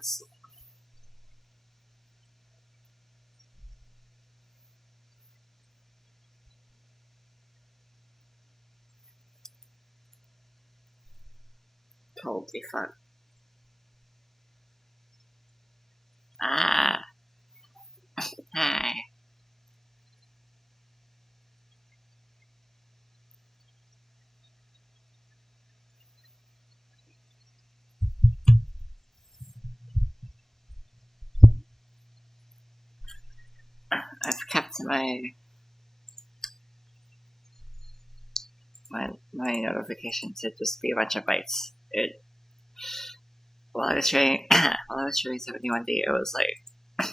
sense. Totally fun. Ah. Hi. I've kept my notification to just be a bunch of bytes. While I was trading 71D, it was like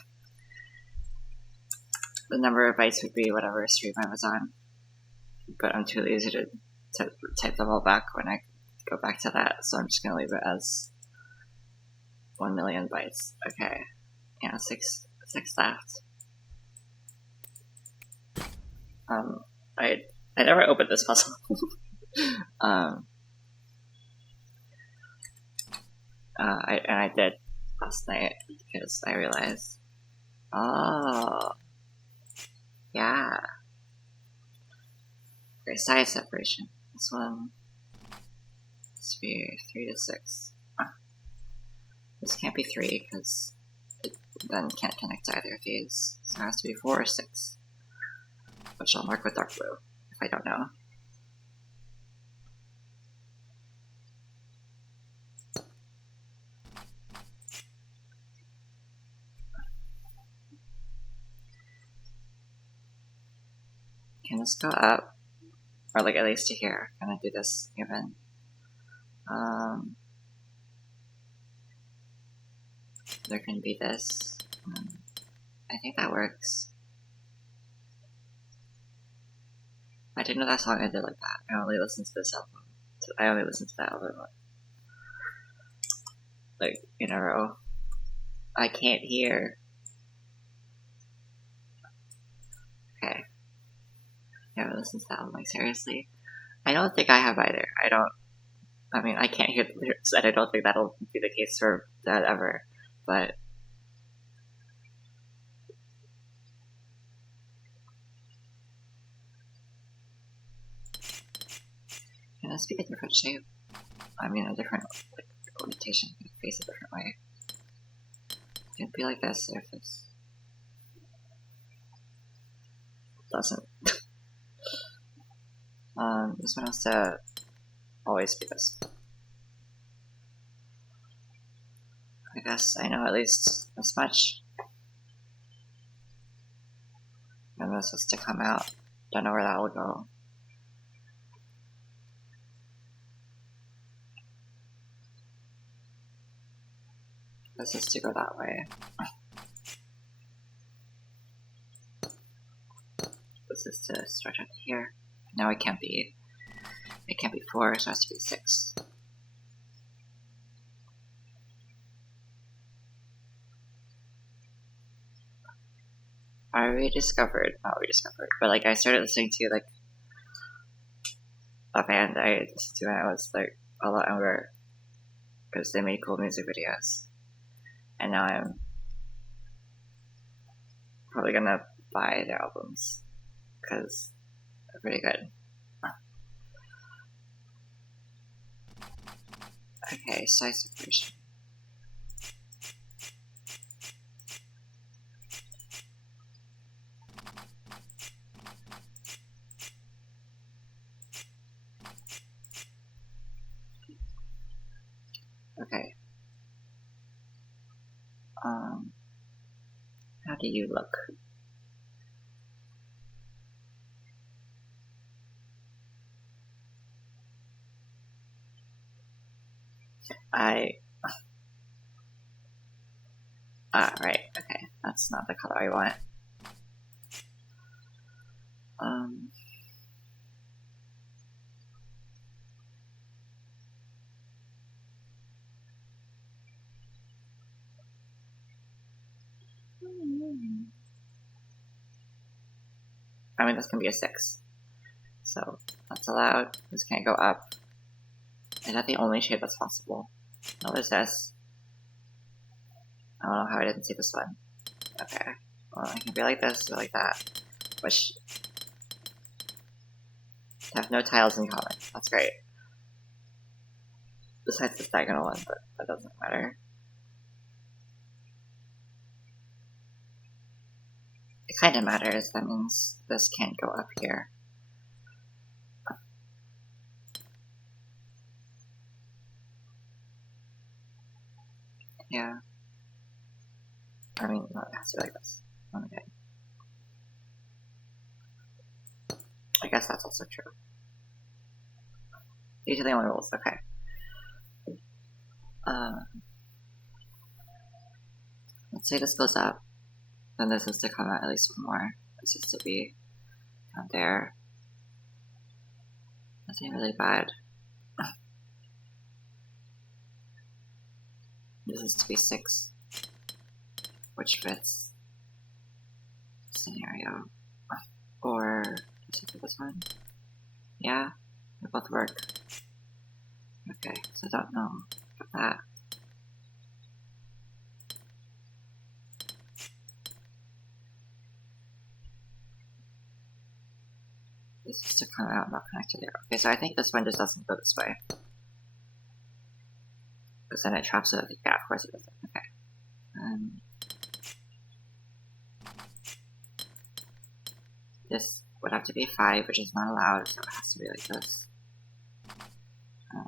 the number of bytes would be whatever stream I was on. But I'm too lazy to type them all back when I go back to that, so I'm just gonna leave it as 1 million bytes. Okay, yeah, six left. I never opened this puzzle. I did last night because I realized, oh, yeah, great size separation. This one must be 3 to 6. This can't be 3 because it then can't connect to either of these, so it has to be 4 or 6, which I'll mark with dark blue if I don't know. Can this go up? Or like at least to here. Can I do this even? There can be this. I think that works. I didn't know that song ended like that. I only listened to this album. I only listened to that album like in a row. I can't hear. Okay. I haven't listened to that album, like seriously. I don't think I have either. I mean, I can't hear the lyrics, and I don't think that'll be the case for that ever. But can this be a different shape? I mean, a different like orientation, face a different way. It'd be like this if this doesn't. This one has to always be this. I guess I know at least this much. And this has to come out. Don't know where that will go. This is to go that way. This is to stretch out to here. Now it can't be 4, so it has to be 6. Not rediscovered, but like I started listening to like a band I listened to when I was like a lot younger because they made cool music videos, and now I'm probably gonna buy their albums because they're pretty good. Okay, size separation. Okay. How do you look? Right, okay. That's not the color I want. I mean, this can be a 6. So, that's allowed. This can't go up. Is that the only shape that's possible? No, there's this. I don't know how I didn't see this one. Okay. Well, I can be like this or like that. Which have no tiles in common. That's great. Besides this diagonal one, but that doesn't matter. It kind of matters. That means this can't go up here. Yeah. I mean, no, it has to be like this. Okay. I guess that's also true. These are the only rules. Okay. Let's say this goes up. Then this has to come out at least one more. This has to be down there. Nothing really bad. This is to be 6, which fits the scenario. Or is it for this one? Yeah, they both work. Okay, so I don't know about that. This is to come out, not connect to there. Okay, so I think this one just doesn't go this way. Because then it traps it. Yeah, of course it doesn't. Okay. This would have to be a 5, which is not allowed, so it has to be like this.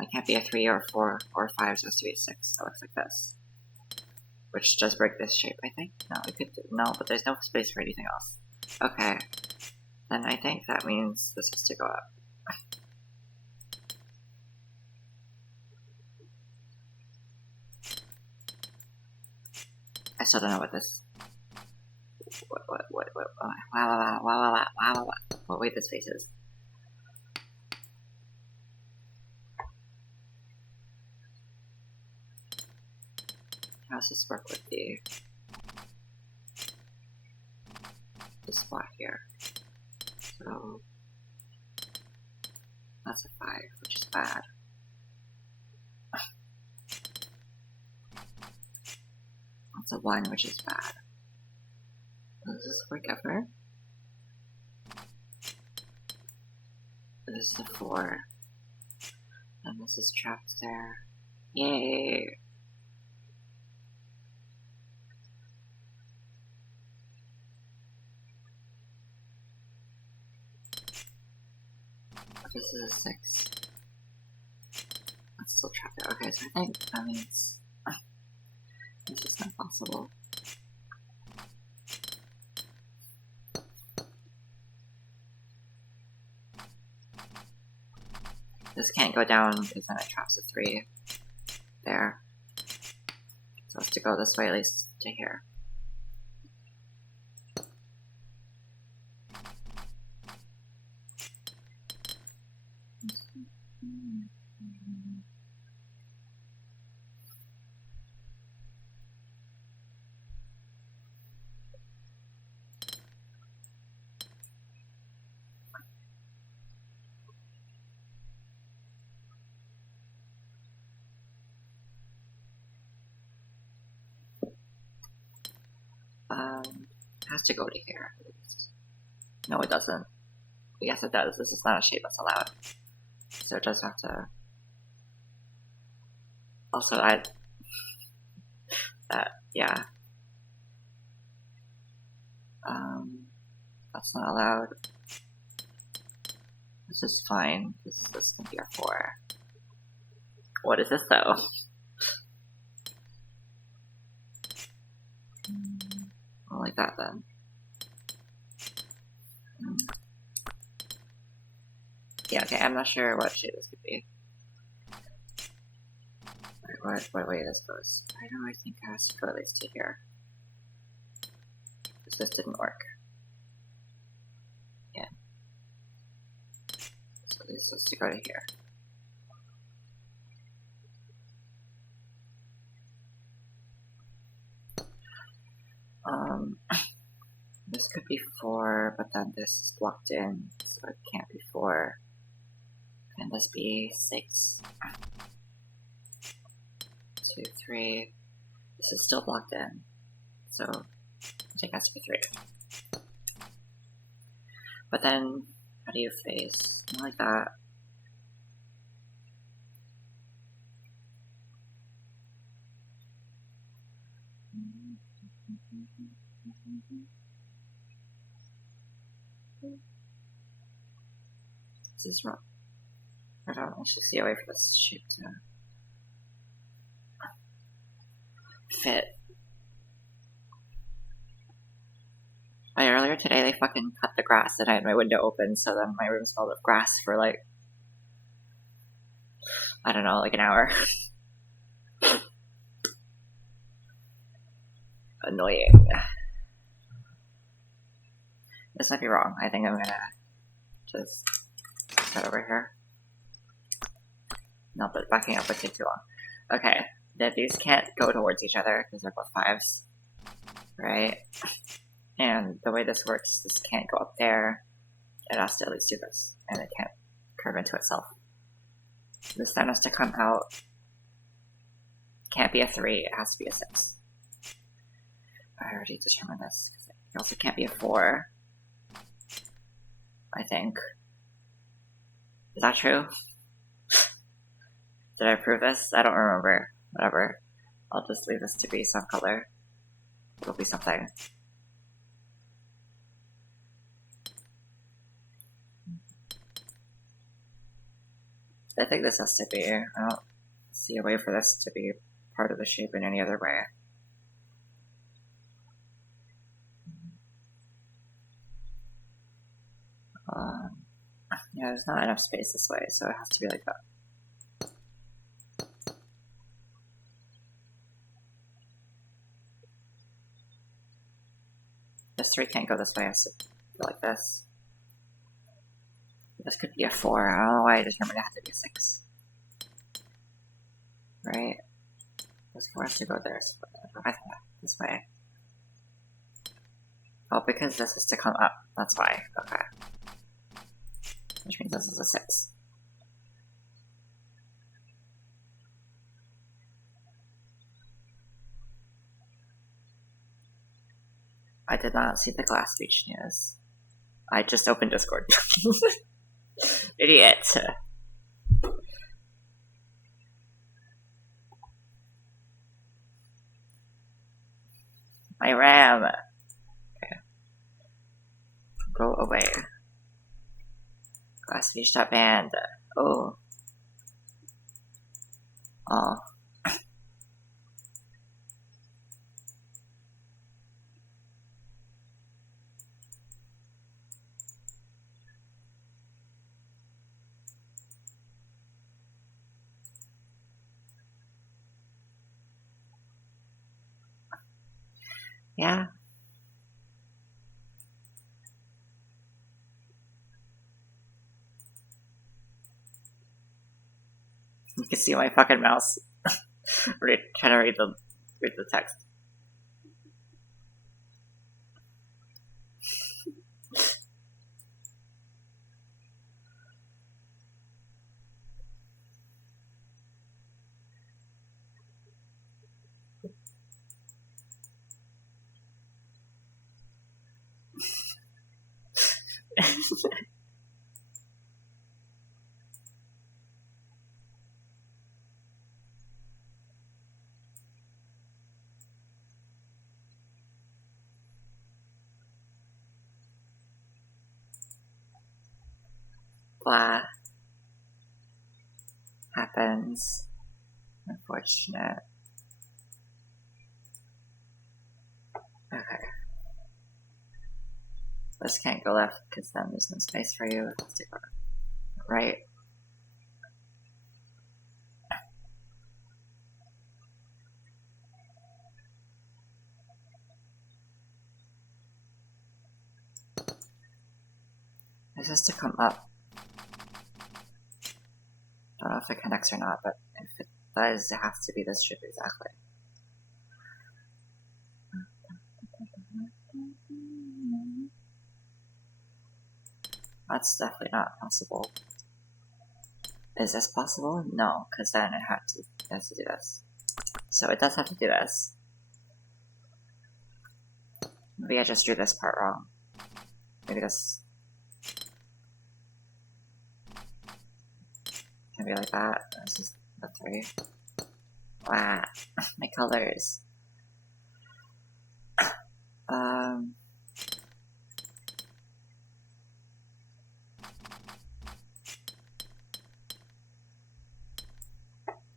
It can't be a 3 or 4 or 5, so it has to be a 6. That looks like this. Which does break this shape, I think. No, it could do, no, but there's no space for anything else. Okay. Then I think that means this has to go up. I still don't know what this. What weight this face is. How does this work with the spot here? So that's a 5, which is bad. That's a 1, which is bad. Does this work ever? This is a 4. And this is trapped there. Yay! This is a 6. That's still trapped there. Okay, so I think that means this is not possible. This can't go down because then it traps a 3 there. So it has to go this way at least to here. It has to go to here at least. No, it doesn't. Yes, it does. This is not a shape that's allowed. So it does have to. Also, yeah. That's not allowed. This is fine. This can be a 4. What is this though? Well, like that then. Yeah, okay, I'm not sure what shape this could be. What way this goes? I know, I think it has to go at least to here. Because this didn't work. Yeah. So this has to go to here. This could be 4, but then this is blocked in, so it can't be 4. Can this be 6? 2, 3. This is still blocked in, so I think it has to be 3. But then, how do you face? Not like that. This is wrong. I don't actually see a way for this shape to fit. Like earlier today, they fucking cut the grass and I had my window open, so then my room smelled of grass for like, I don't know, like an hour. Annoying. This might be wrong. I think I'm gonna just put over here. No, but backing up would take too long. Okay, these can't go towards each other because they're both 5s, right? And the way this works, this can't go up there. It has to at least do this, and it can't curve into itself. This then has to come out. Can't be a 3, it has to be a 6. I already determined this. It also can't be a 4. I think. Is that true? Did I prove this? I don't remember. Whatever. I'll just leave this to be some color. It'll be something. I think this has to be. I don't see a way for this to be part of the shape in any other way. Yeah, there's not enough space this way, so it has to be like that. This 3 can't go this way, it has to go like this. This could be a 4, I don't know why I determined it had to be a 6. Right? This 4 has to go there, so this way. Oh, because this is to come up, that's why. Okay. Which means this is a 6. I did not see the glass beach news. I just opened Discord. Idiot. My RAM. Okay. Go away. Glassbeach.band. Oh. Oh. Yeah. You can see my fucking mouse trying to read the text. Blah. Happens. Unfortunate. Okay. This can't go left because then there's no space for you. It has to go right. This has to come up. Don't know if it connects or not, but if it does, it has to be this shape exactly. That's definitely not possible. Is this possible? No, because then it has to do this. So it does have to do this. Maybe I just drew this part wrong. Maybe this can be like that. This is the 3. Wow, my colors.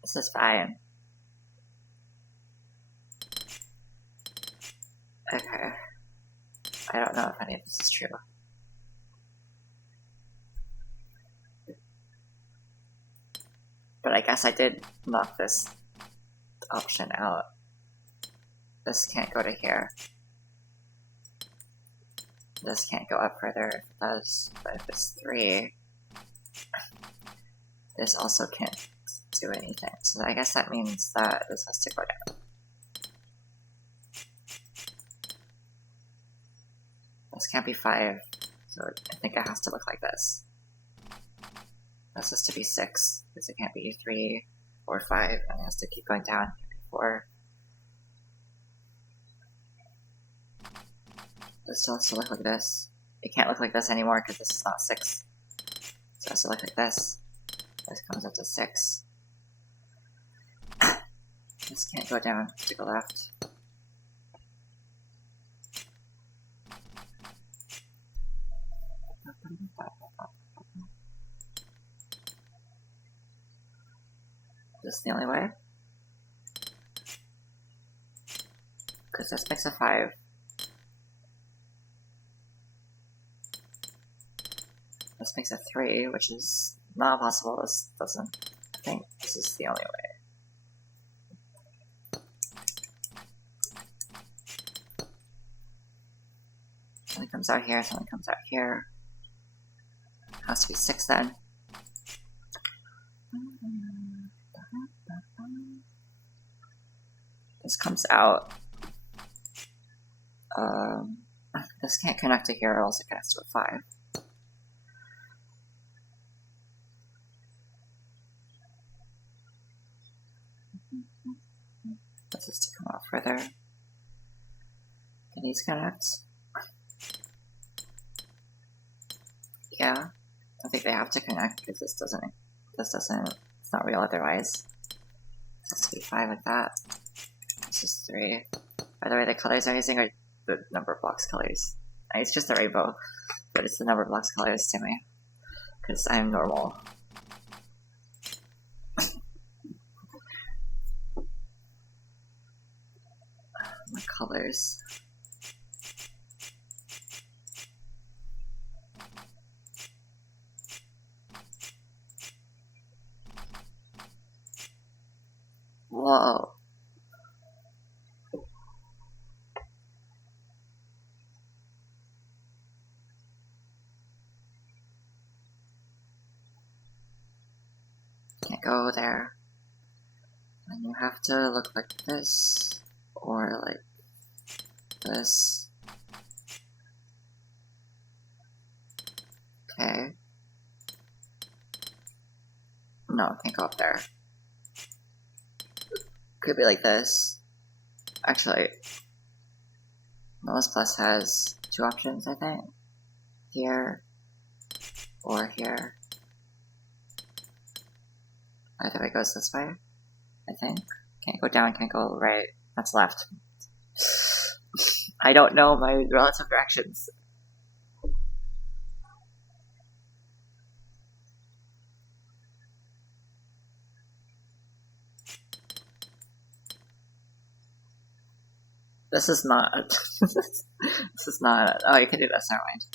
This is fine. Okay. I don't know if any of this is true. But I guess I did knock this option out. This can't go to here. This can't go up further if it does, but if it's 3, this also can't do anything. So I guess that means that this has to go down. This can't be 5, so I think it has to look like this. This has to be 6, because it can't be 3 or 5, and it has to keep going down. 4. This still has to look like this. It can't look like this anymore because this is not 6. So it has to look like this. This comes up to 6. This can't go down to the left. This is the only way. Because this makes a 5. This makes a 3, which is not possible. This doesn't. I think this is the only way. Something comes out here, something comes out here. Has to be 6 then. This comes out. This can't connect to here, or else it connects to a 5. This is to come out further. Can these connect? Yeah. I think they have to connect because this doesn't, it's not real otherwise. This has to be 5 like that. This is 3. By the way, the colors I'm using are the number of blocks colors. It's just a rainbow, but it's the number of blocks colors to me. Because I'm normal. My colors. Whoa. Can't go there. And you have to look like this, or like this. Okay. No, can't go up there. Could be like this. Actually, Mellis Plus has 2 options, I think. Here, or here. Either way goes this way, I think. Can't go down, can't go right. That's left. I don't know my relative directions. This is not. This is not. Oh, you can do this, never mind.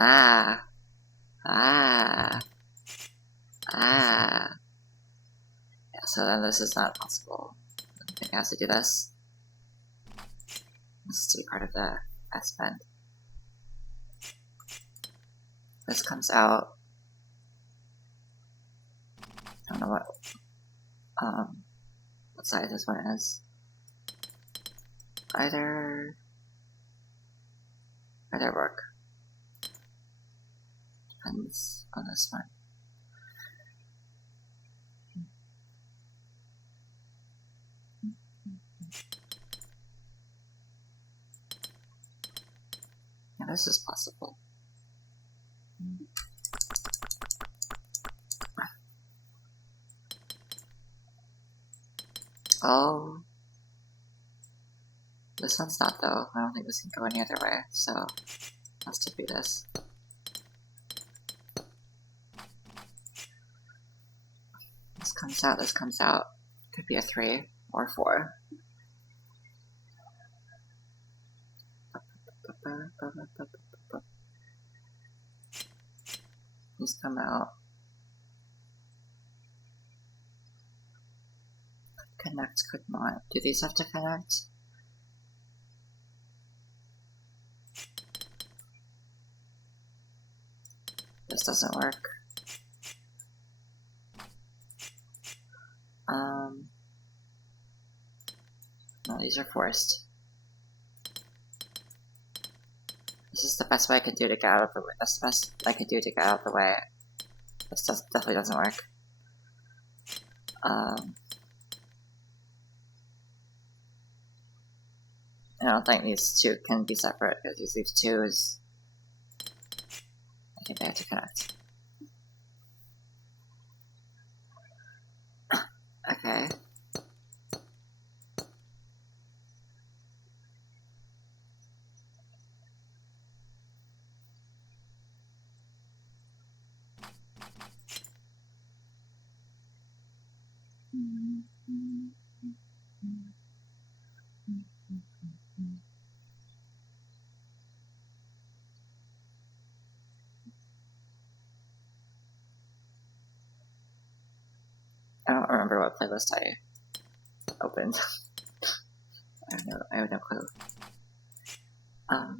Ah. Ah. Ah. Yeah, so then this is not possible. I think I have to do this. This is to be part of the S bend. This comes out. I don't know what size this one is. Either work. Depends on this one. This is possible. Oh. This one's not though. I don't think this can go any other way, so let's just do this. This comes out. Could be a 3 or 4. These come out. Connect, could not. Do these have to connect? This doesn't work. No, these are forced. This is the best way I can do to get out of the way. That's the best I can do to get out of the way. This definitely doesn't work. I don't think these two can be separate because these two is. I think they have to connect. Okay. I don't remember what playlist I opened. I have no clue. I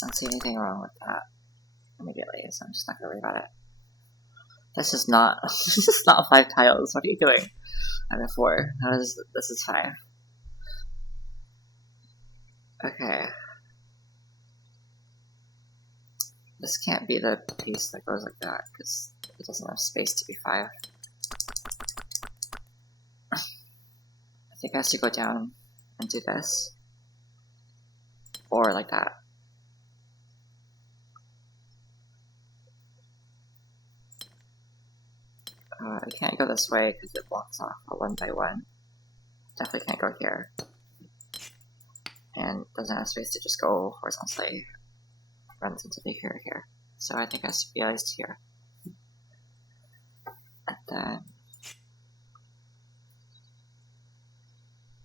don't see anything wrong with that immediately, so I'm just not gonna worry about it. This is not this is not 5 tiles. What are you doing? I'm at 4. This is 5. Okay. This can't be the piece that goes like that, because it doesn't have space to be 5. I think it has to go down and do this. Or like that. I can't go this way because it blocks off a 1 by 1. Definitely can't go here. And doesn't have space to just go horizontally. Runs into the here. So I think it has to be at least here. And then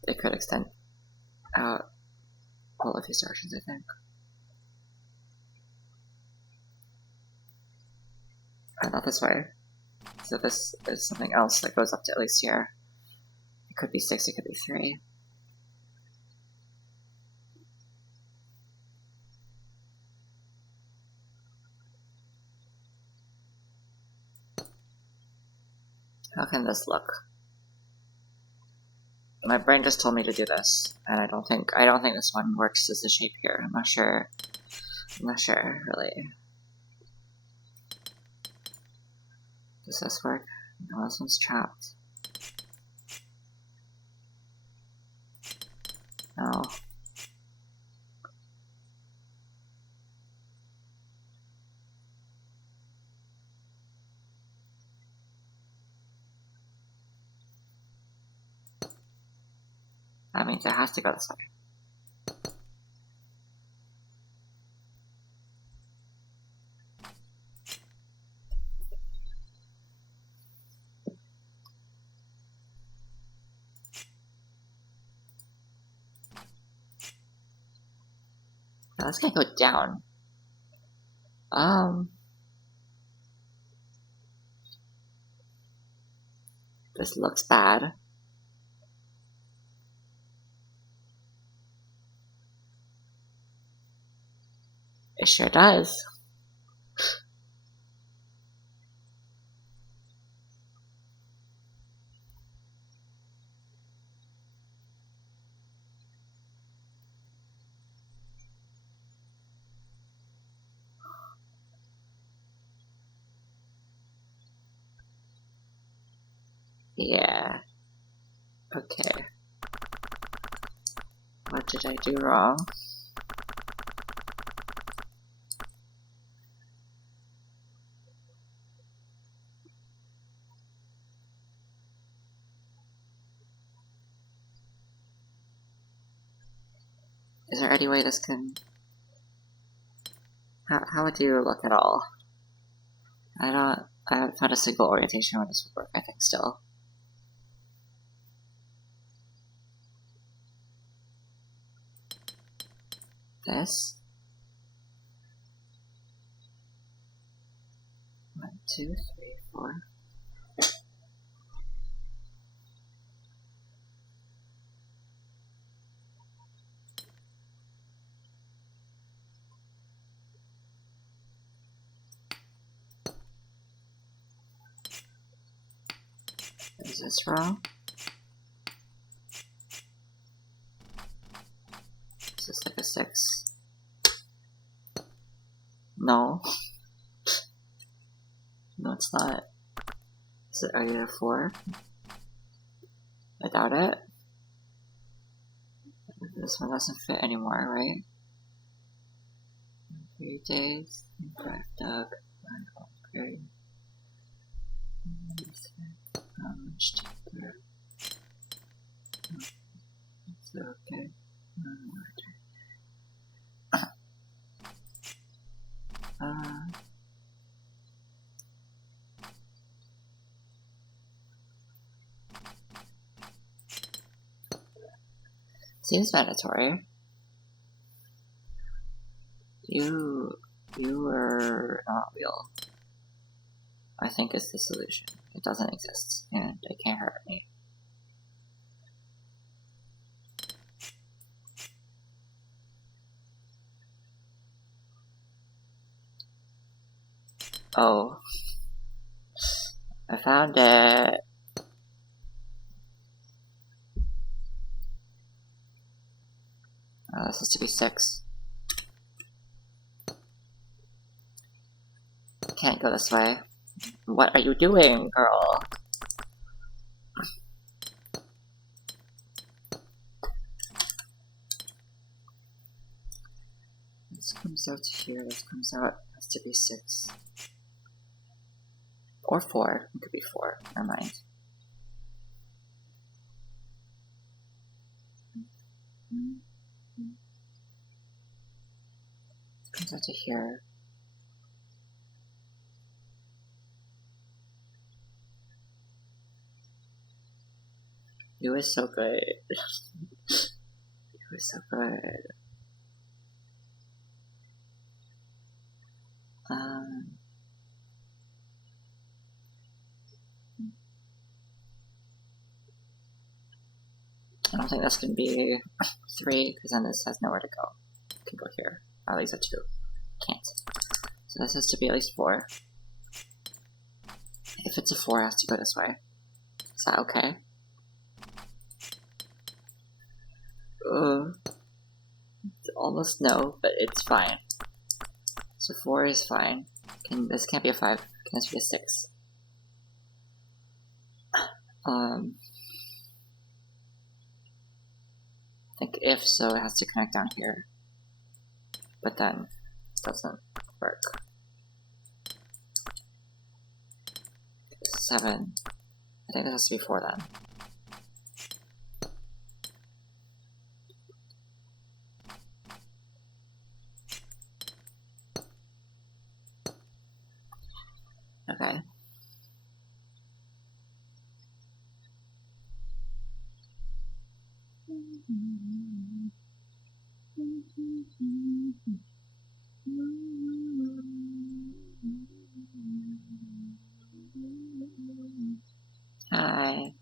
it could extend out all of these directions, I think. Not this way. So this is something else that goes up to at least here. It could be 6, it could be 3. How can this look? My brain just told me to do this, and I don't think this one works as the shape here. I'm not sure, really. Does this work? No, this one's trapped. No. That means it has to go this way. Now this can't go down. This looks bad. It sure does. Yeah. Okay. What did I do wrong? Is there any way this can... How would you look at all? I haven't found a single orientation where this would work, I think, still. This? 1, 2, 3, 4. Is this wrong? Is this like a 6? No. No, it's not. Are you at a 4? I doubt it. This one doesn't fit anymore, right? 3 days, 5 dog, 5 upgrade. How much cheaper? It's okay. Seems mandatory. You were not real. I think it's the solution. It doesn't exist, and it can't hurt me. Oh. I found it. This has to be 6. Can't go this way. What are you doing, girl? This comes out to here, this comes out, has to be 6. Or 4. It could be 4. Never mind. Comes out to here. You were so good. You were so good. I don't think that's gonna be 3, because then this has nowhere to go. It can go here. At least a 2. Can't. So this has to be at least 4. If it's a 4, it has to go this way. Is that okay? Almost no, but it's fine. So 4 is fine. This can't be a 5. Can this be a 6? I think if so, it has to connect down here. But then it doesn't work. 7. I think this has to be 4 then. Okay. Hi.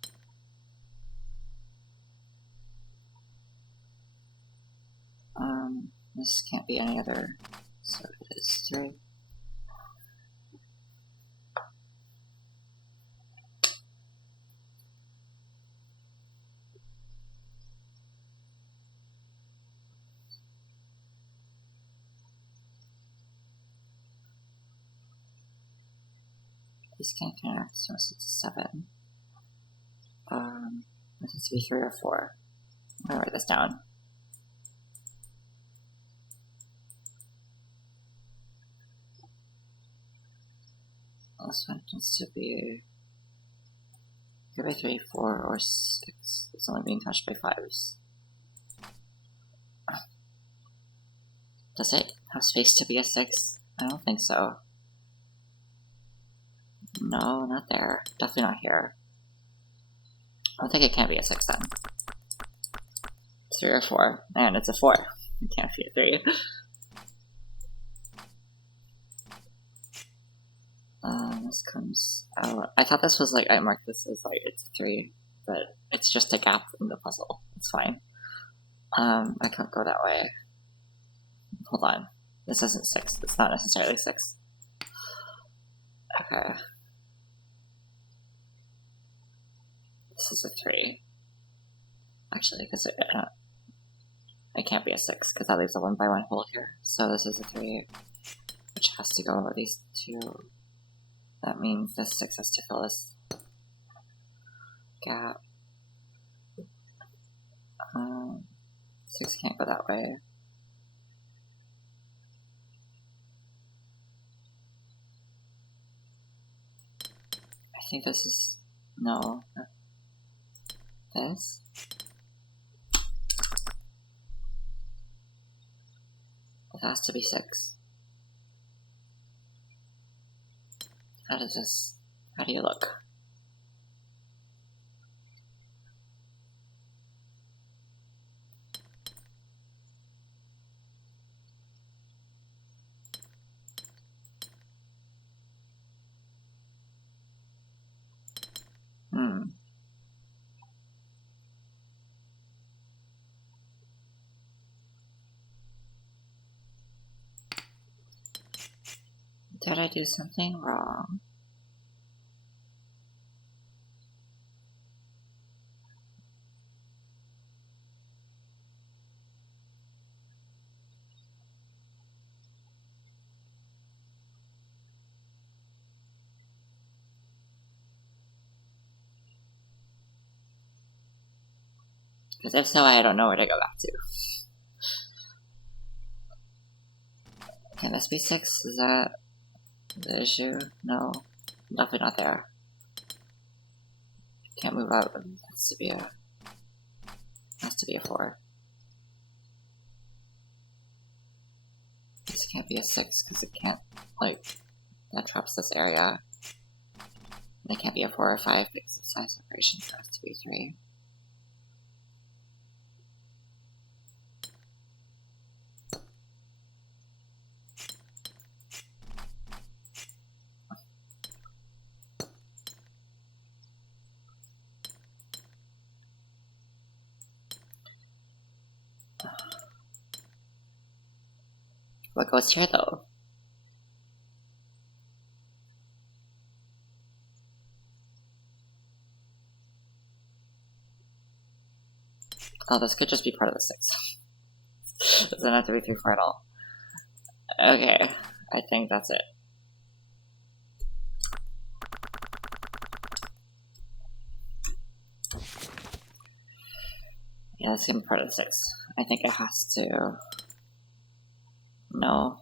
This can't be any other, so it is 3. This can't connect, so it's 7. This has to be 3 or 4. I'm gonna write this down. This one needs to be 3 by 3, 4, or 6. It's only being touched by 5s. Does it have space to be a 6? I don't think so. No, not there. Definitely not here. I don't think it can be a 6 then. It's 3 or 4. And it's a 4. It can't be a 3. This comes out. I thought this was like, I marked this as like, it's a 3, but it's just a gap in the puzzle. It's fine. I can't go that way. Hold on. This isn't 6. It's not necessarily 6. Okay. This is a 3. Actually, because it can't be a 6, because that leaves a 1 by 1 hole here. So this is a 3, which has to go over these 2. That means this 6 has to fill this gap. 6 can't go that way. I think this is... no. This? It has to be 6. How does this... how do you look? Did I do something wrong? Because if so, I don't know where to go back to. Can this be 6? Is that the issue? No. Definitely not there. Can't move out. It has to be a 4. This can't be a 6 because it can't, like, that traps this area. And it can't be a 4 or 5 because of size separation, so it has to be 3. What goes here, though? Oh, this could just be part of the 6. Doesn't have to be 3, 4 at all. Okay, I think that's it. Yeah, that's gonna be part of the 6. I think it has to... no.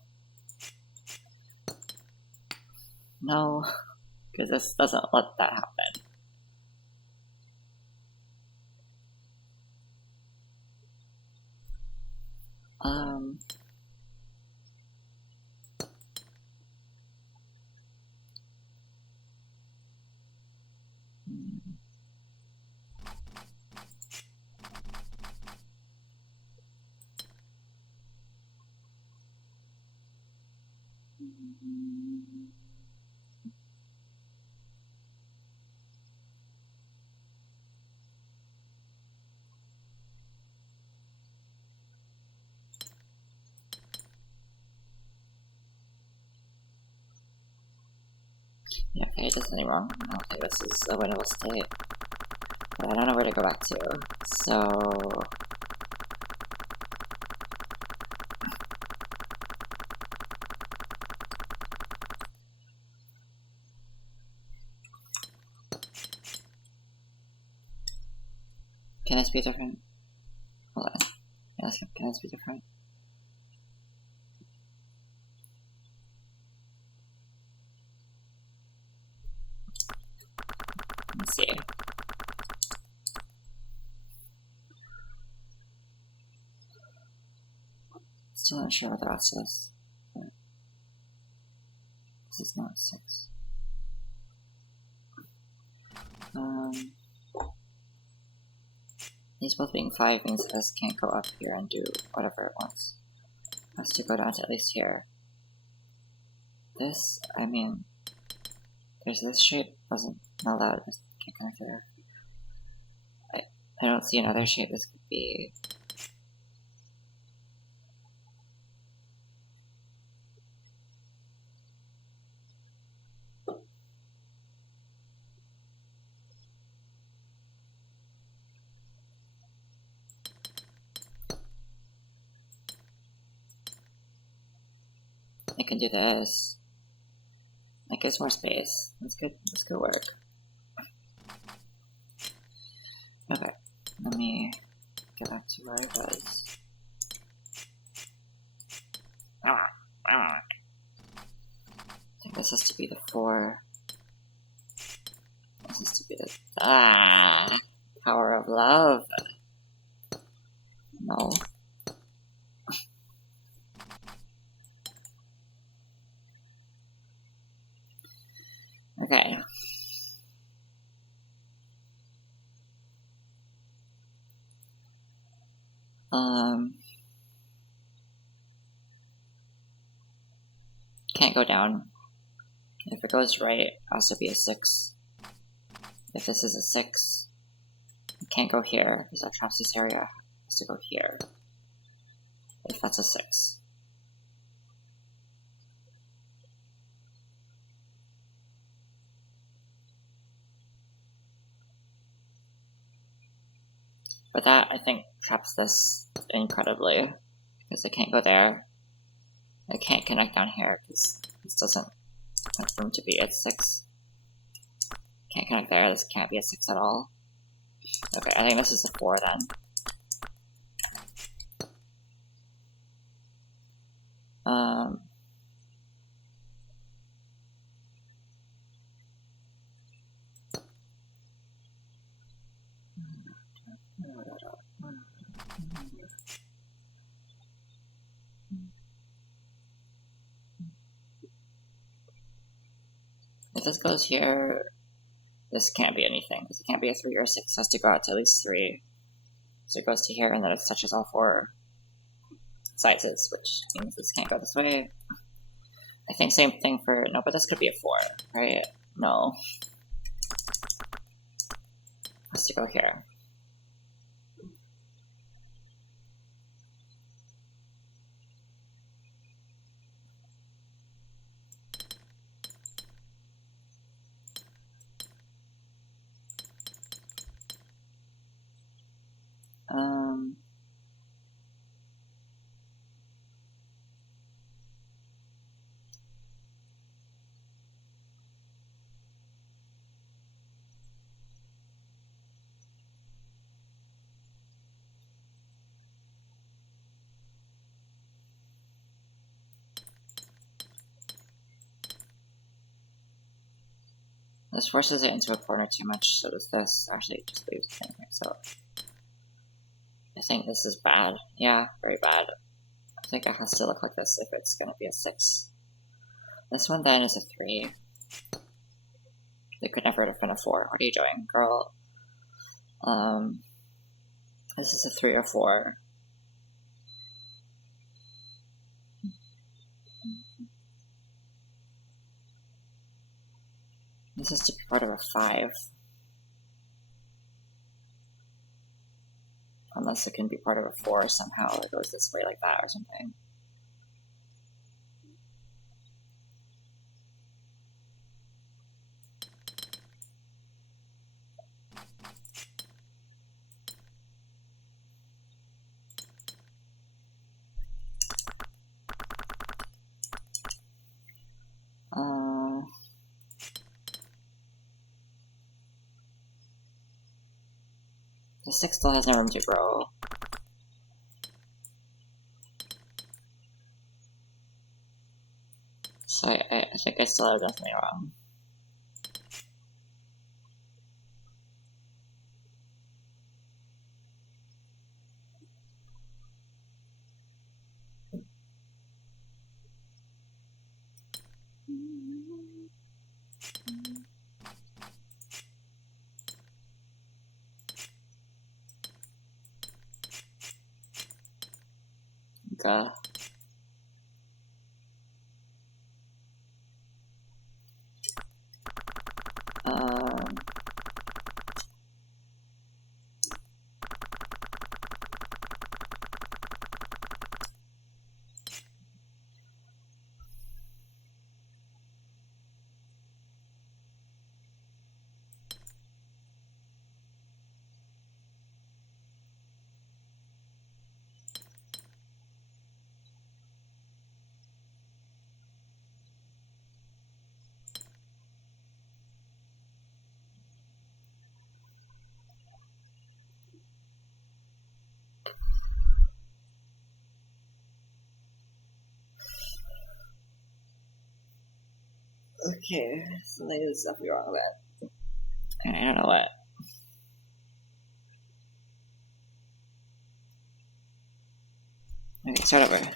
No. Because this doesn't let that happen. Yeah, okay, it doesn't any wrong. I don't think this is a winnable state. But I don't know where to go back to, so... Can this be different? Hold on. Can this be different? Let's see. Still not sure what the rest is. This is not 6. These both being 5 means this can't go up here and do whatever it wants. It has to go down to at least here. This, I mean, there's this shape doesn't allow it, can't connect there. I don't see another shape this could be. I can do this. That gives more space. That's good. That's good work. Okay, let me get back to where I was. I think this has to be the 4. This has to be the power of love. No. Okay. Can't go down. If it goes right, it'll also be a 6. If this is a 6, it can't go here, because that traps this area. It has to go here. If that's a 6. But that, I think, traps this incredibly, because it can't go there. It can't connect down here, because this doesn't have room to be at 6. Can't connect there, this can't be a 6 at all. Okay, I think this is a 4 then. If this goes here, this can't be anything, because it can't be a 3 or a 6, it has to go out to at least 3. So it goes to here, and then it touches all 4 sizes, which means this can't go this way. I think same thing for, no, but this could be a 4, right? No. It has to go here. This forces it into a corner too much, so does this. Actually, it just leaves it in here, so I think this is bad. Yeah, very bad. I think it has to look like this if it's gonna be a 6. This one then is a 3. It could never have been a 4. What are you doing, girl? This is a 3 or 4. This is to be part of a 5. Unless it can be part of a 4 somehow. It goes this way like that or something. The 6 still has no room to grow. So I think I still have definitely wrong. Okay. Okay, so there's stuff wrong with that. And I don't know what. Okay, start over.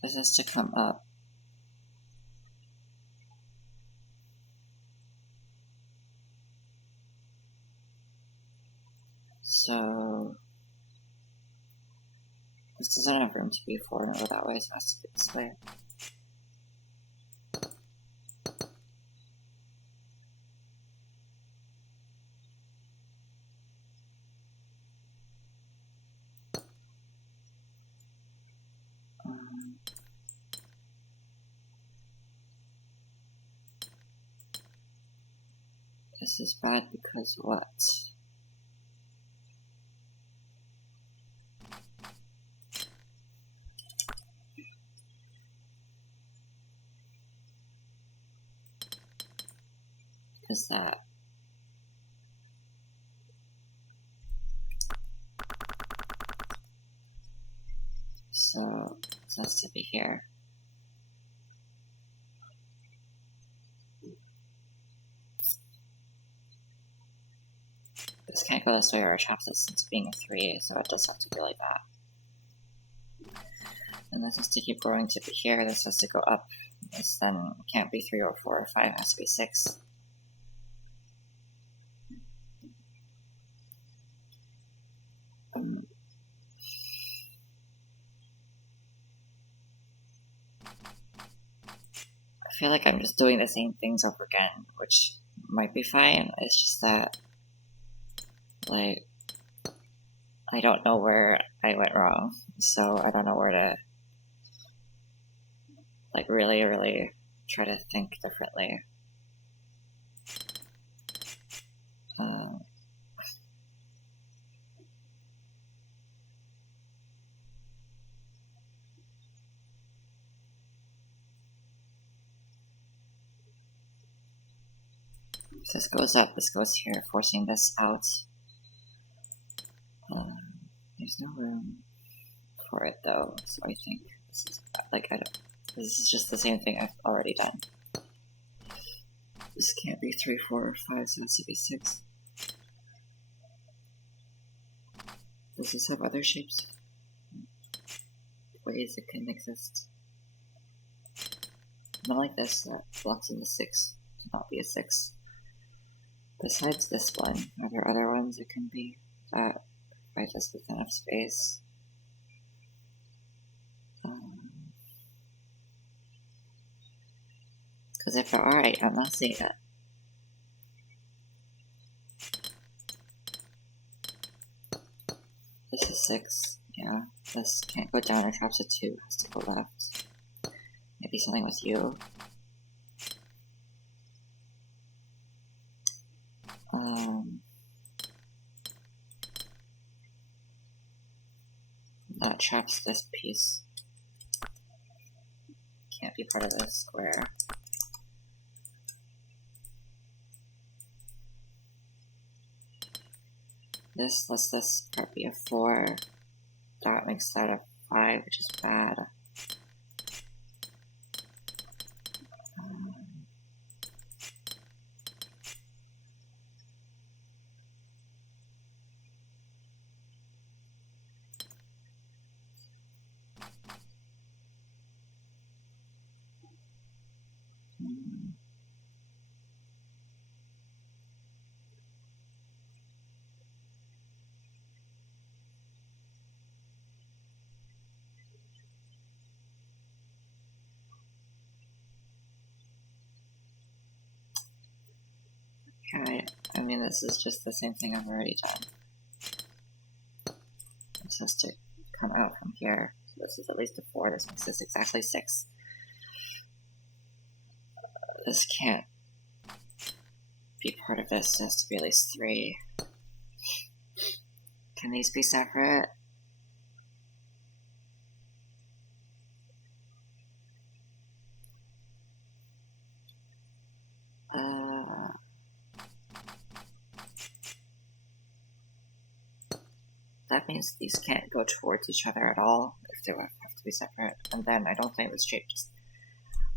This has to come up. So this doesn't have room to be forward or that way, so it has to be this way. This is bad because what? Because that. So this has to be here. This can't go this way or it traps this into being a 3, so it does have to be like that. And this has to keep growing to be here, this has to go up. This then can't be 3 or 4 or 5, it has to be 6. I feel like I'm just doing the same things over again, which might be fine. It's just that, like, I don't know where I went wrong, so I don't know where to, like, really try to think differently. If this goes up, this goes here, forcing this out. There's no room for it though, so I think this is, like, this is just the same thing I've already done. This can't be 3, 4, or 5, so it has to be 6. Does this have other shapes? Ways it can exist? Not like this, that blocks in the 6 to not be a 6. Besides this one, are there other ones it can be that provide us with enough space? Because if there are, I'm not seeing it. This is 6, yeah. This can't go down or traps a 2, it has to go left. Maybe something with you. That traps this piece. Can't be part of this square. This lets this part be a 4. That makes that a 5, which is bad. Okay, I mean, this is just the same thing I've already done. This has to come out from here. So this is at least a 4. This makes this exactly 6. This can't be part of this. It has to be at least 3. Can these be separate? That means these can't go towards each other at all if they have to be separate. And then I don't think this shape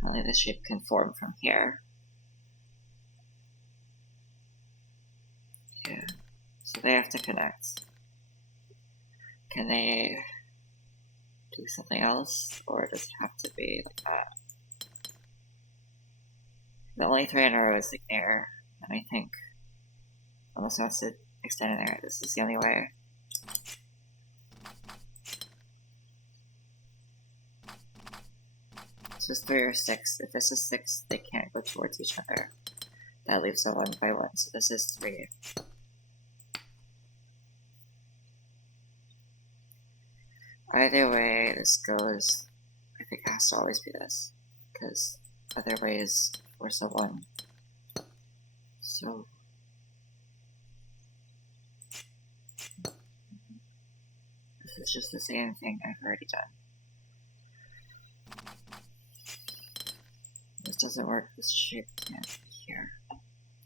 only this shape can form from here. Yeah. So they have to connect. Can they do something else, or does it have to be like that? The only 3 in a row is like there, and I think unless it has to extend in there, this is the only way. So it's 3 or 6. If this is 6, they can't go towards each other. That leaves a 1 by 1, so this is 3. Either way this goes, I think it has to always be this, because other ways force a 1. So this is just the same thing I've already done. This doesn't work, this shape can't be here.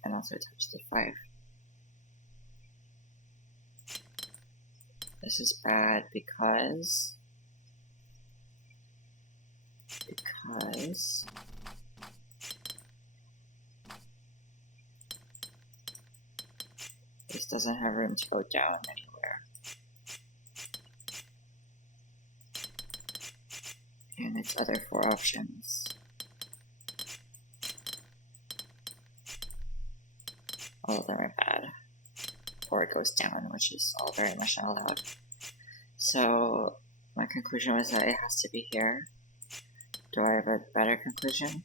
And also touch the 5. This is bad because this doesn't have room to go down anywhere. And its other 4 options. All of them are bad. Or it goes down, which is all very much not allowed. So my conclusion was that it has to be here. Do I have a better conclusion?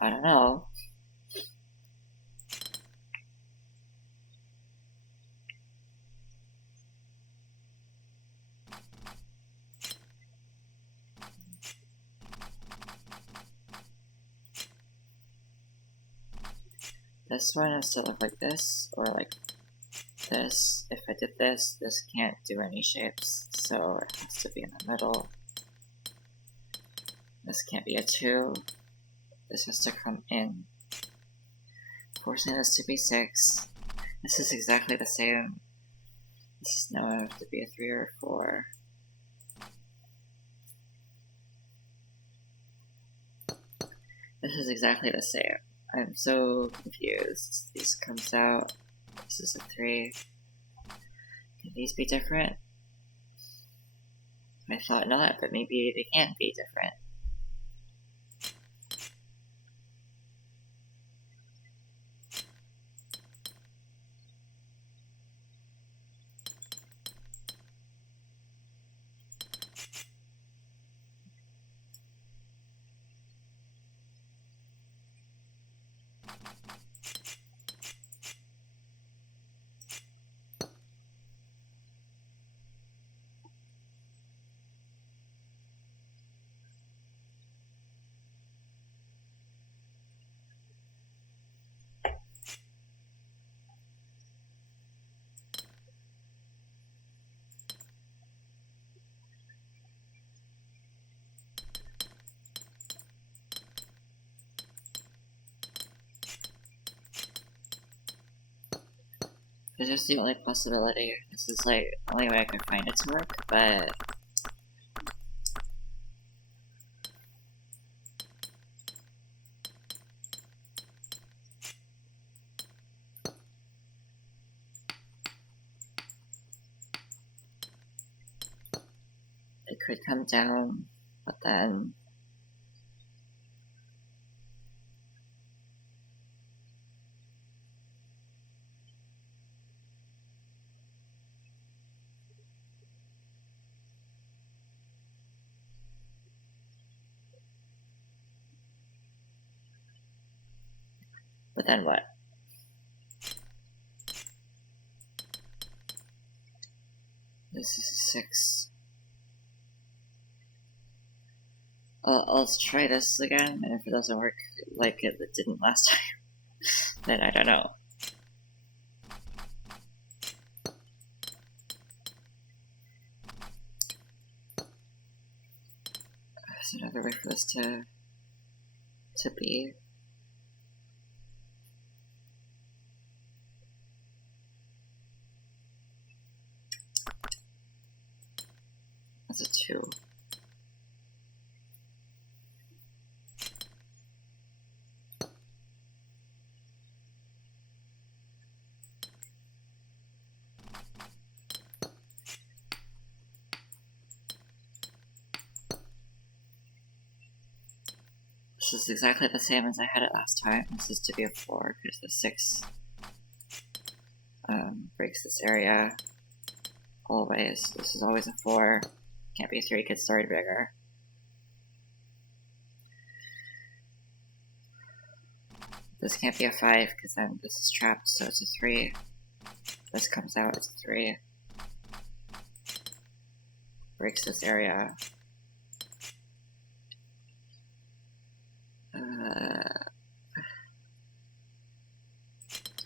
I don't know. This one has to look like this, or like this. If I did this, this can't do any shapes, so it has to be in the middle. This can't be a 2. This has to come in, forcing this to be 6. This is exactly the same. This is now have to be a 3 or 4. This is exactly the same. I'm so confused. This comes out. This is a 3. Can these be different? I thought not, but maybe they can be different. This is the only possibility. This is like the only way I can find it to work, but it could come down, but then what? This is a 6. I'll try this again, and if it doesn't work like it didn't last time, then I don't know. There's another way for this to be. That's a 2. This is exactly the same as I had it last time. This is to be a 4 because the 6 breaks this area. Always. This is always a 4. Can't be a 3 because it's already bigger. This can't be a 5 because then this is trapped, so it's a 3. This comes out, it's a 3. Breaks this area.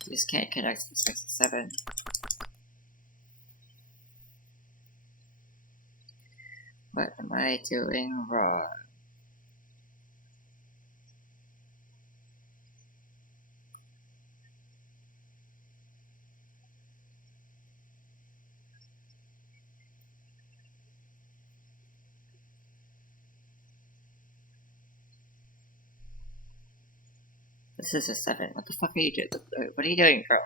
These can't connect to the 6 and 7. What am I doing wrong? This is a 7. What the fuck are you doing? What are you doing, bro?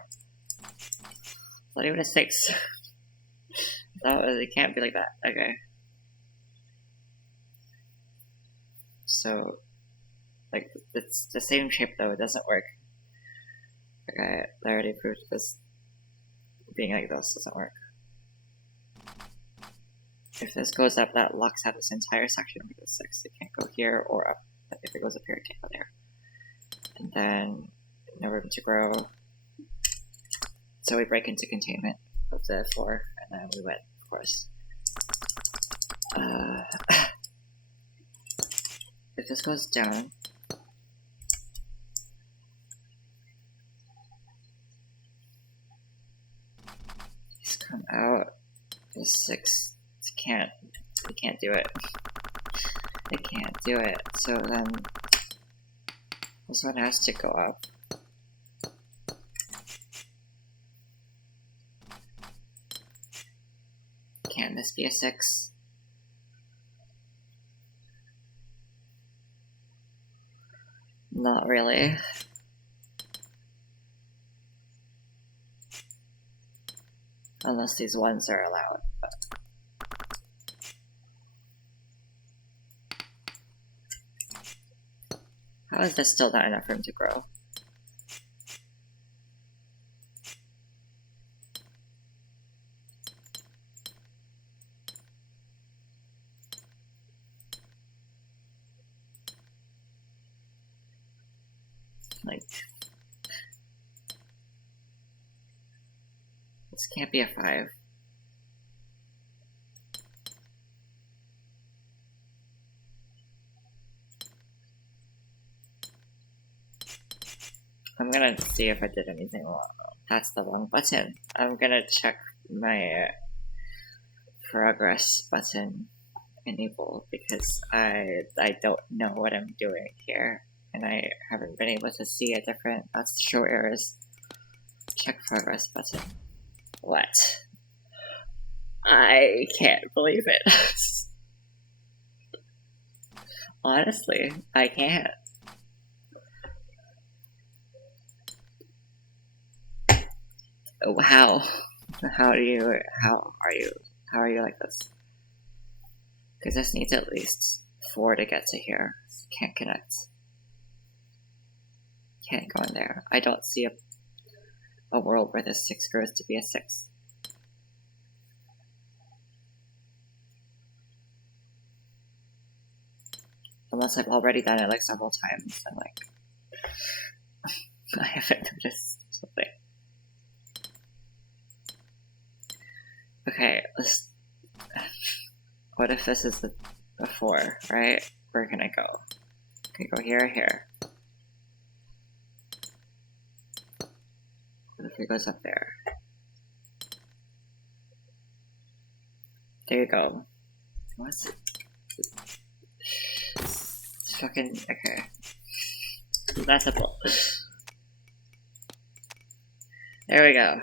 It's not even a 6. It can't be like that. Okay. So, like, it's the same shape though, it doesn't work. Okay, I already proved this. Being like this doesn't work. If this goes up, that locks out this entire section with the 6. It can't go here or up. If it goes up here, it can't go there. And then, no room to grow. So we break into containment of the 4, and then we win, of course. If this goes down, these come out. The 6 we can't do it. They can't do it. So then this one has to go up. Can this be a 6? Not really. Unless these ones are allowed. But how is this still not enough room to grow? Like, this can't be a 5. I'm gonna see if I did anything wrong. That's the wrong button. I'm gonna check my progress button enable because I don't know what I'm doing here. And I haven't been able to see a different, that's show errors. Check progress button. What? I can't believe it. Honestly, I can't. How? How are you like this? Because this needs at least 4 to get to here. Can't connect. Can't go in there. I don't see a world where this 6 grows to be a 6. Unless I've already done it like several times and like I haven't noticed something. Okay, let's. What if this is a 4, right? Where can I go? Can I go here or here? What if it goes up there? There you go. What's it? It's fucking okay. That's simple. There we go.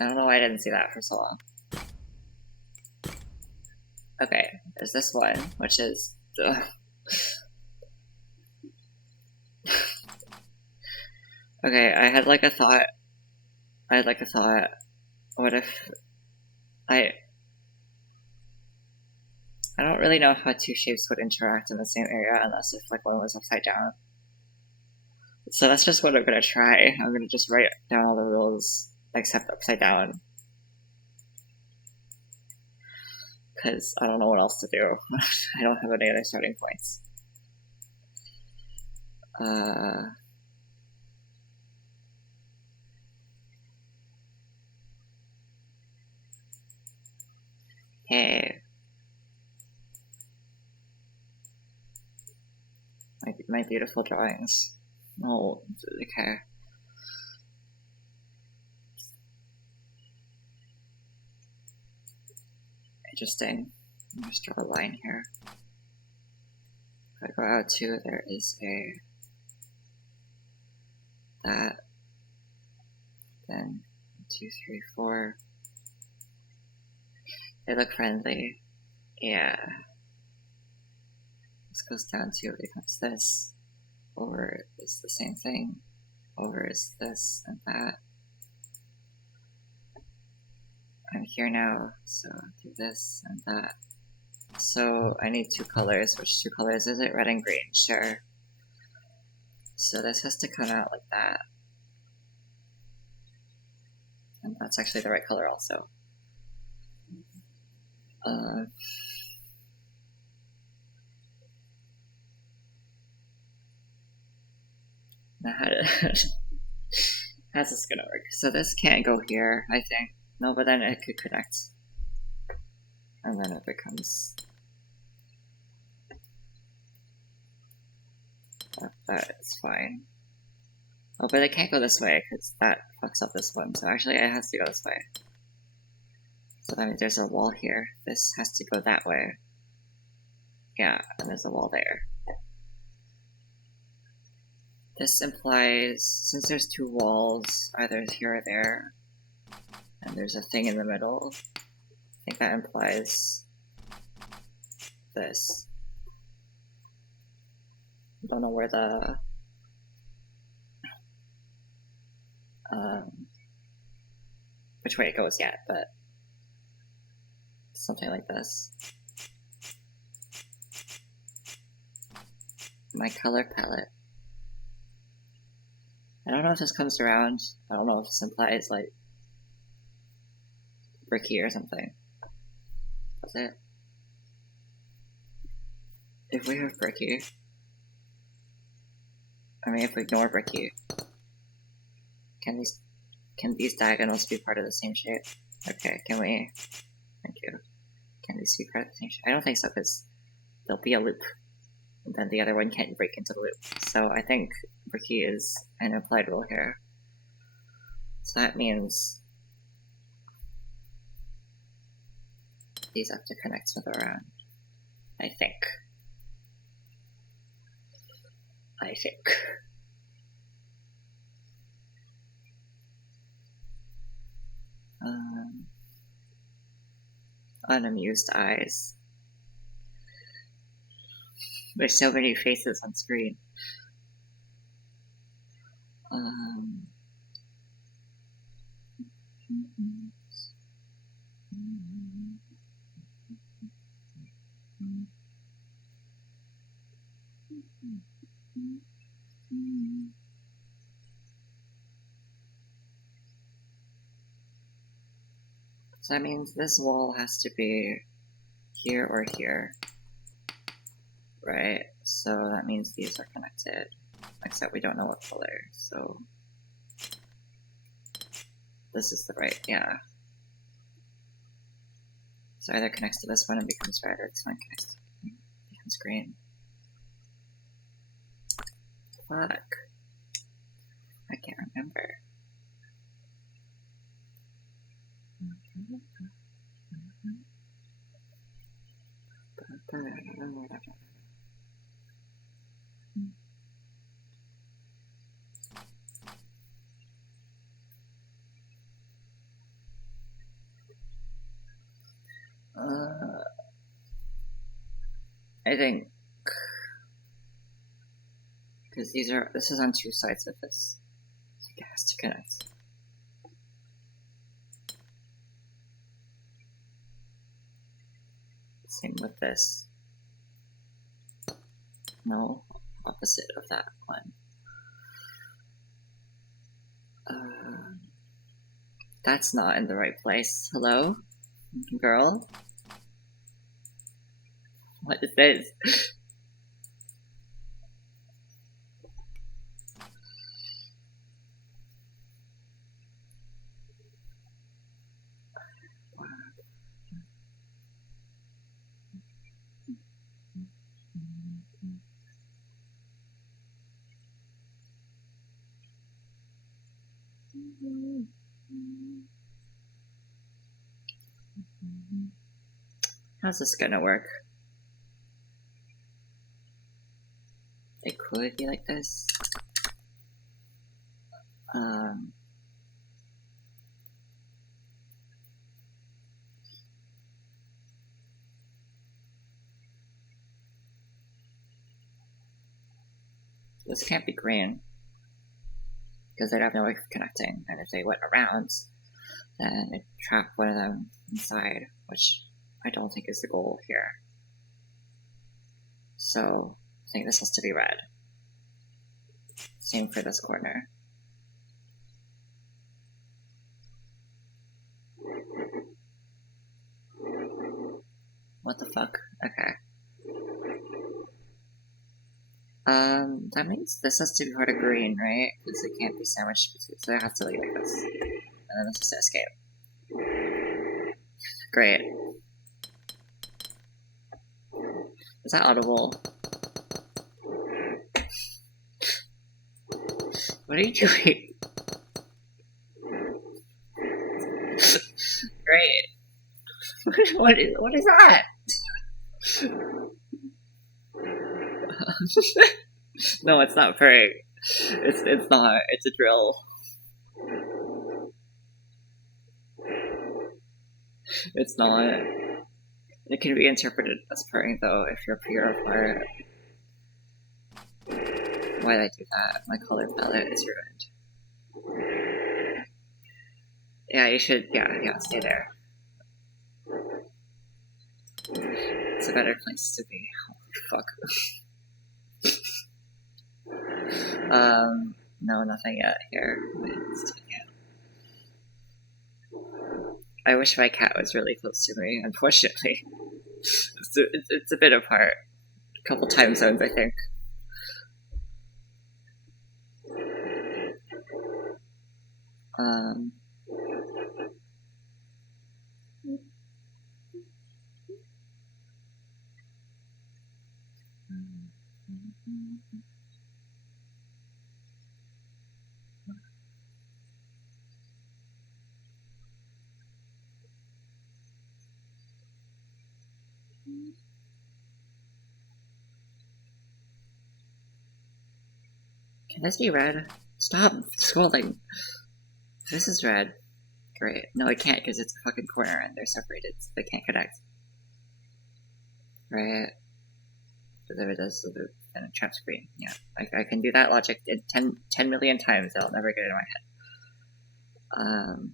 I don't know why I didn't see that for so long. Okay, there's this one, which is. Okay, I had like a thought. What if I don't really know how 2 shapes would interact in the same area unless if like one was upside down. So that's just what I'm gonna try. I'm gonna just write down all the rules except upside down. Because I don't know what else to do. I don't have any other starting points. Hey. My beautiful drawings. Oh, okay. Interesting. Let me just draw a line here. If I go out 2, there is that. Then 2, 3, 4. They look friendly. Yeah. This goes down to becomes this. Over is the same thing. Over is this and that. I'm here now, so I'll do this and that. So I need 2 colors. Which 2 colors is it? Red and green, sure. So this has to come out like that. And that's actually the right color also. Now how's this gonna work? So this can't go here, I think. No, but then it could connect. And then it becomes... That is fine. Oh, but it can't go this way, because that fucks up this one. So actually it has to go this way. So that means there's a wall here. This has to go that way. Yeah, and there's a wall there. This implies, since there's 2 walls, either here or there, and there's a thing in the middle, I think that implies this. I don't know where the which way it goes yet, but something like this. My color palette. I don't know if this comes around. I don't know if this implies like bricky or something. Does it? If we have bricky, I mean if we ignore bricky, can these diagonals be part of the same shape? Okay, can we? Thank you. Can these be part of the same shape? I don't think so, because there'll be a loop. And then the other one can't break into the loop. So I think bricky is an implied rule here. So that means these have to connect with around. I think. unamused eyes. There's so many faces on screen. So that means this wall has to be here or here, right? So that means these are connected, except we don't know what color, so this is the right, yeah. So either connects to this one and becomes red, or this one connects to and becomes green. Fuck. I can't remember. I think because this is on two sides of this, so it has to connect. Same with this. No, opposite of that one. That's not in the right place. Hello? Girl? What is this? How's this gonna work? It could be like this. This can't be green, because they'd have no way of connecting, and if they went around, then it trapped one of them inside, which I don't think is the goal here. So I think this has to be red. Same for this corner. What the fuck? Okay. That means this has to be part of green, right? Because it can't be sandwiched between, so it has to leave like this. And then this is to escape. Great. Is that audible? What are you doing? Great. What is that? No, it's not purring. It's not. It's a drill. It's not. It can be interpreted as purring though if you're purified. Why did I do that? My color palette is ruined. Yeah, you should. Yeah, stay there. It's a better place to be. Holy fuck. No, nothing yet here. I wish my cat was really close to me, unfortunately. It's a bit apart. A couple time zones, I think. Can this be red? Stop scrolling. This is red. Right. No, it can't because it's a fucking corner and they're separated, so they can't connect. Right. But there it is, so then a trap screen. Yeah. I can do that logic 10 million times, I'll never get it in my head.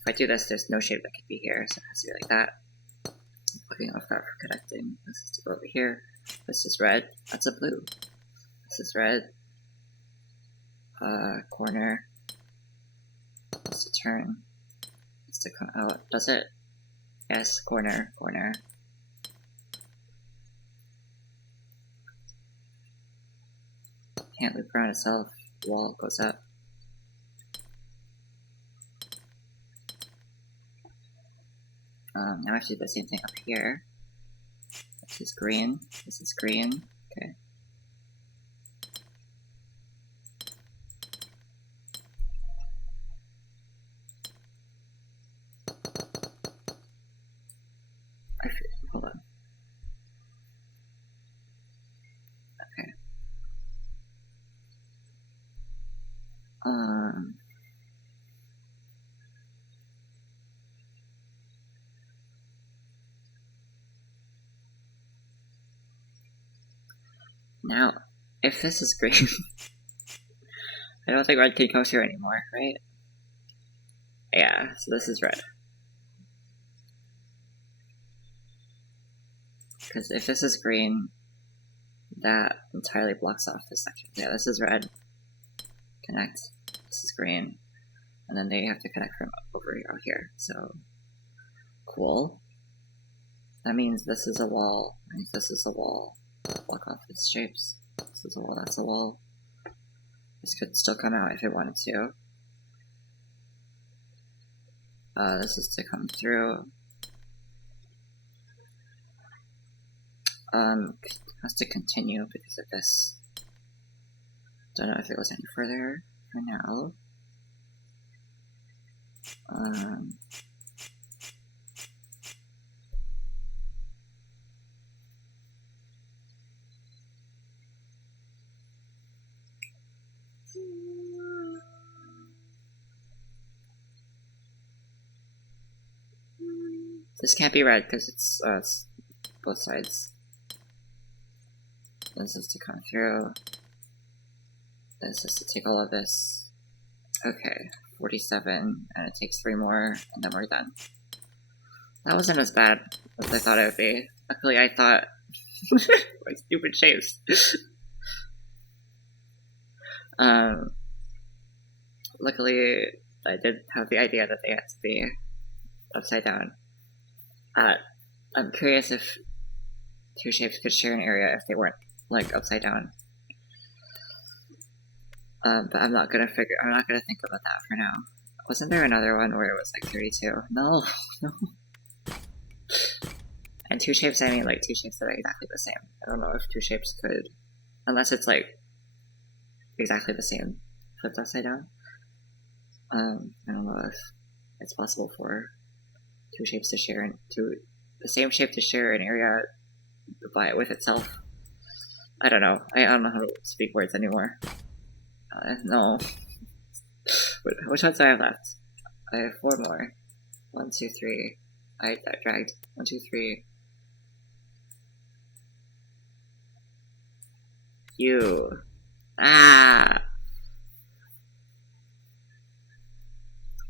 If I do this, there's no shape that could be here, so it has to be like that. I'm looking off that for connecting. This is to go over here. This is red. That's a blue. This is red. Corner. It's to turn. It's to come out. Does it? Yes, corner, corner. Can't loop around itself. Wall goes up. Now I have to do the same thing up here. This is green. This is green. Okay. Hold on. Okay. Now, if this is green, I don't think red can go here anymore, right? Yeah, so this is red. Because if this is green, that entirely blocks off this section. Yeah, this is red. Connect. This is green. And then they have to connect from over out here. So, cool. That means this is a wall. That means this is a wall. Block off these shapes. This is a wall, that's a wall. This could still come out if it wanted to. This is to come through. Has to continue because of this. Don't know if it goes any further for now. This can't be red because it's both sides. This is to come through. This is to take all of this. Okay, 47, and it takes 3 more, and then we're done. That wasn't as bad as I thought it would be. Luckily, I thought my stupid shapes. Luckily, I did have the idea that they had to be upside down. I'm curious if 2 shapes could share an area if they weren't like upside down. But I'm not gonna think about that for now. Wasn't there another one where it was like 32? No, no. And 2 shapes, I mean like 2 shapes that are exactly the same. I don't know if 2 shapes could, unless it's like exactly the same, flipped upside down. I don't know if it's possible for 2 shapes to share the same shape to share an area by with itself. I don't know. I don't know how to speak words anymore. No. Which ones do I have left? I have 4 more. 1, 2, 3. I dragged. 1, 2, 3. You. Ah!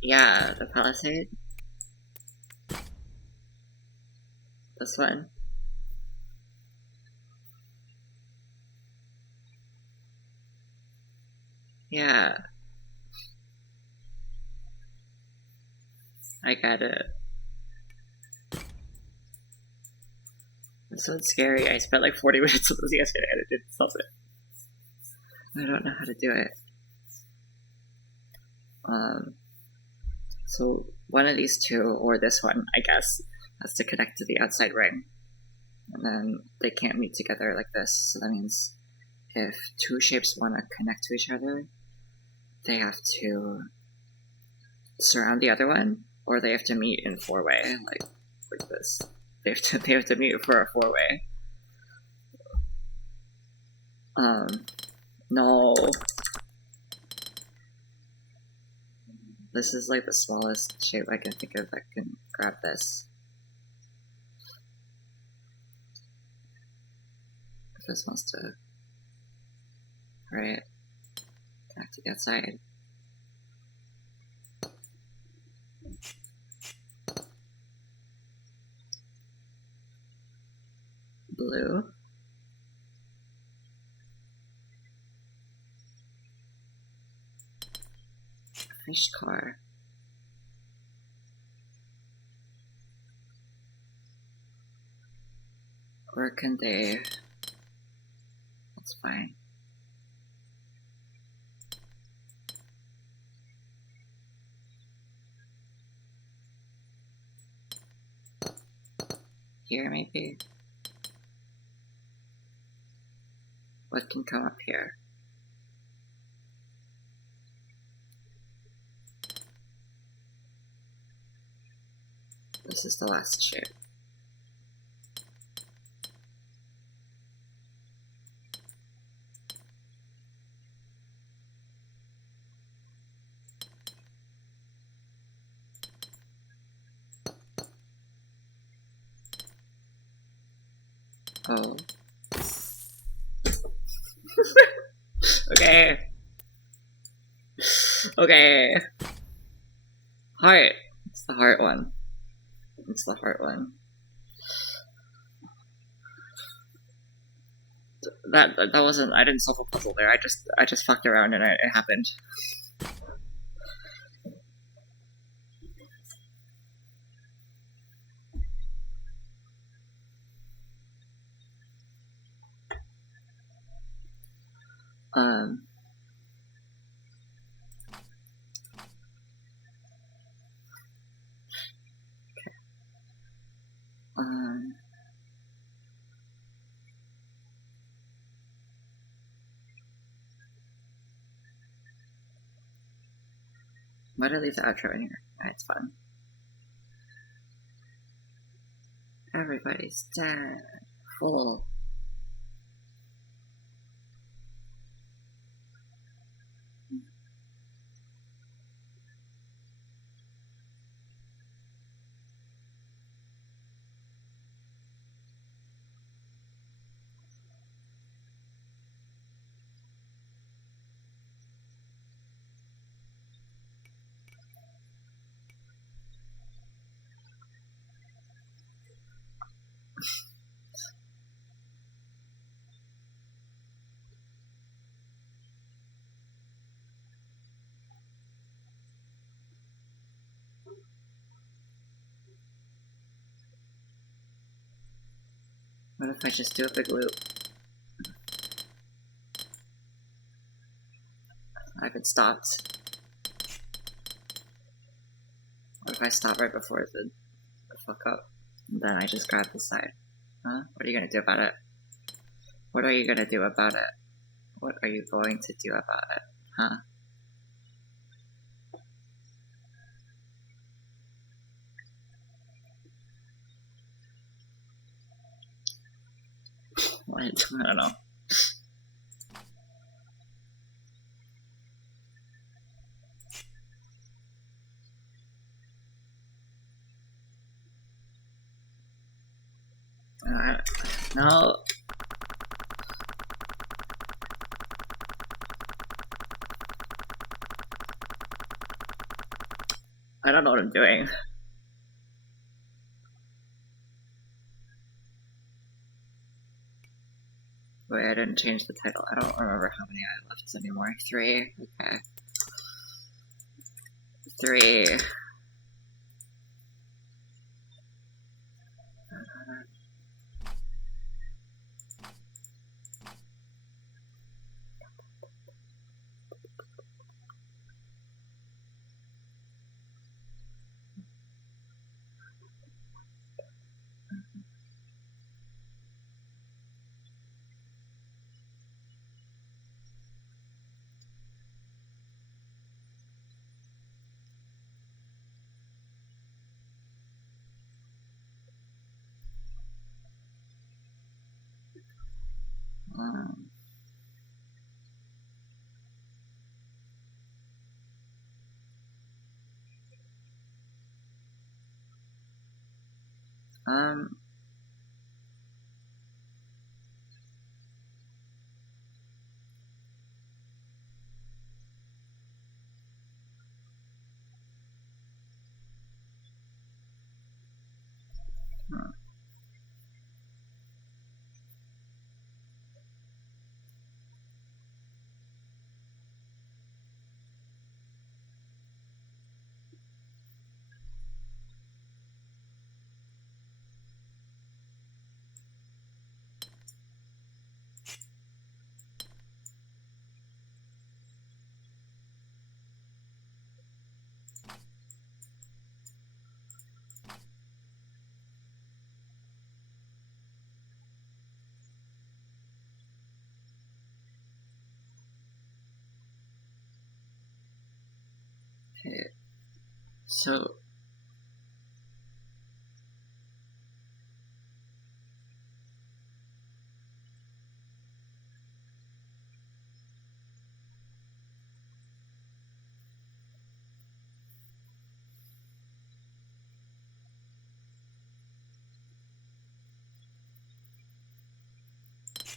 Yeah, the palisade. This one. Yeah. I got it. This one's scary. I spent like 40 minutes on this yesterday and it didn't solve it. I don't know how to do it. So one of these 2, or this one, I guess, has to connect to the outside ring. And then they can't meet together like this, so that means if 2 shapes want to connect to each other, they have to surround the other one, or they have to meet in 4-way, like this. They have to meet for a 4-way. No. This is like the smallest shape I can think of that can grab this. If this wants to, right, connect to the outside. Blue. Fish car. Or can they? That's fine. Here, maybe? What can come up here? This is the last shape. Oh. Okay. Okay. Heart. It's the heart one. It's the heart one. That wasn't. I didn't solve a puzzle there. I just fucked around and it happened. Why did I leave the outro in here? It's fun. Everybody's dead. Full. What if I just do a big loop? I haven't stopped. What if I stop right before the fuck up? And then I just grab the side. Huh? What are you gonna do about it? What are you gonna do about it? What are you going to do about it? Huh? What? I don't know. No. I don't know what I'm doing. Wait, I didn't change the title. I don't remember how many I left anymore. 3. Okay. 3. Um. hmm. Okay. So.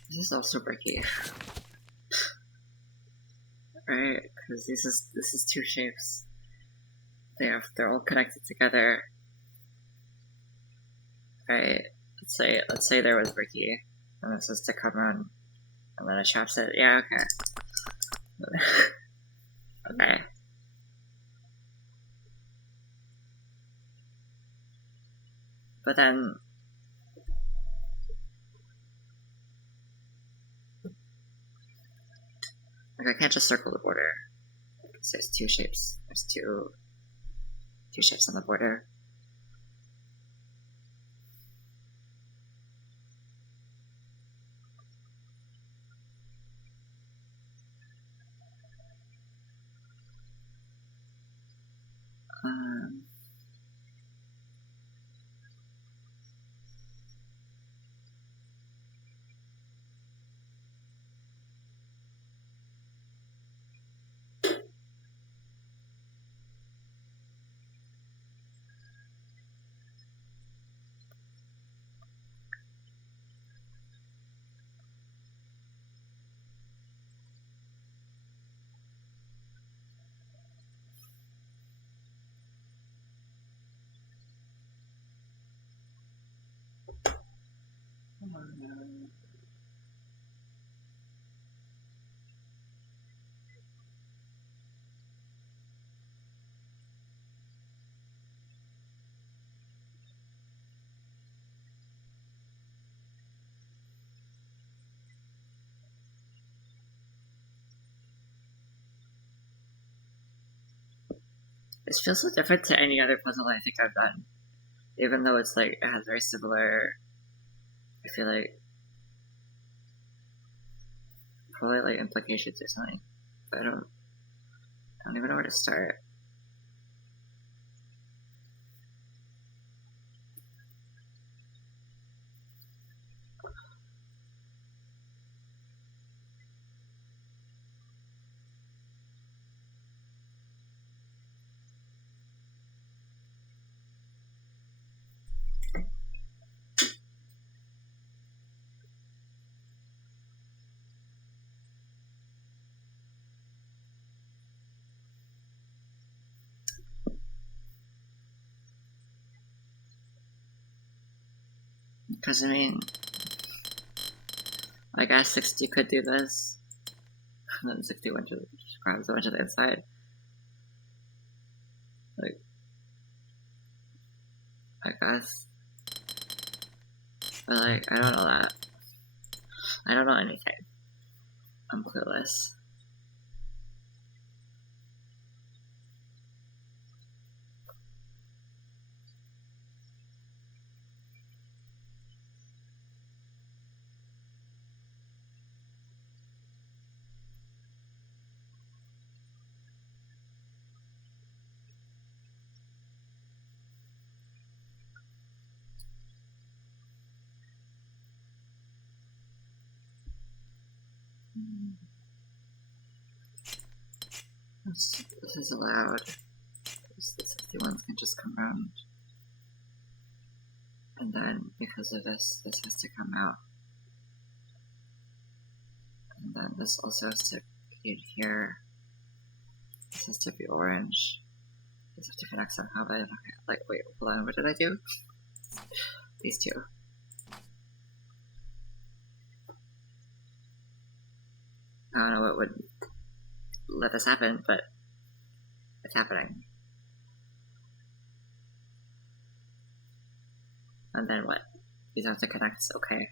This is also bricky, right? Because this is two shapes. They're all connected together, right? Let's say there was bricky, and this is to come on, and then a chop said, yeah, okay, okay. But then, like, I can't just circle the border. Because there's two shapes. There's two shapes on the border. Um, this feels so different to any other puzzle I think I've done. Even though it's like, it has very similar, I feel like, probably like implications or something. But I don't even know where to start. Because, I mean, I guess 60 could do this, and then 61 just grabs a bunch of the inside. Like, I guess. But, like, I don't know that. I don't know anything. I'm clueless. This is allowed. The 61s can just come around. And then because of this, this has to come out. And then this also has to be in here. This has to be orange. These have to connect somehow, but okay, like, wait, hold on, what did I do? These two. I don't know what would let this happen, but it's happening. And then what? These have to connect, okay.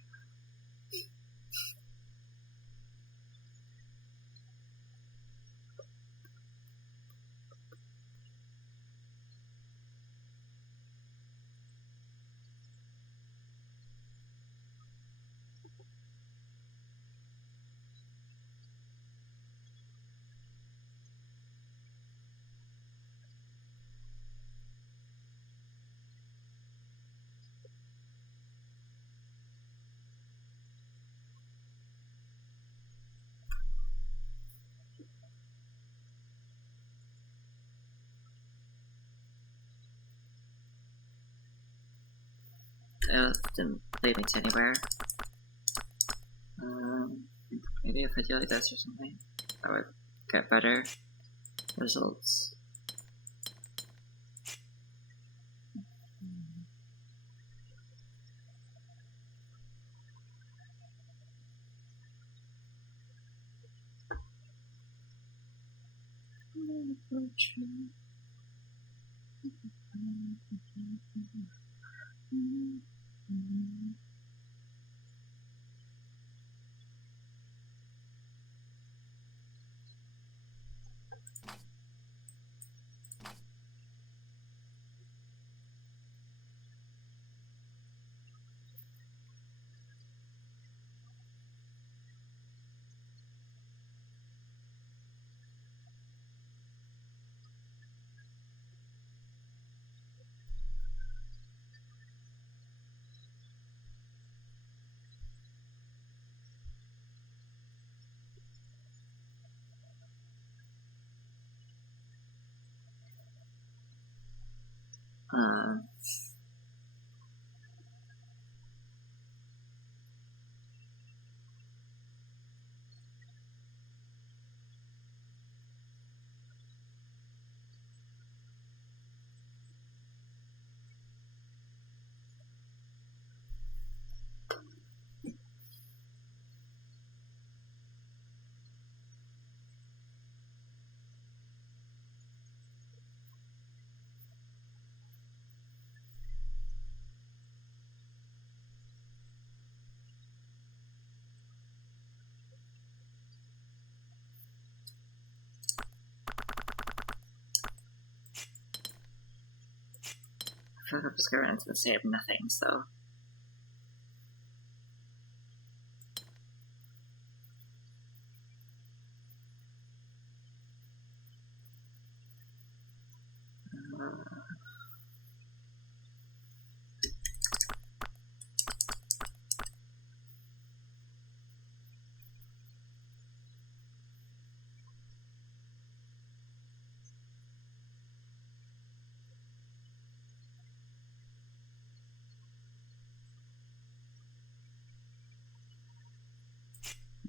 It didn't lead me to anywhere. Maybe if I do like this or something, I would get better results. I feel like I'm just going into the same nothing, so.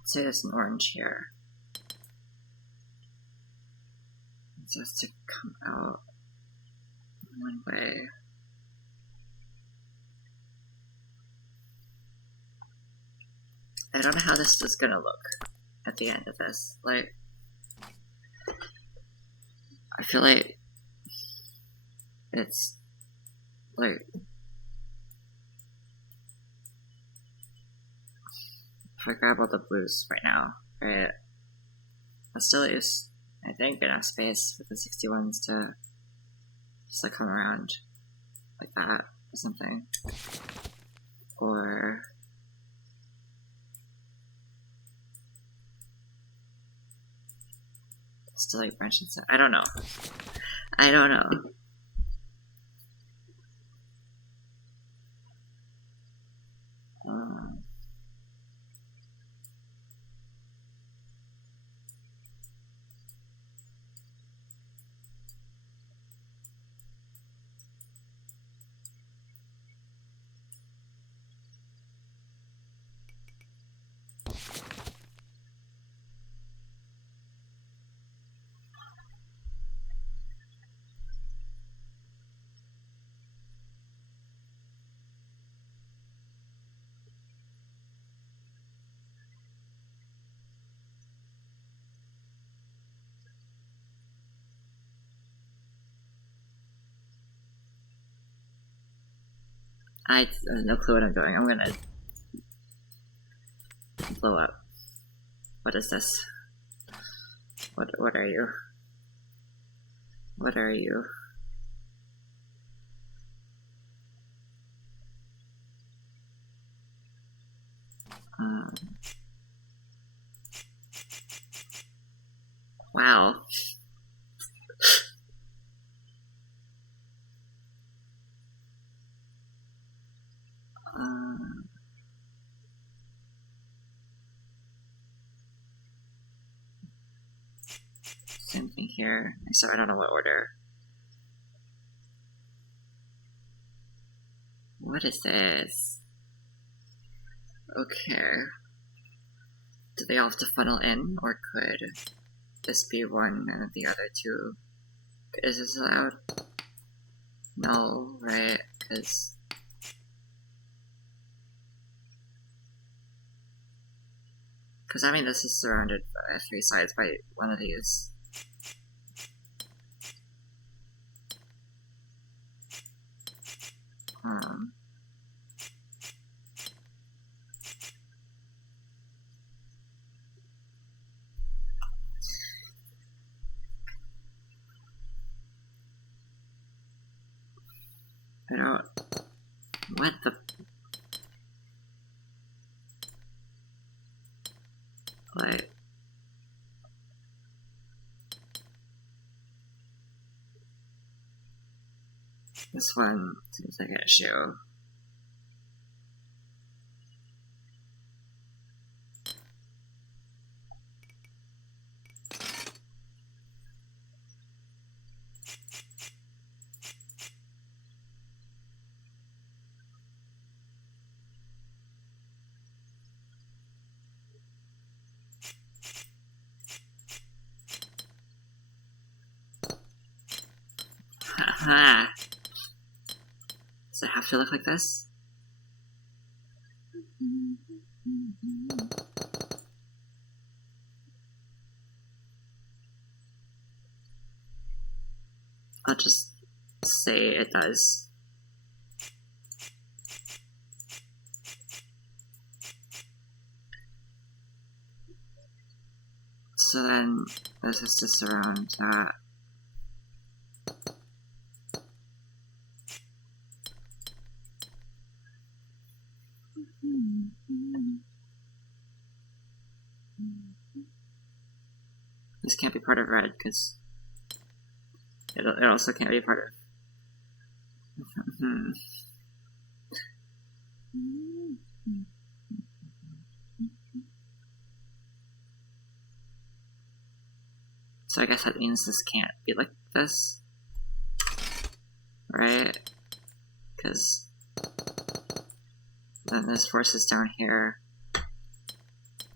Let's say there's an orange here. It has to come out one way. I don't know how this is gonna look at the end of this. Like, I feel like it's like, if I grab all the blues right now, right, I'll still use, I think, enough space with the 61s to just like come around like that or something. Or still like branch and stuff. I don't know. I don't know. I have no clue what I'm doing. I'm gonna blow up. What is this? What are you? What are you? Wow. Same thing here, except I don't know what order. What is this? Okay. Do they all have to funnel in, or could this be one and the other two? Is this allowed? No, right? Because I mean, this is surrounded by 3 sides by one of these. I don't. What the? Like. This one seems like an issue. Haha! Does it have to look like this? I'll just say it does. So then this is to surround that. This can't be part of red because it also can't be part of. So I guess that means this can't be like this, right? Because then this forces down here,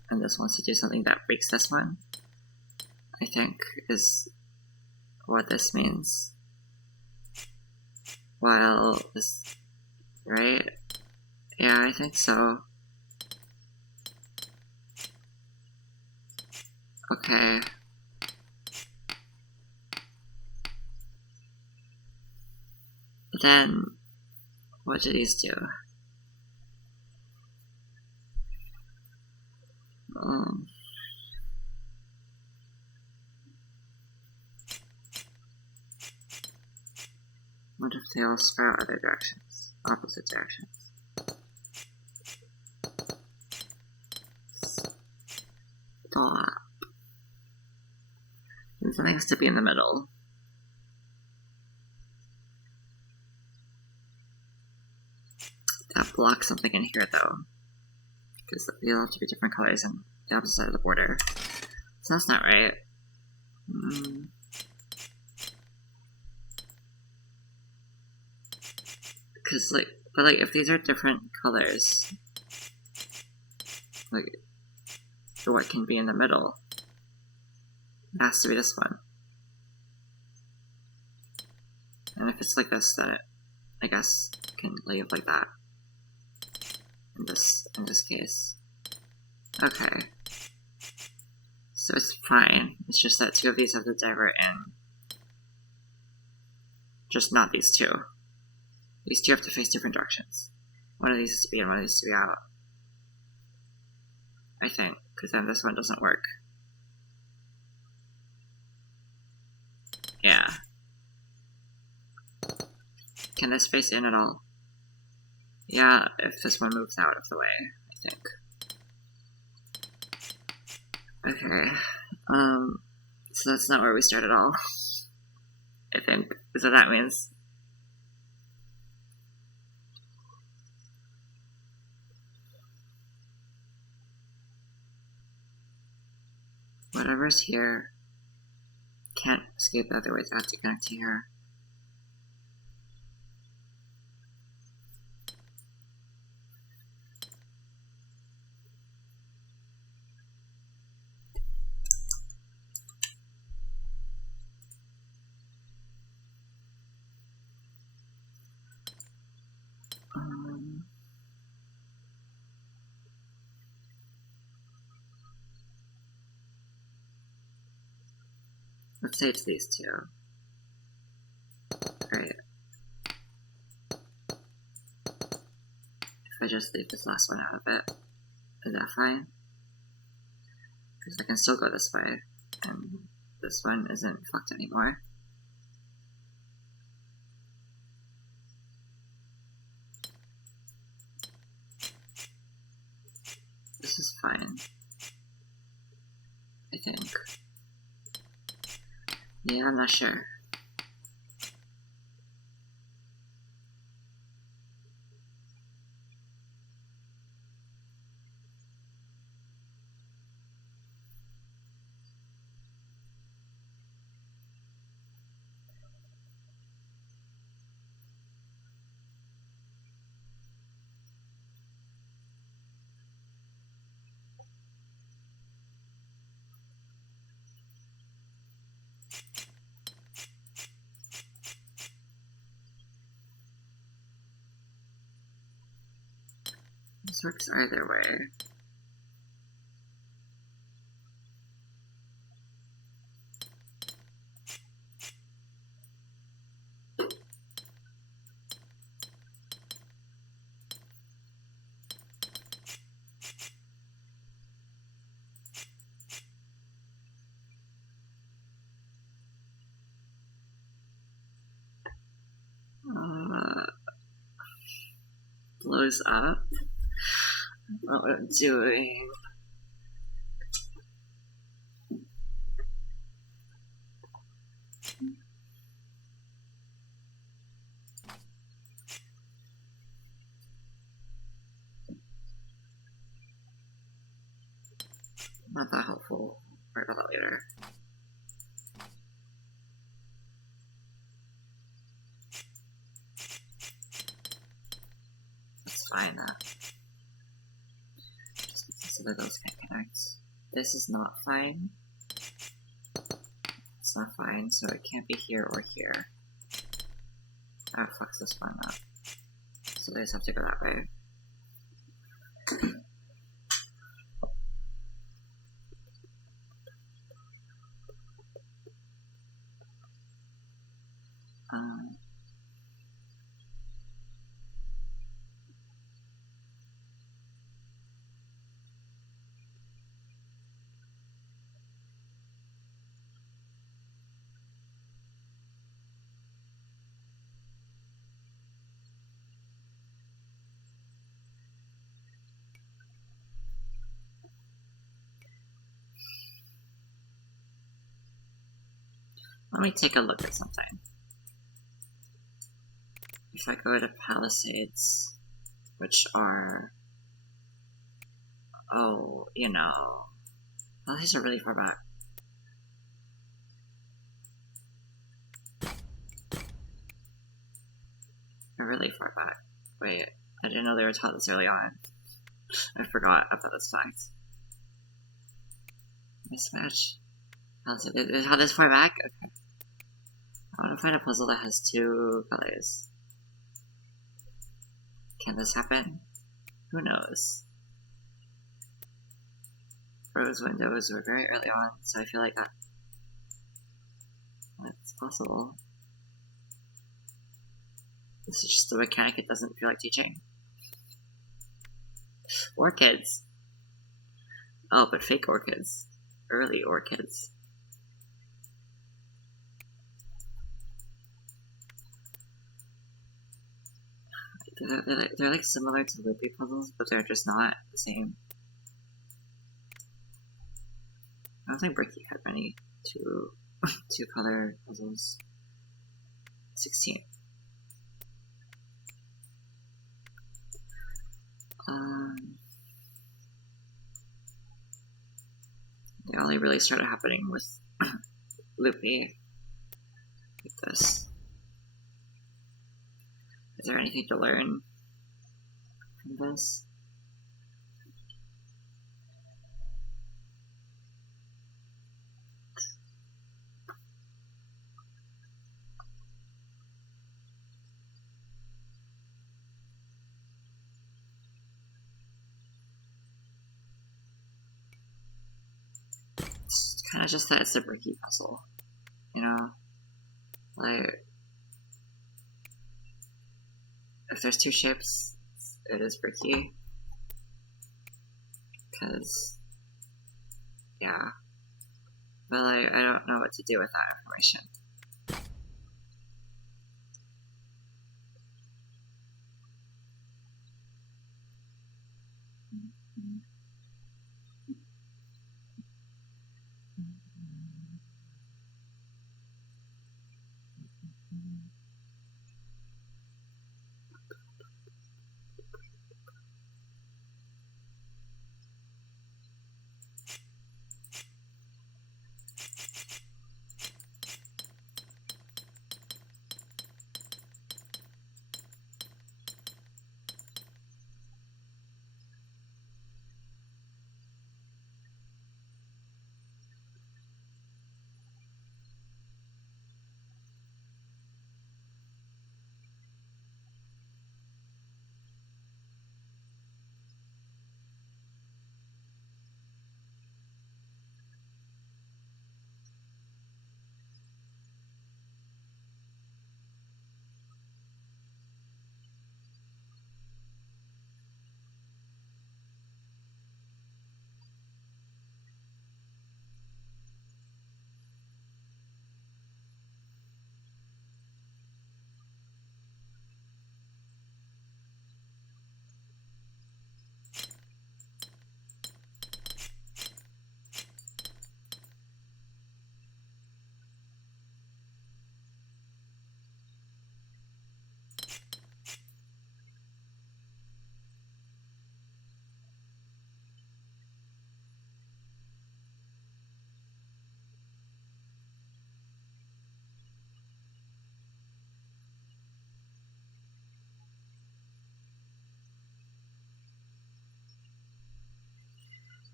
and this wants to do something that breaks this one, I think is what this means. While this, right? Yeah, I think so. Okay. Then, what do these do? What if they all sprout other directions? Opposite directions. Stop. And something has to be in the middle. That blocks something in here though. Because they'll have to be different colors on the opposite side of the border. So that's not right. Because but if these are different colors, what can be in the middle? It has to be this one. And if it's like this, then it, I guess, can leave like that. In this case. Okay. So it's fine. It's just that 2 of these have to divert in. Just not these 2. These 2 have to face different directions. one of these is to be in, one of these to be out. I think, because then this one doesn't work. Yeah. Can this face in at all? Yeah, if this one moves out of the way, I think. Okay. So that's not where we start at all. I think. So that means. Whatever's here can't escape the other ways. I have to connect to here. Let's say it's these two. Great. If I just leave this last one out of it, is that fine? Because I can still go this way, and this one isn't fucked anymore. This is fine. I think. Yeah, I'm not sure. This works either way. Blows up. What I'm doing. Not that helpful. Worry about that later. That's fine. Just consider those can't connect. This is not fine. It's not fine, so it can't be here or here. That fucks this one up. So they just have to go that way. Let me take a look at something. If I go to Palisades, which are, oh, you know, Palisades are really far back. They're really far back. Wait, I didn't know they were taught this early on. I forgot about this fact. Mismatch. Palisades, they taught this far back? Okay. I want to find a puzzle that has two colors. Can this happen? Who knows? Rose windows were very early on, so I feel like that's possible. This is just the mechanic it doesn't feel like teaching. Orchids. Oh, but fake orchids. Early orchids. They're like similar to loopy puzzles, but they're just not the same. I don't think Bricky had many two color puzzles. 16. They only really started happening with loopy. Like this. Is there anything to learn from this? It's kind of just that it's a bricky puzzle, you know? Like, if there's two shapes, it is bricky. Because, yeah. But like, I don't know what to do with that information.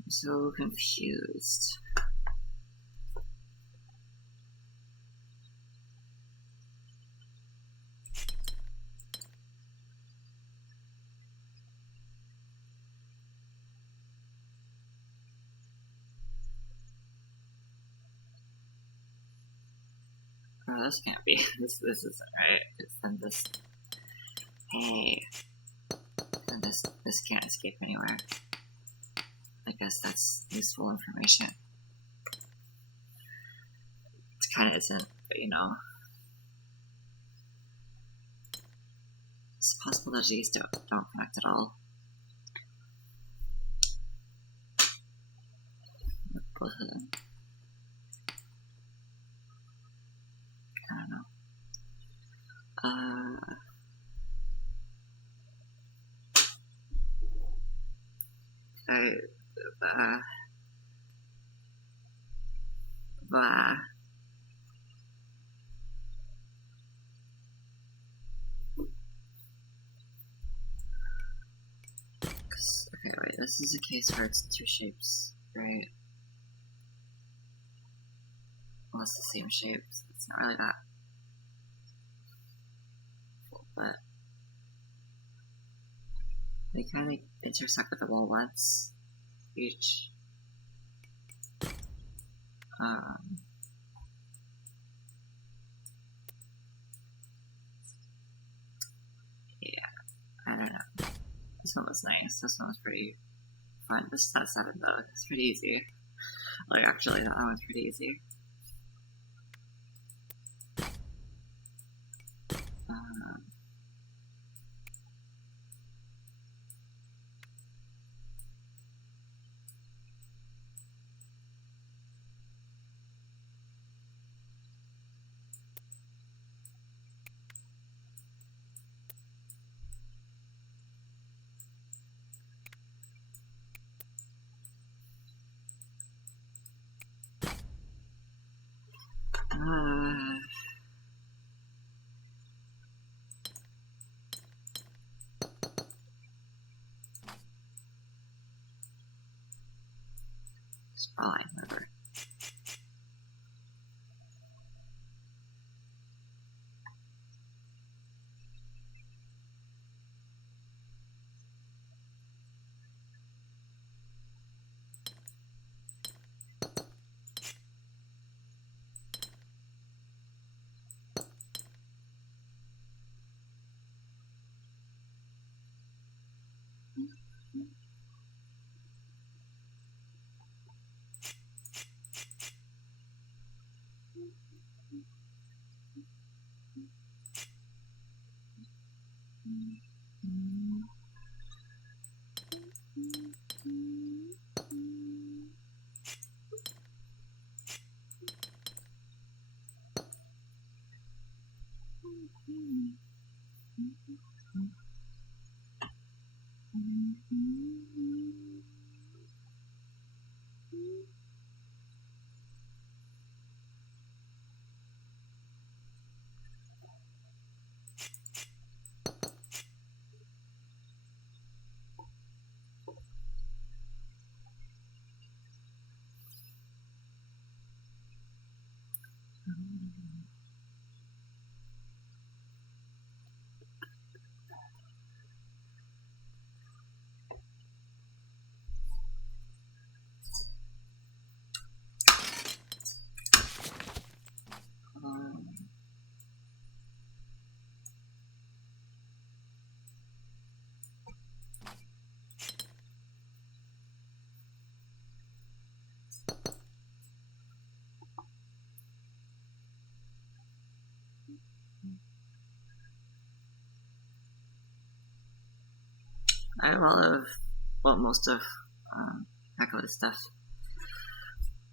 I'm so confused. Oh, this can't be. This isn't right. It's then this. Hey. Then this can't escape anywhere. I guess that's useful information. It kind of isn't, but you know. It's possible that these don't connect at all. Both of them. I don't know. Okay, wait, this is a case where it's two shapes, right? Well, it's the same shape, so it's not really that cool, but they kind of intersect with the wall once each. Yeah, I don't know. This one was nice. This one was pretty fun. This is not 7 though. It's pretty easy. Like, actually, that one was pretty easy. Sprawling, whatever. I have all of, well, most of Echo's stuff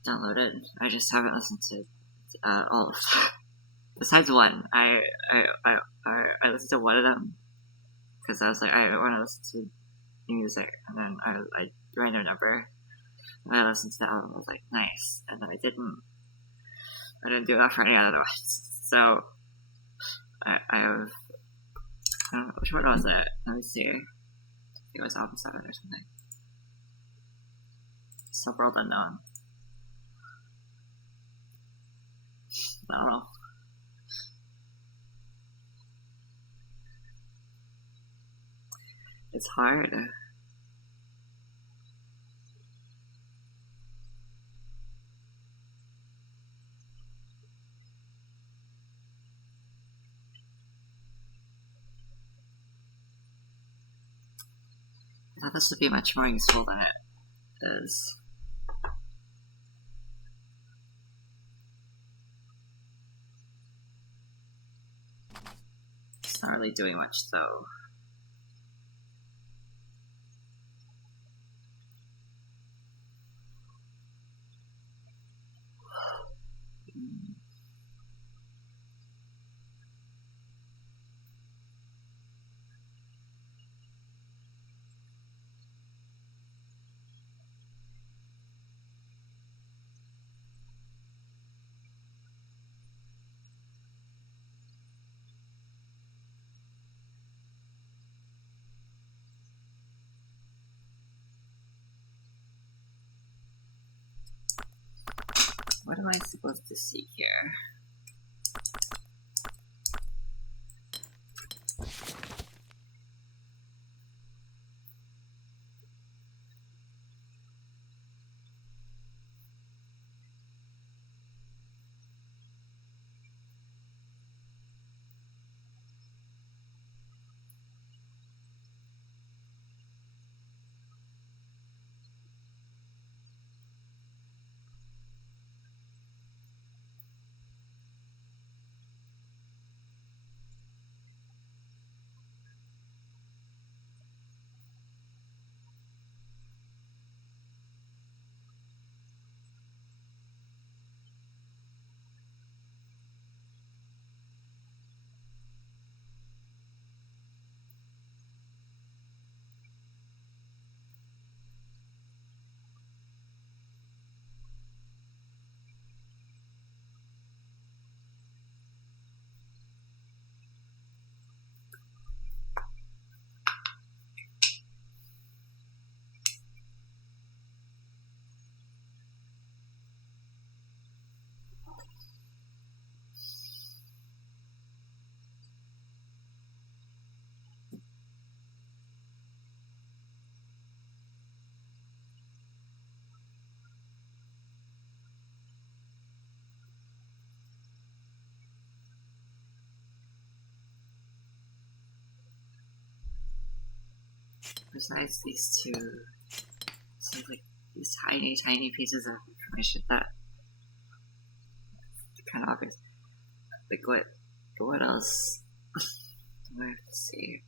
downloaded. I just haven't listened to all of them. Besides one, I listened to one of them because I was like, I want to listen to music, and then I ran their number, and I listened to the album. I was like, nice, and then I didn't do that for any other ones. So I don't know, which one was it? Let me see. I think it was album 7 or something. Subworld Unknown. I don't know. It's hard. I thought this would be much more useful than it is. It's not really doing much though. What am I supposed to see here? besides these two, so like these tiny pieces of information that kind of obvious. Like what else do I have to see?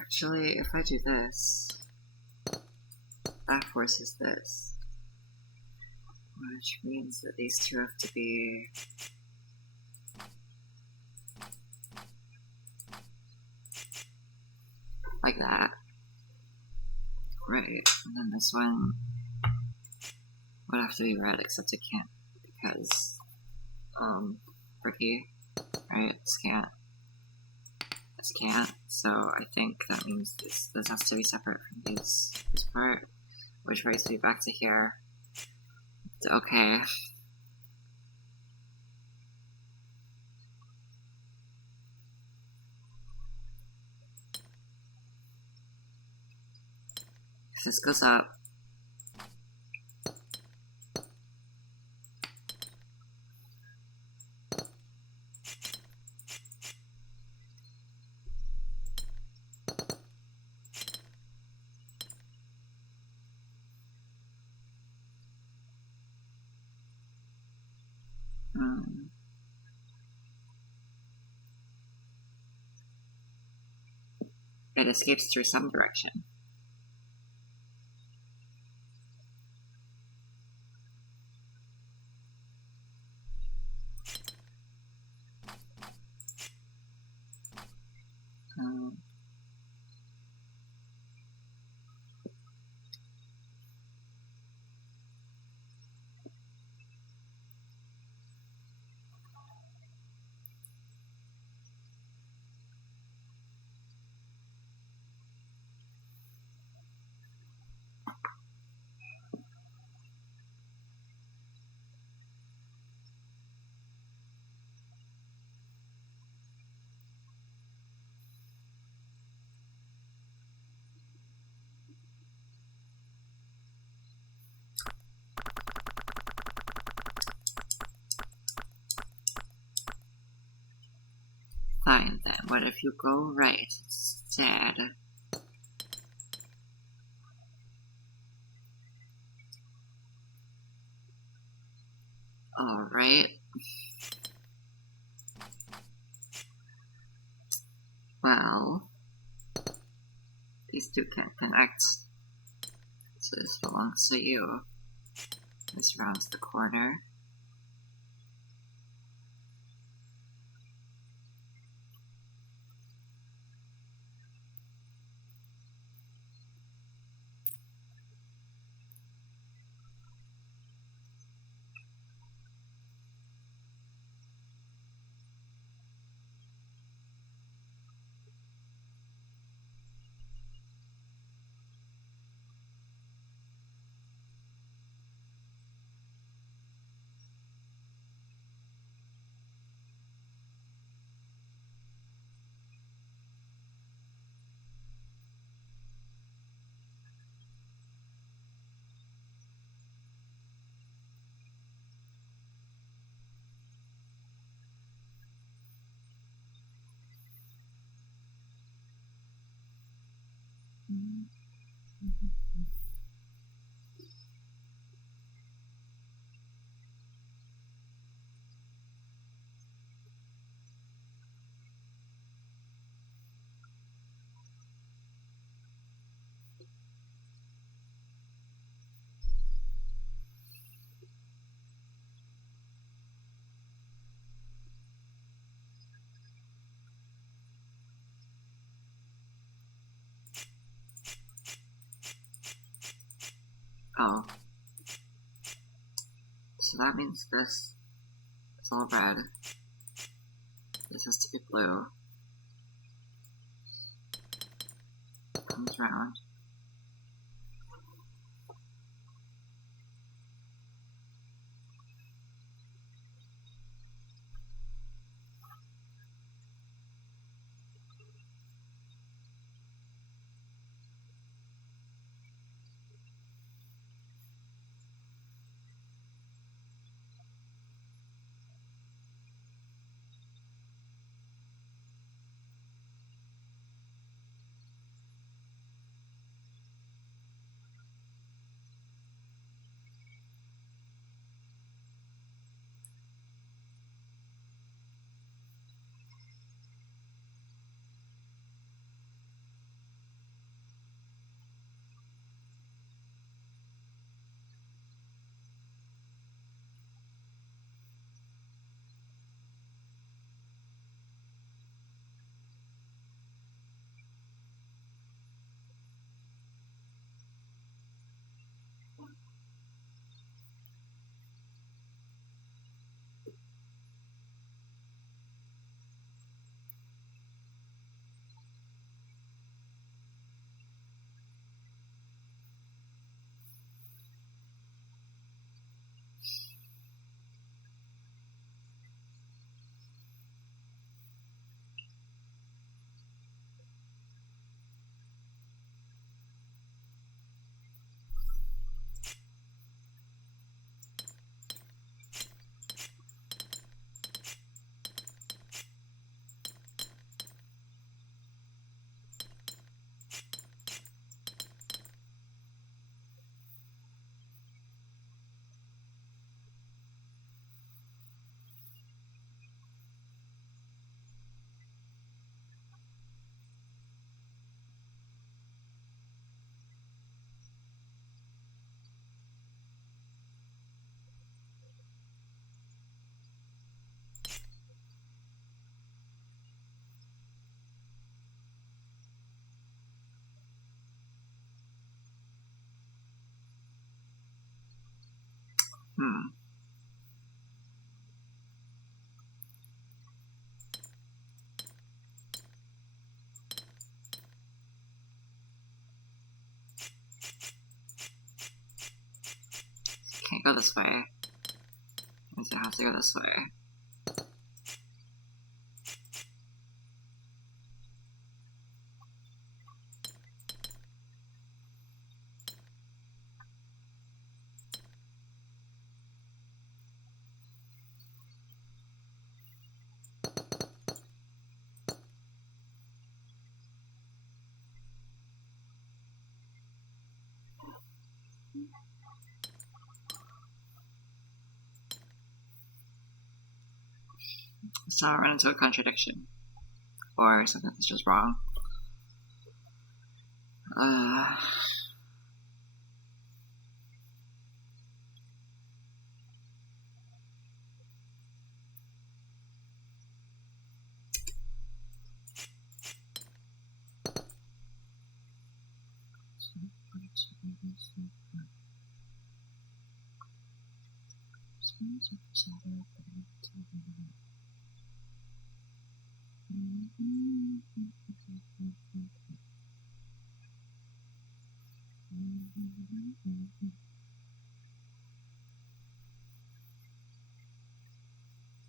Actually, if I do this, that forces this, which means that these two have to be like that. Right, and then this one would have to be red, except it can't because, Ricky, right? This can't, so I think that means this has to be separate from this part, which brings me back to here. Okay. If this goes up, it escapes through some direction. Fine then, what if you go right instead? Alright. Well, these two can't connect. So this belongs to you. This rounds the corner. Oh. So that means this is all red. This has to be blue. Comes around. Hmm. Can't go this way. Means I have to go this way. So I run into a contradiction. Or something that's just wrong.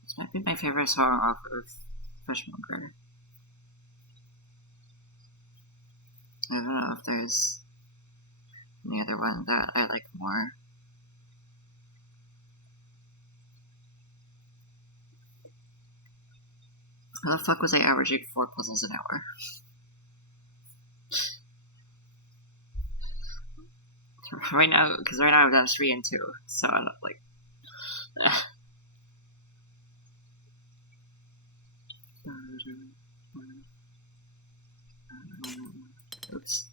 This might be my favorite song off of Fishmonger. I don't know if there's any other one that I like more. How the fuck was I averaging 4 puzzles an hour? Right now, because right now I've done 3 and 2, so I'm not like. Oops.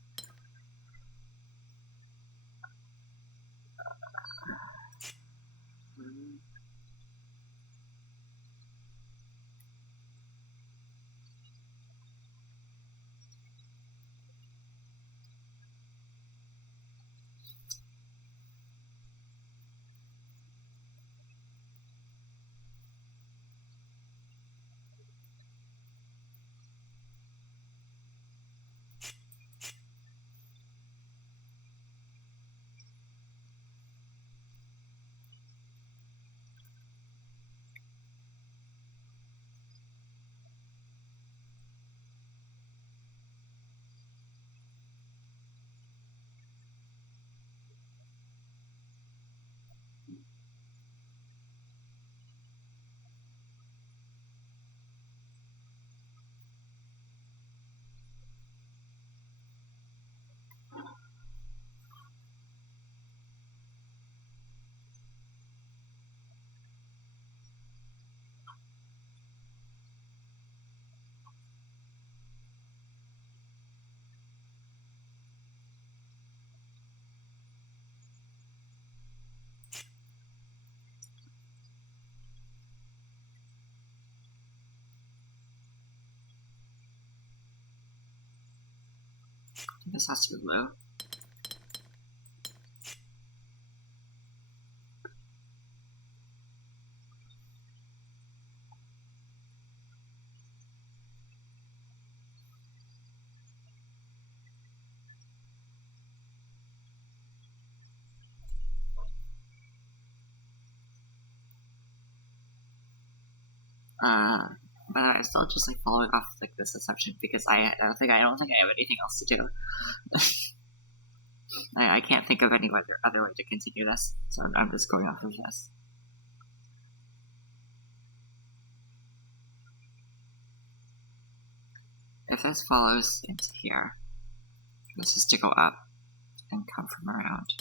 This has to be blue. But I'm still just like following off like this assumption because I don't think I have anything else to do. I can't think of any other way to continue this, so I'm just going off of this. If this follows into here, this is to go up and come from around,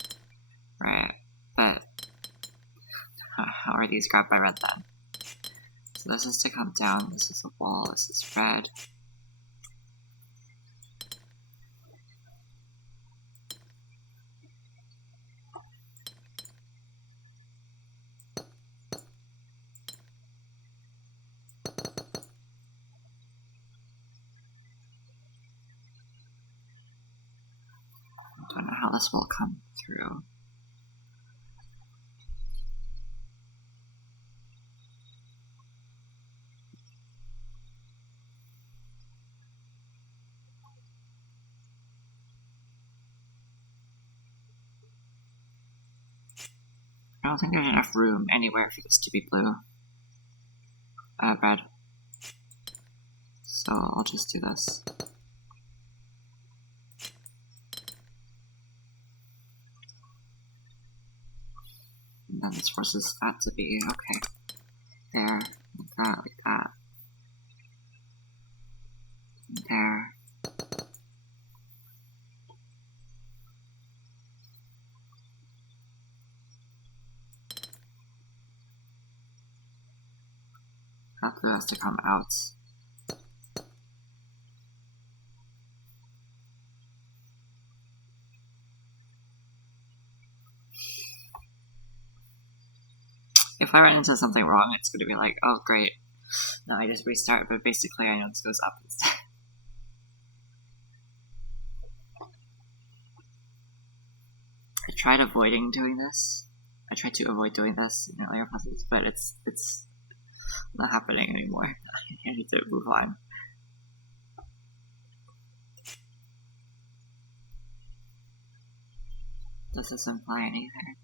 right? But how are these grabbed by red then? So this is to come down, this is a wall, this is red. I don't know how this will come through. I don't think there's enough room anywhere for this to be blue. Red. So I'll just do this. And then this forces that to be, okay. There, like that, like that. And there. That blue has to come out. If I run into something wrong, it's going to be like, oh great, now I just restart, but basically I know this goes up instead. I tried avoiding doing this. I tried to avoid doing this in earlier puzzles, but it's not happening anymore. I need to move on. Does this imply anything?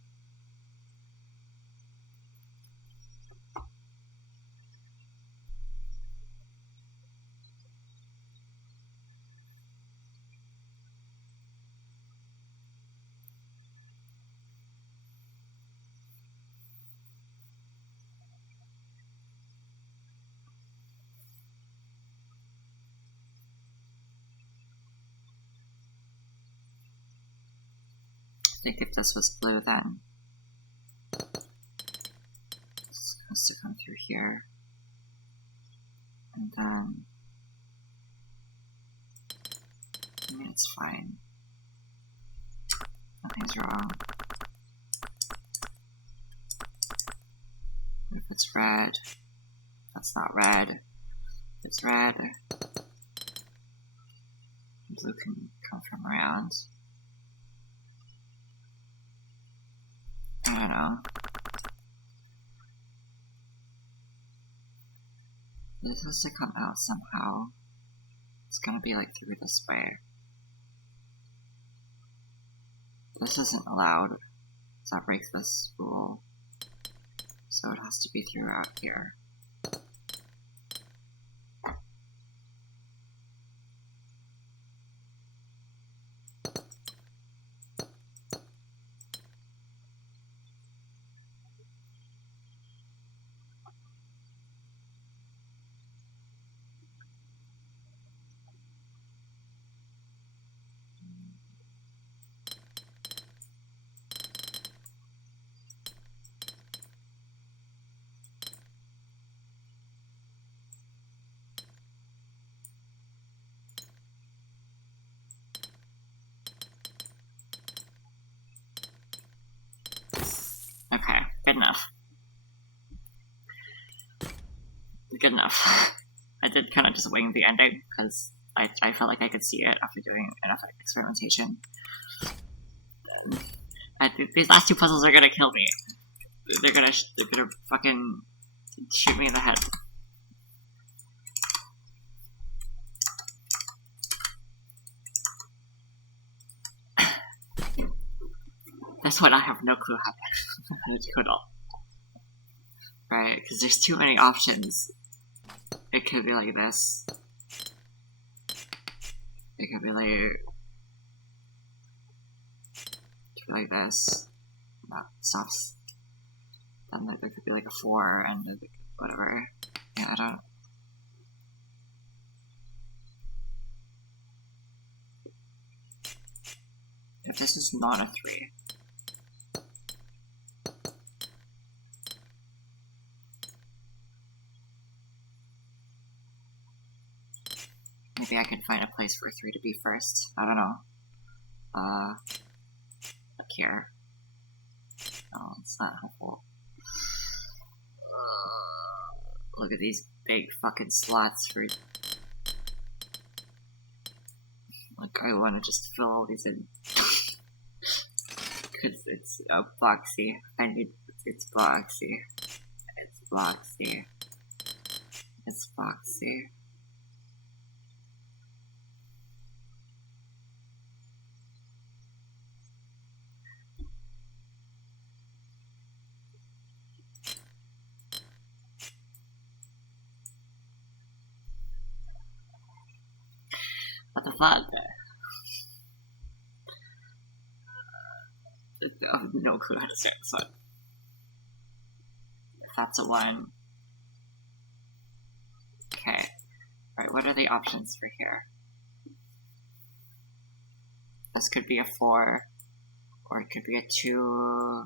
I think if this was blue, then this has to come through here, and then I mean it's fine. Nothing's wrong. If it's red, that's not red. If it's red, blue can come from around. I don't know. This has to come out somehow. It's gonna be like through this way. This isn't allowed. So that breaks this rule. So it has to be throughout here. Okay, good enough. Good enough. I did kind of just wing the ending, because I felt like I could see it after doing enough experimentation. These last two puzzles are gonna kill me. They're gonna fucking shoot me in the head. This one I have no clue how to code all. Right, because there's too many options. It could be like this. It could be like this. That stops. Then there could be like a 4 and whatever. Yeah, I don't. If this is not a 3. Maybe I can find a place for 3 to be first. I don't know. Like here. Oh, it's not helpful. Look at these big fucking slots for. Like, I want to just fill all these in. Because it's boxy. It's boxy. It's boxy. It's boxy. What the fuck? I have no clue how to start this one. If that's a 1. Okay. Alright, what are the options for here? This could be a 4, or it could be a 2.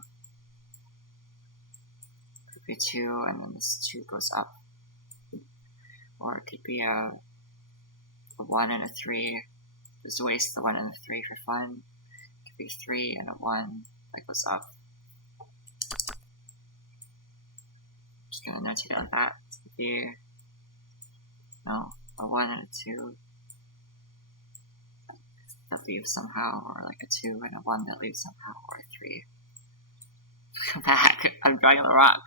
It could be a 2, and then this 2 goes up. Or it could be a 1 and a 3. Just waste the 1 and the 3 for fun. It could be a 3 and a 1 that goes up. Just gonna notate it like that. It could be a 1 and a 2 that leaves somehow, or like a 2 and a 1 that leaves somehow, or a 3. Come back, I'm drawing on the rock.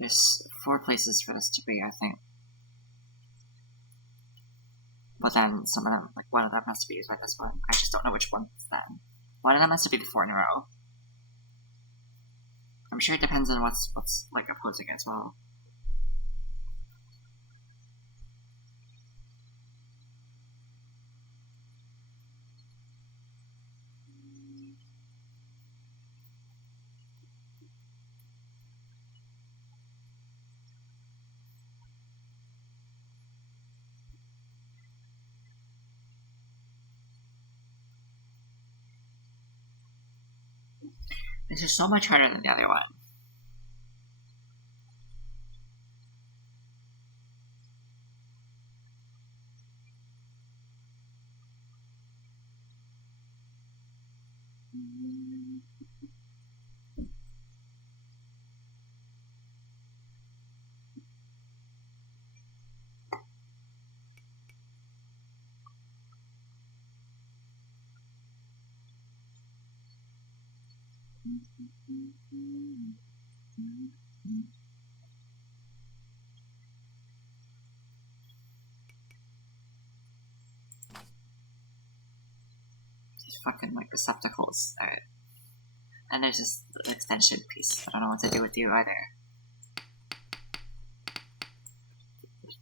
There's 4 places for this to be, I think. But then some of them, like one of them has to be used by this one. I just don't know which one it's then. One of them has to be the 4 in a row. I'm sure it depends on what's like opposing as well. This is so much harder than the other one. These fucking like receptacles. Alright. And there's just the extension piece. I don't know what to do with you either.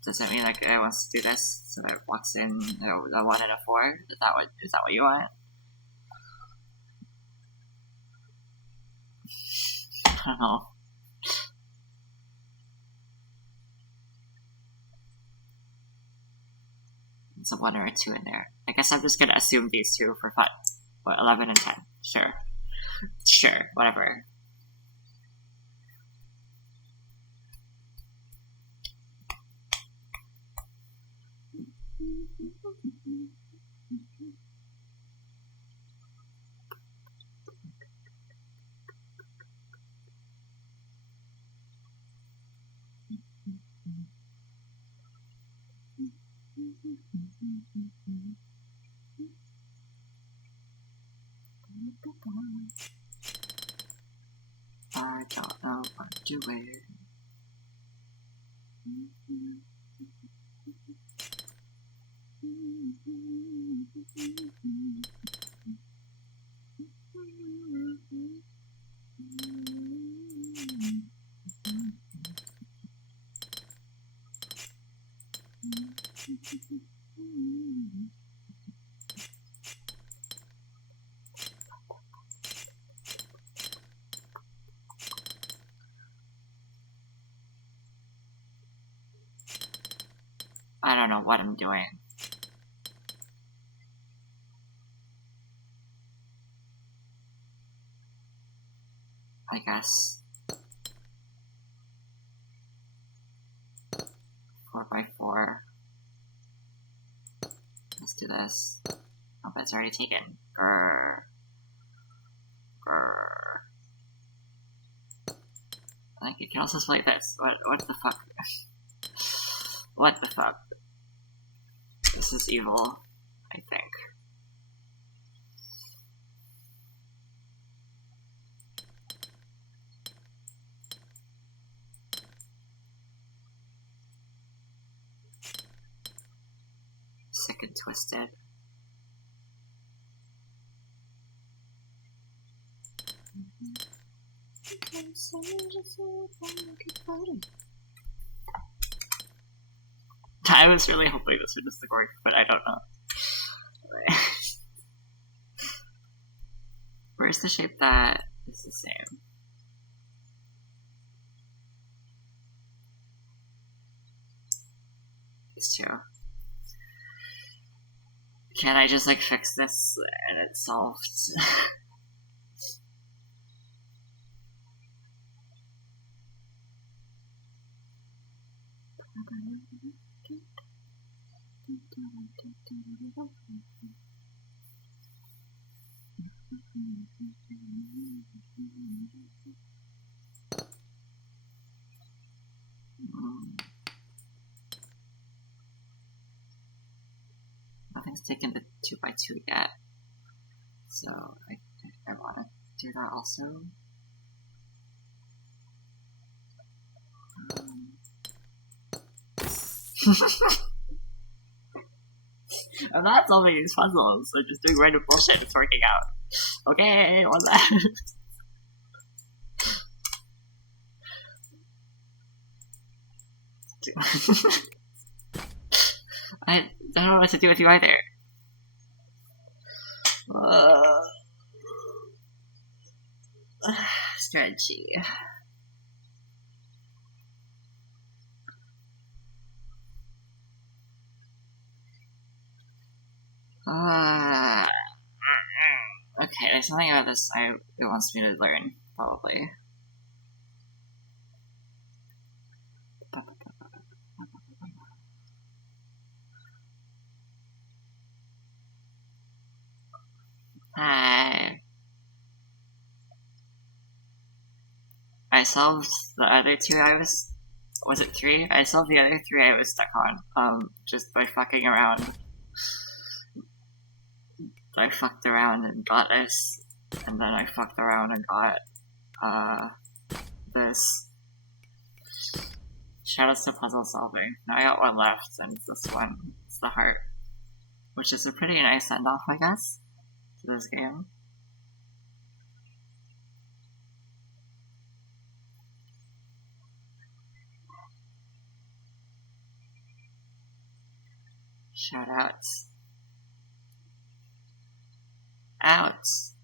Does that mean like I wants to do this so that it walks in a 1 and a 4? Is that what you want? I don't know. It's a 1 or a 2 in there. I guess I'm just gonna assume these 2 for fun. What, 11 and 10? Sure. Sure, whatever. I don't know what I'm doing. I don't know what I'm doing. I guess 4x4. Let's do this. Oh, but it's already taken. Grrr. Grrr. Like, you can also play this. What the fuck? What the fuck? This is evil, I think. fucking twisted. I was really hoping this would just work, but I don't know. Where's the shape that is the same? These two. Can I just like fix this and it's solved? Nothing's taken the 2x2 yet, so I want to do that also. I'm not solving these puzzles, I'm just doing random bullshit, it's working out. Okay, what's that? I don't know what to do with you either. Strategy. Okay, there's something about this it wants me to learn, probably. Hi. I solved the other two was it 3? I solved the other 3 I was stuck on, just by fucking around. I fucked around and got this, and then I fucked around and got, this. Shout outs to puzzle solving. Now I got one left, and it's this one. It's the heart. Which is a pretty nice end-off, I guess, to this game. Shout outs. Outs.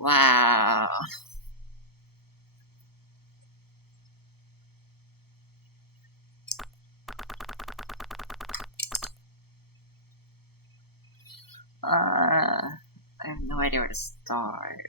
Wow. I have no idea where to start.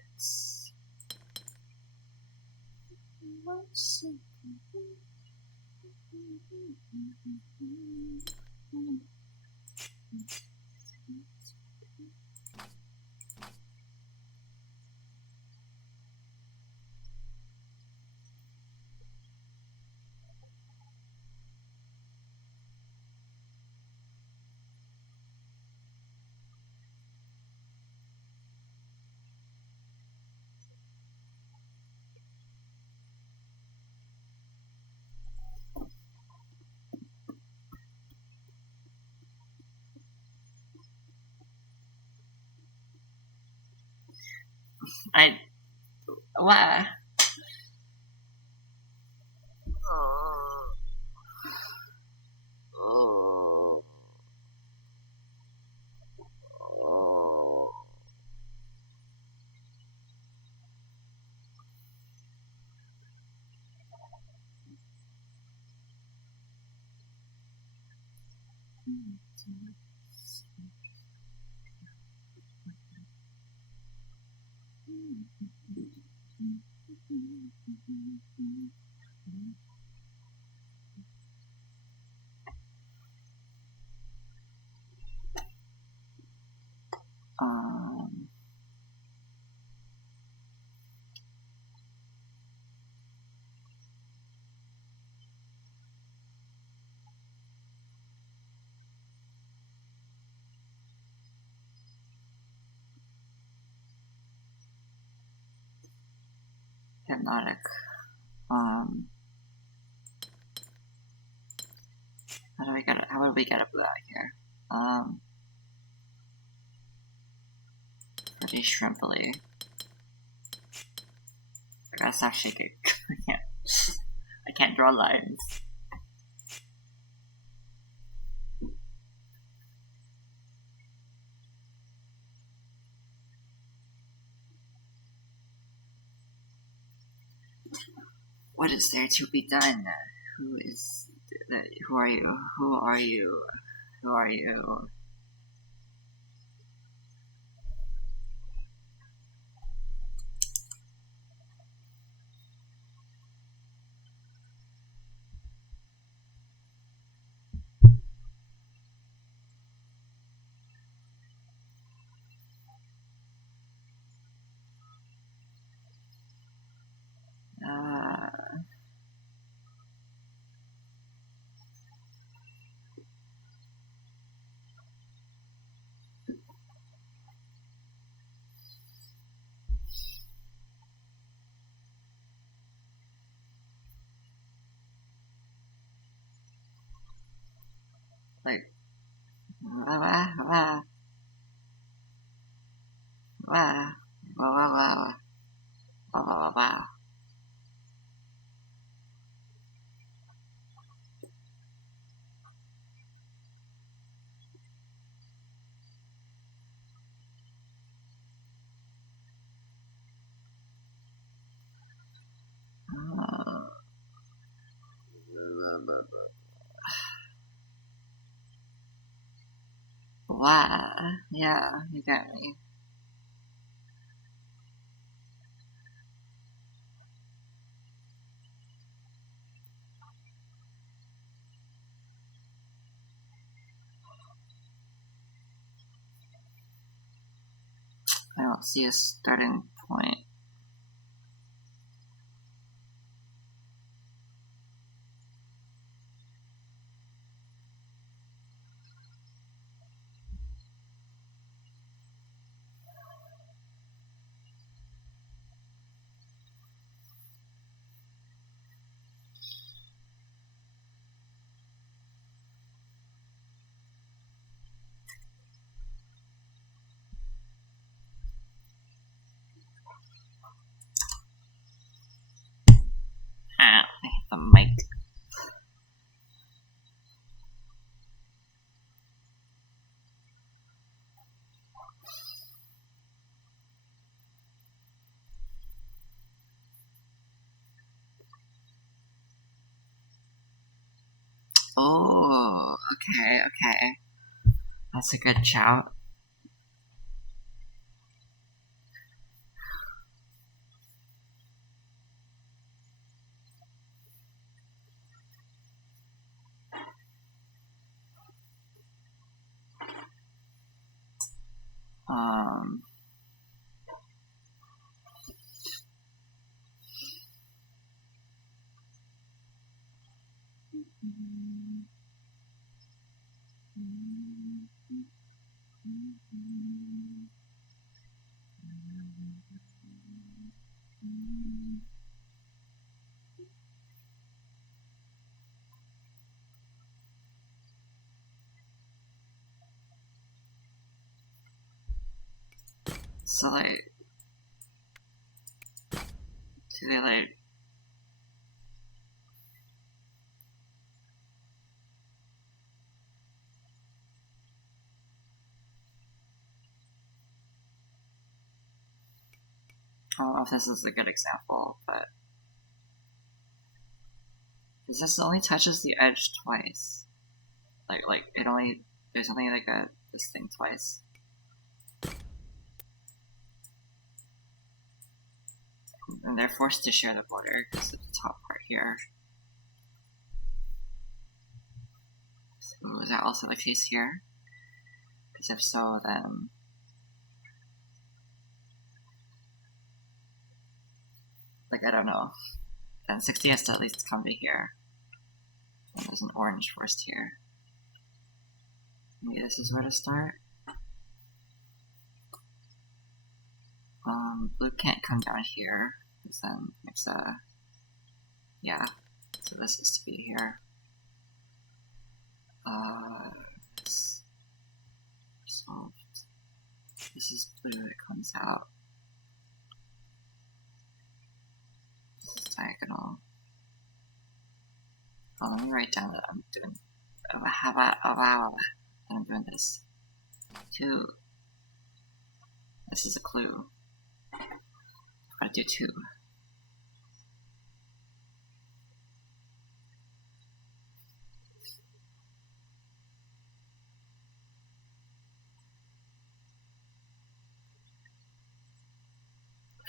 What? Hypnotic. How do we get it? How would we get a blue out here? Pretty shrimply. That's actually good. I can't draw lines. What is there to be done? Who are you? Who are you? Who are you? Like, yeah, you got me. I don't see a starting point. I hit the mic. Oh, okay. That's a good shout. So, like, they like... I don't know if this is a good example, but... because this only touches the edge twice. Like it only... there's only like this thing twice. And they're forced to share the border because of the top part here. So is that also the case here? Because if so, then... like, I don't know. Then 60 has to at least come to here. And there's an orange forced here. Maybe this is where to start. Blue can't come down here, because then it's yeah. So this is to be here. This resolved. This is blue that comes out. This is diagonal. Oh, let me write down that I'm doing. That I'm doing this. 2. This is a clue. I've got to do 2.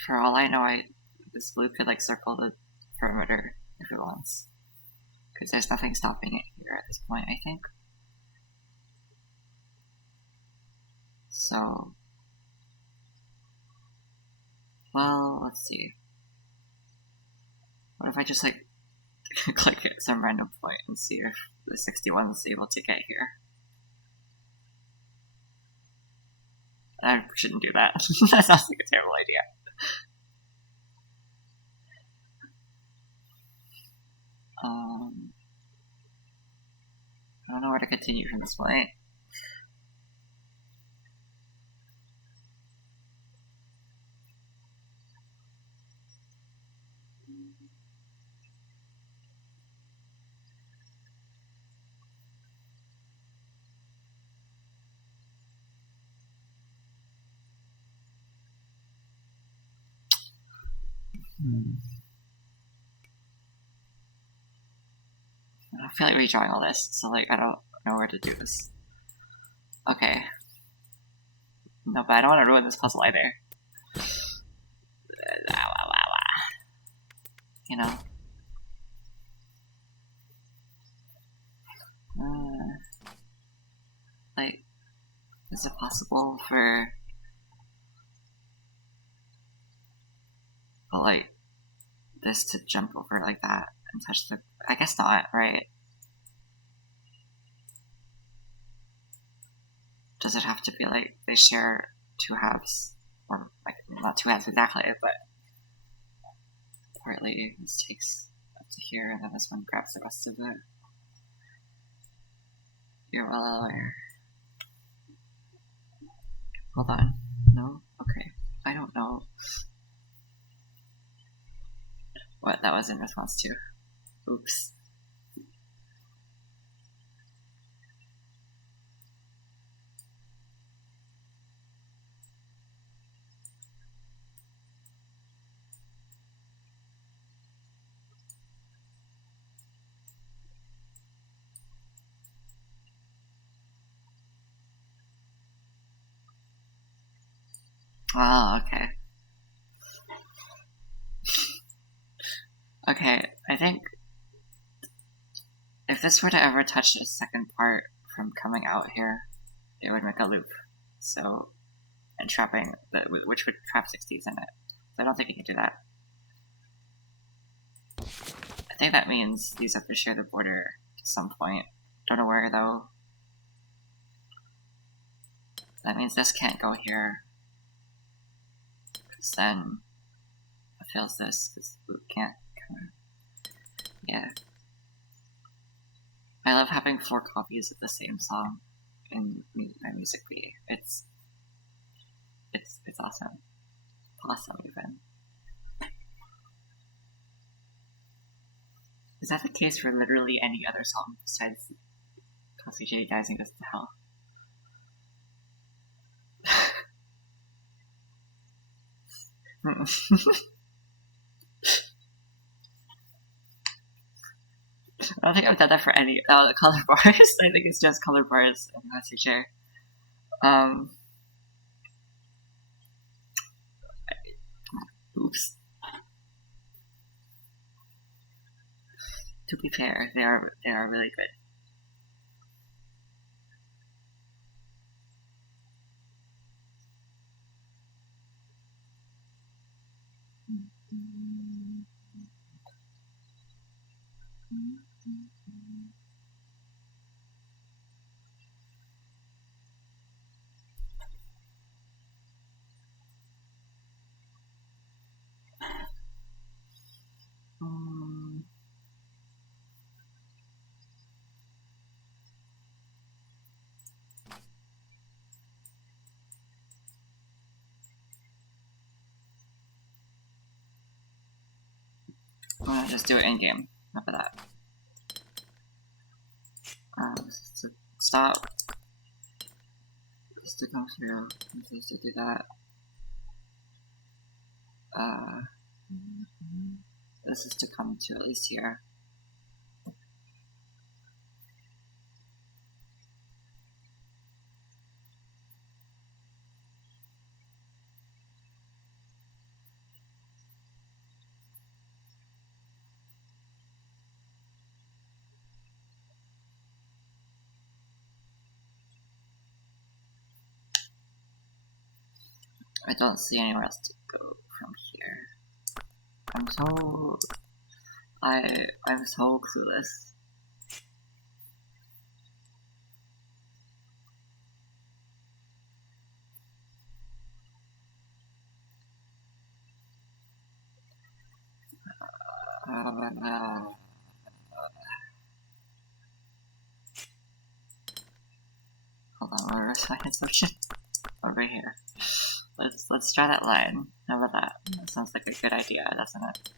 For all I know, this blue could like circle the perimeter if it wants. Because there's nothing stopping it here at this point, I think. So... well, let's see. What if I just like click at some random point and see if the 61 is able to get here? I shouldn't do that. That sounds like a terrible idea. I don't know where to continue from this point. I feel like redrawing all this, so like I don't know where to do this. Okay. No, but I don't want to ruin this puzzle either. You know? Like, is it possible for... but like, this to jump over like that and touch the... I guess not, right? Does it have to be like, they share 2 halves? Or, like, not 2 halves exactly, but... partly this takes up to here, and then this one grabs the rest of it. You're well aware. Hold on. No? Okay. I don't know what that was in response to. Oops. Oh, okay. Okay, I think if this were to ever touch the second part from coming out here, it would make a loop. So, and trapping, which would trap 60s in it. So I don't think you can do that. I think that means these have to share the border to some point. Don't know where though. That means this can't go here. Because then it fails this, because it can't come. Yeah. I love having 4 copies of the same song in my music feed. It's awesome. Awesome even. Is that the case for literally any other song besides Kelsey J Rising Goes to Hell? I don't think I've done that for any the color bars. I think it's just color bars and Messenger. Oops. To be fair, they are really good. I'm gonna just do it in game. Enough of that. So stop. Just to come through. Just to do that. This is to come to at least here. I don't see anywhere else to go from here. I'm so clueless. Hold on, where is my instruction? Over here. Let's try that line. How about that? That sounds like a good idea, doesn't it?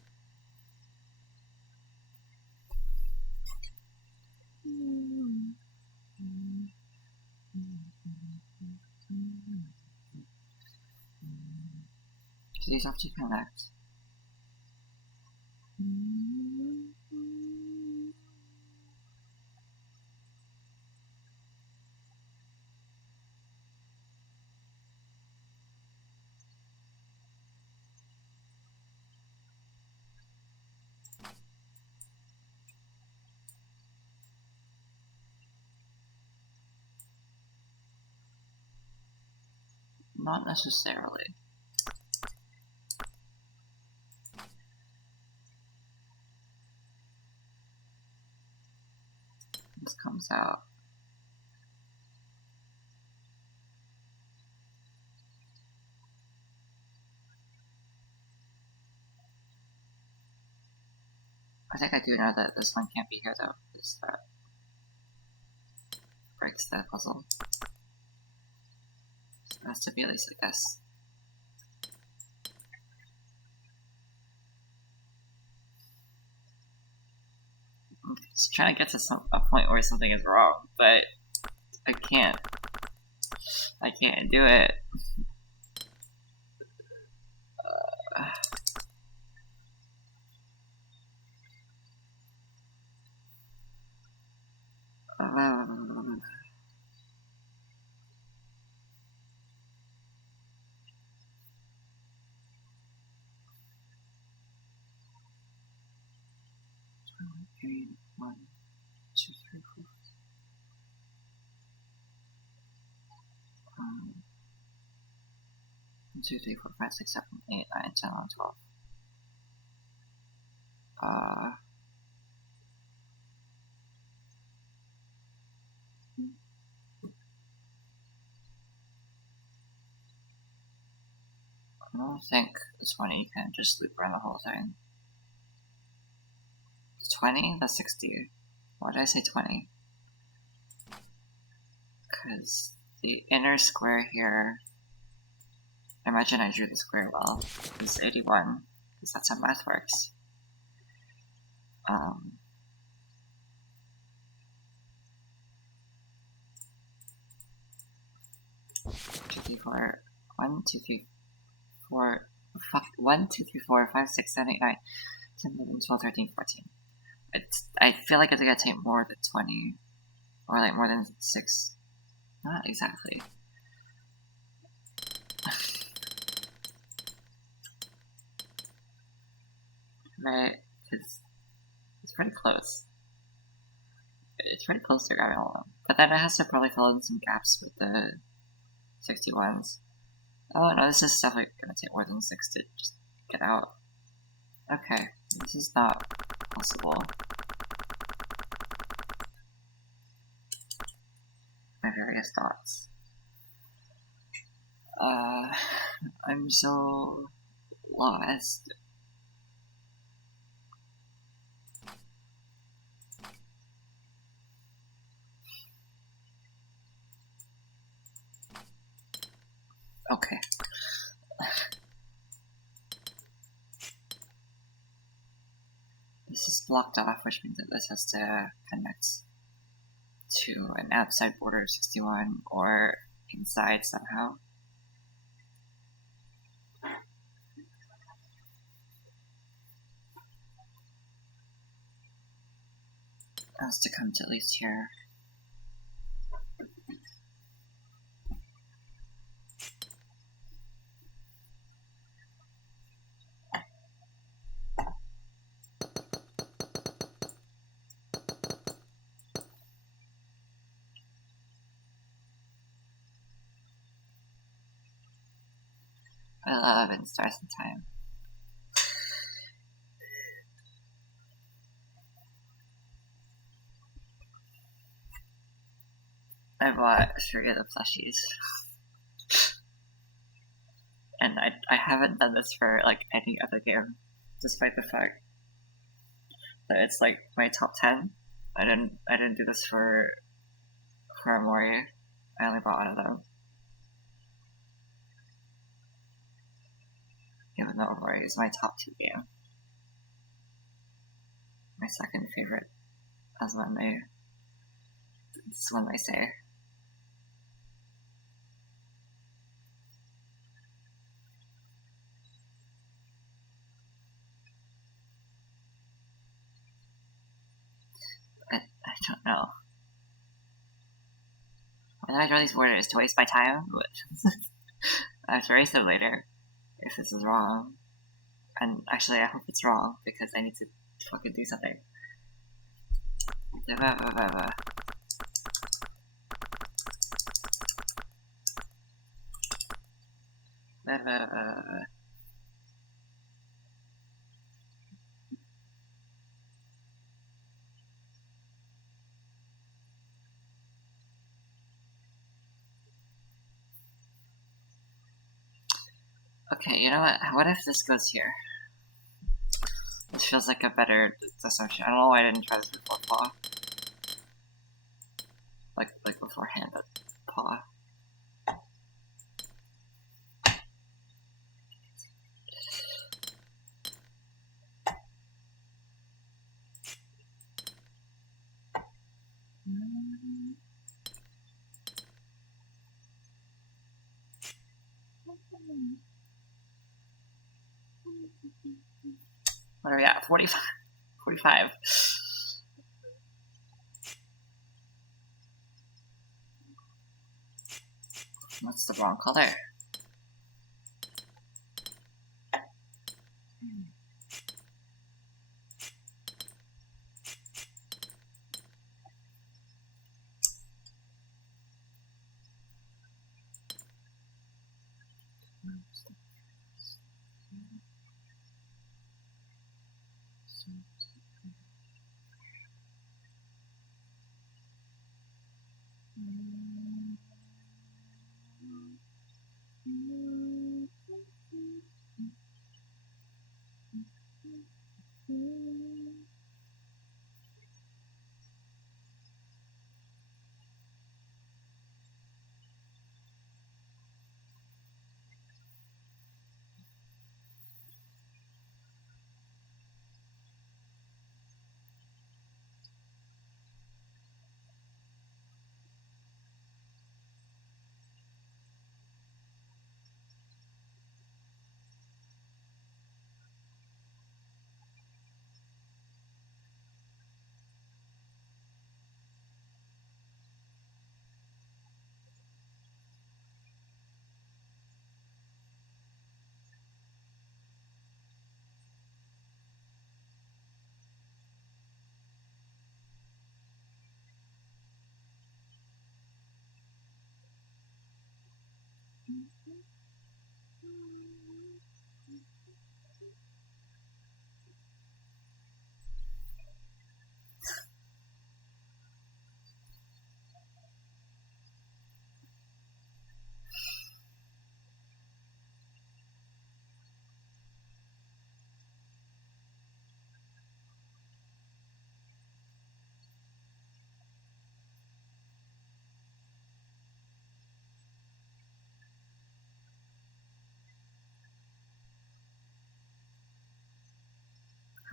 These have to connect. Not necessarily. This comes out. I think I do know that this one can't be here though, because that breaks that puzzle. So it has to be at least like this. I'm just trying to get to a point where something is wrong, but I can't. I can't do it. Okay, 1, 2, 3, 4. 1, 2, 3, 4, 5, 6, 7, 8, 9, 10, 11, 12. I don't think this one you can just loop around the whole thing. 20? That's 60. Why did I say 20? Because the inner square here, I imagine I drew the square well, is 81, because that's how math works. 4, 1, 2, 3, 4, fuck, 1, 2, 3, 4, 5, 6, 7, 8, 9, 10, 11, 12, 13, 14. I feel like it's gonna take more than 20, or like more than 6. Not exactly. Right? It's pretty close. It's pretty close to grabbing all of them. But then it has to probably fill in some gaps with the 61s. Oh no, this is definitely gonna take more than 6 to just get out. Okay, this is not possible. My various dots. I'm so lost. Okay. This is blocked off, which means that this has to connect to an outside border of 61 or inside somehow. It has to come to at least here. I love in stars and time. I bought 3 of the plushies. And I haven't done this for like any other game, despite the fact that it's like my top 10. I didn't do this for Amori. I only bought one of them. Even though Amori is my top 2 game. My second favorite, as one may say. I don't know. Why did I draw these borders? To waste my time? I have to erase them later, if this is wrong. And actually, I hope it's wrong, because I need to fucking do something. Okay, you know what? What if this goes here? This feels like a better assumption. I don't know why I didn't try this before paw. Like beforehand, but paw. What are we at? 45. 45. What's the wrong color?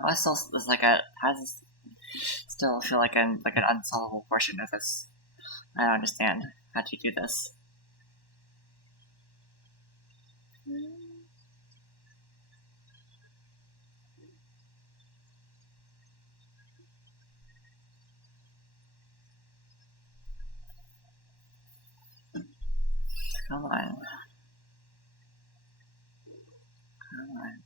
I still still feel like an unsolvable portion of this. I don't understand. How'd you do this? Come on. Come on.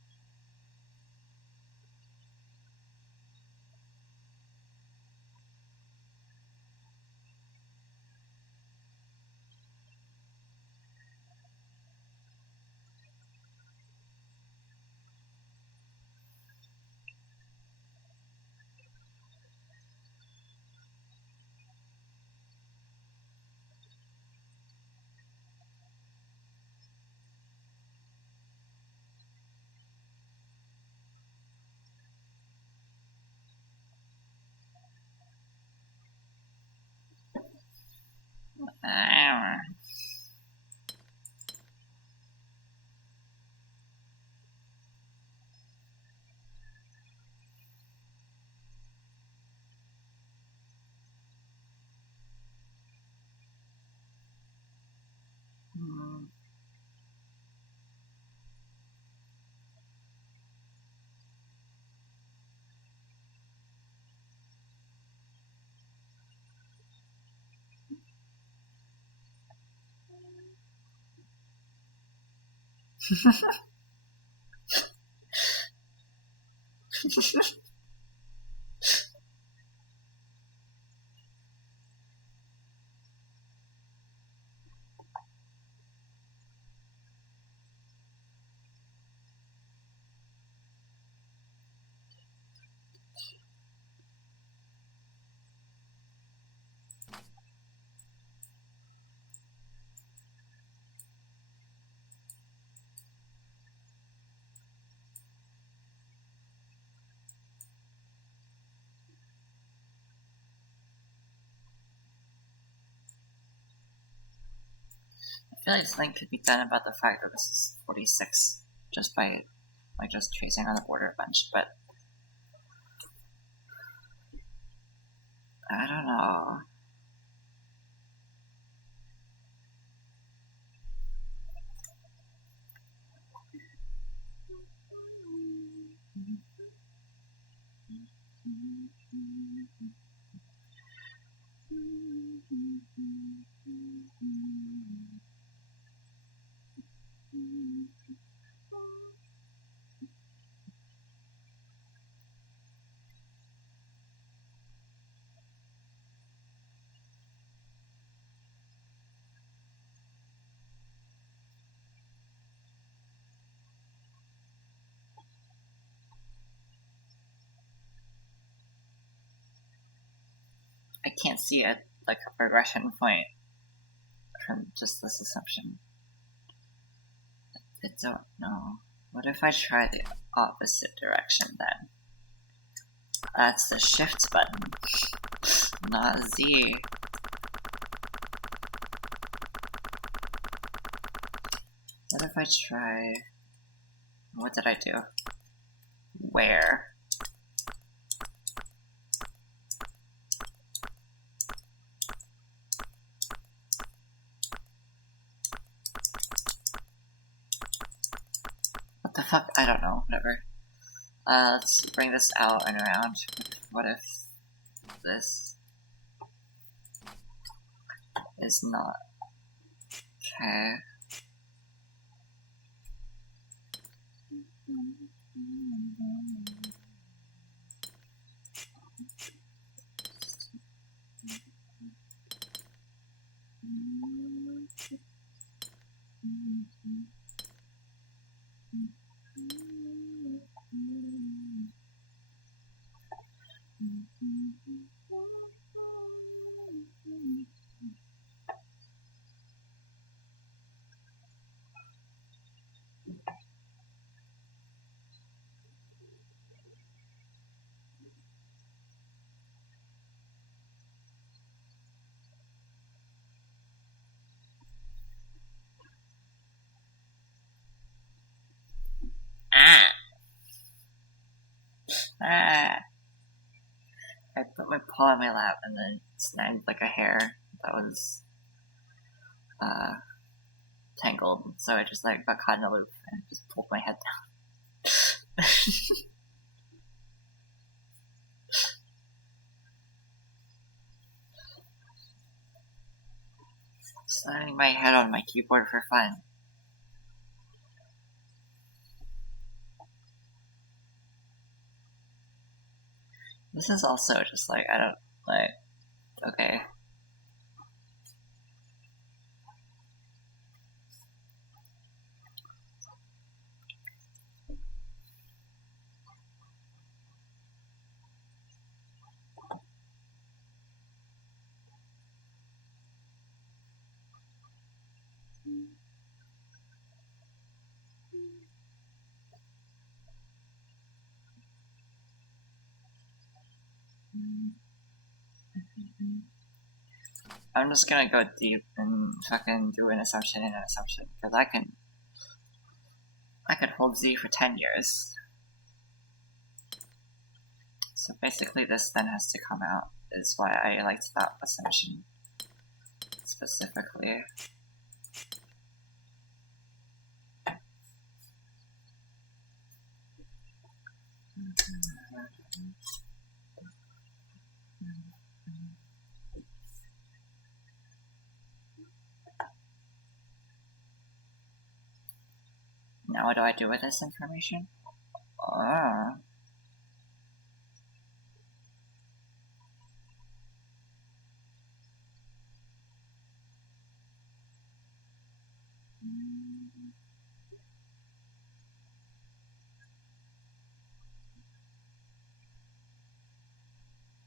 I feel like something could be done about the fact that this is 46 just by just tracing on the border a bunch, but I don't know. I can't see a progression point from just this assumption. I don't know. What if I try the opposite direction then? That's the shift button, not Z. What if I try... What did I do? Where? What the fuck? I don't know. Whatever. Let's bring this out and around. What if this is not... Okay. Ah! Ah! I put my paw on my lap and then snagged like a hair that was tangled, so I just like got caught in a loop and just pulled my head down. Slamming my head on my keyboard for fun. This is also just like, I don't, like, okay. I'm just gonna go deep and fucking do an assumption and an assumption, because I could hold Z for 10 years. So basically this then has to come out, is why I liked that assumption specifically. Now what do I do with this information? Oh.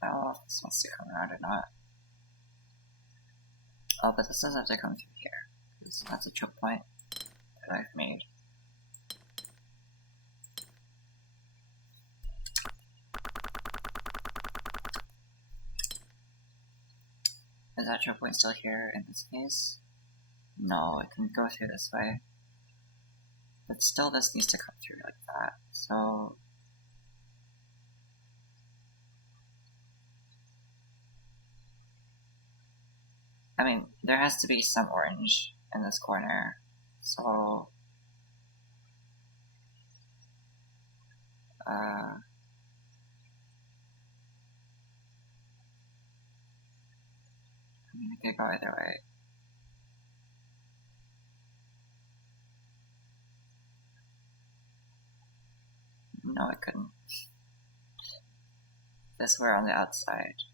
I don't know if this wants to come around or not. Oh, but this does have to come through here, because that's a choke point that I've made. Is that choke point still here in this case? No, it can go through this way. But still this needs to come through like that, so... I mean, there has to be some orange in this corner, so... I mean, it could go either way. No, it couldn't. This were on the outside.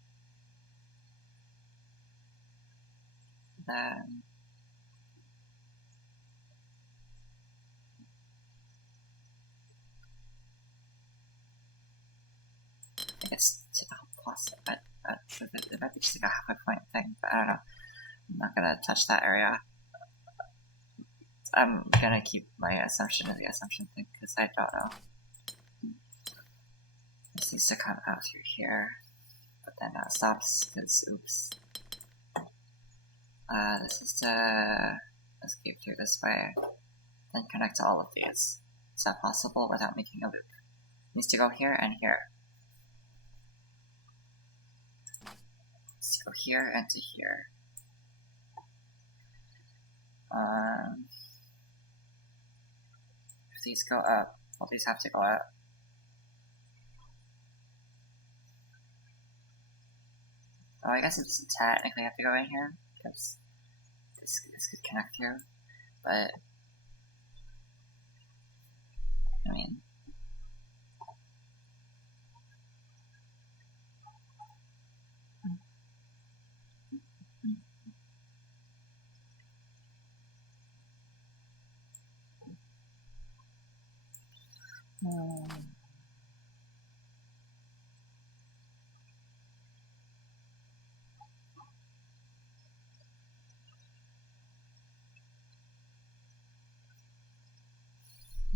Then... I guess to the plus, but it might be just like a halfway point thing, but I don't know. I'm not gonna touch that area. I'm gonna keep my assumption as the assumption thing, because I don't know. This needs to come out through here, but then that stops, because oops. This is to escape through this way, then connect to all of these. Is that possible without making a loop? It needs to go here and here. It needs to go here and to here. If these go up, well, these have to go up. Oh, I guess it doesn't technically have to go in here, because this could connect through, but I mean...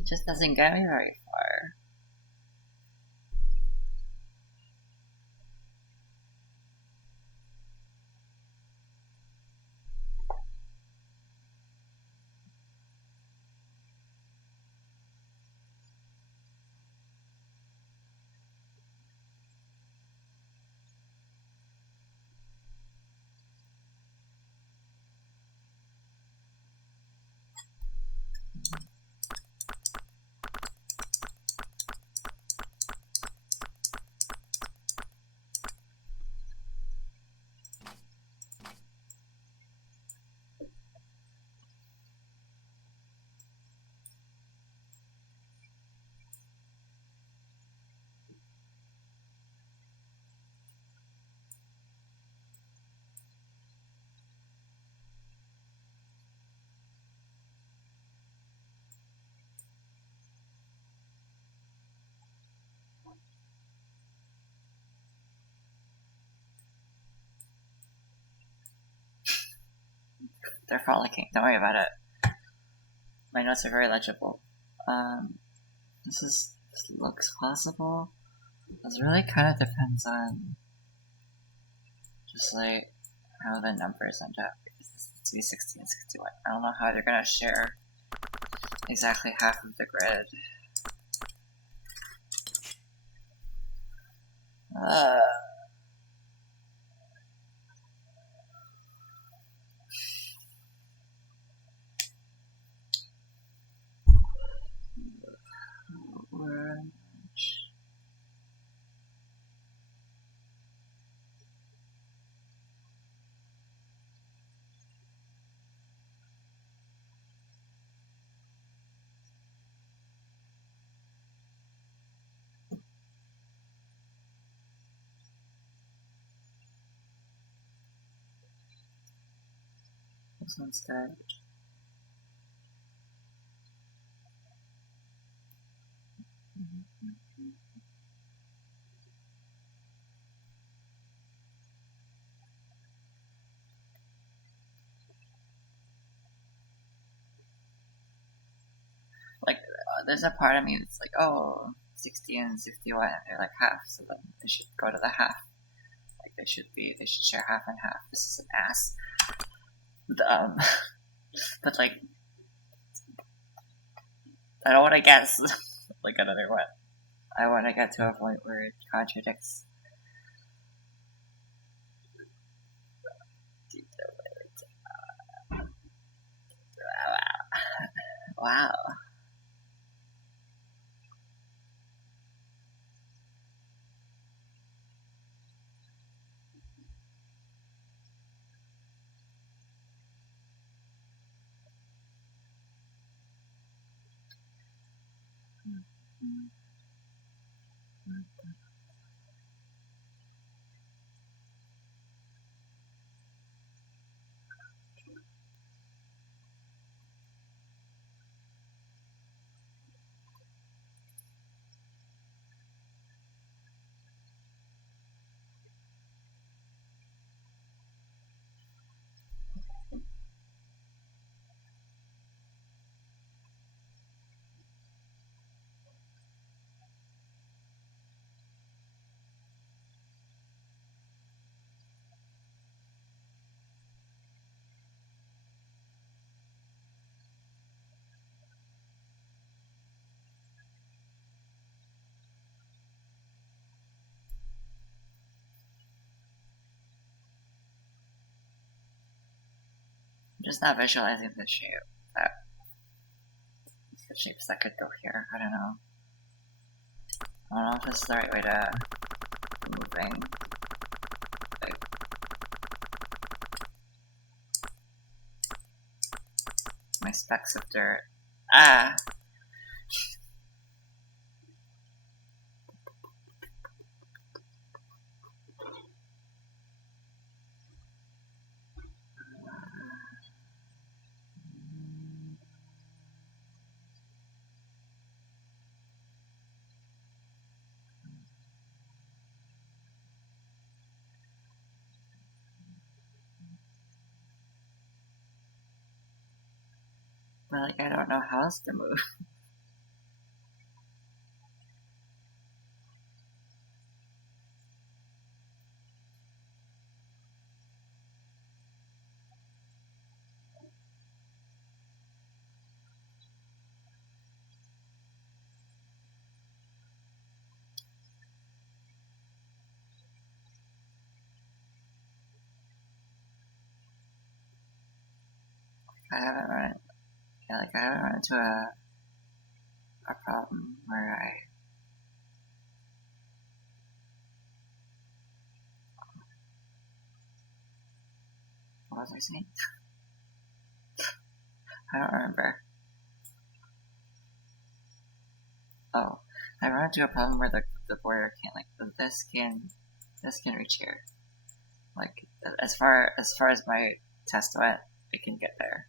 just doesn't get me very far. They're frolicking. Don't worry about it. My notes are very legible. This looks possible. This really kind of depends on just like how the numbers end up. Because this needs to be 60 and 61. I don't know how they're gonna share exactly half of the grid. This one's good. Like, there's a part of me that's like, oh, 60 and 61, they're like half, so then they should go to the half. Like, they should share half and half. This is an ass. But like, I don't want to guess like another one. I want to get to a point where it contradicts. Wow. I'm just not visualizing the shape. The shapes that could go here. I don't know. I don't know if this is the right way to moving. Like, my specks of dirt. Ah! But like, I don't know how else to move. I haven't run, yeah, like I haven't run into a problem where what was I saying? I don't remember. Oh, I run into a problem where the border can't, like, this can reach here. Like, as far as my test went, it can get there.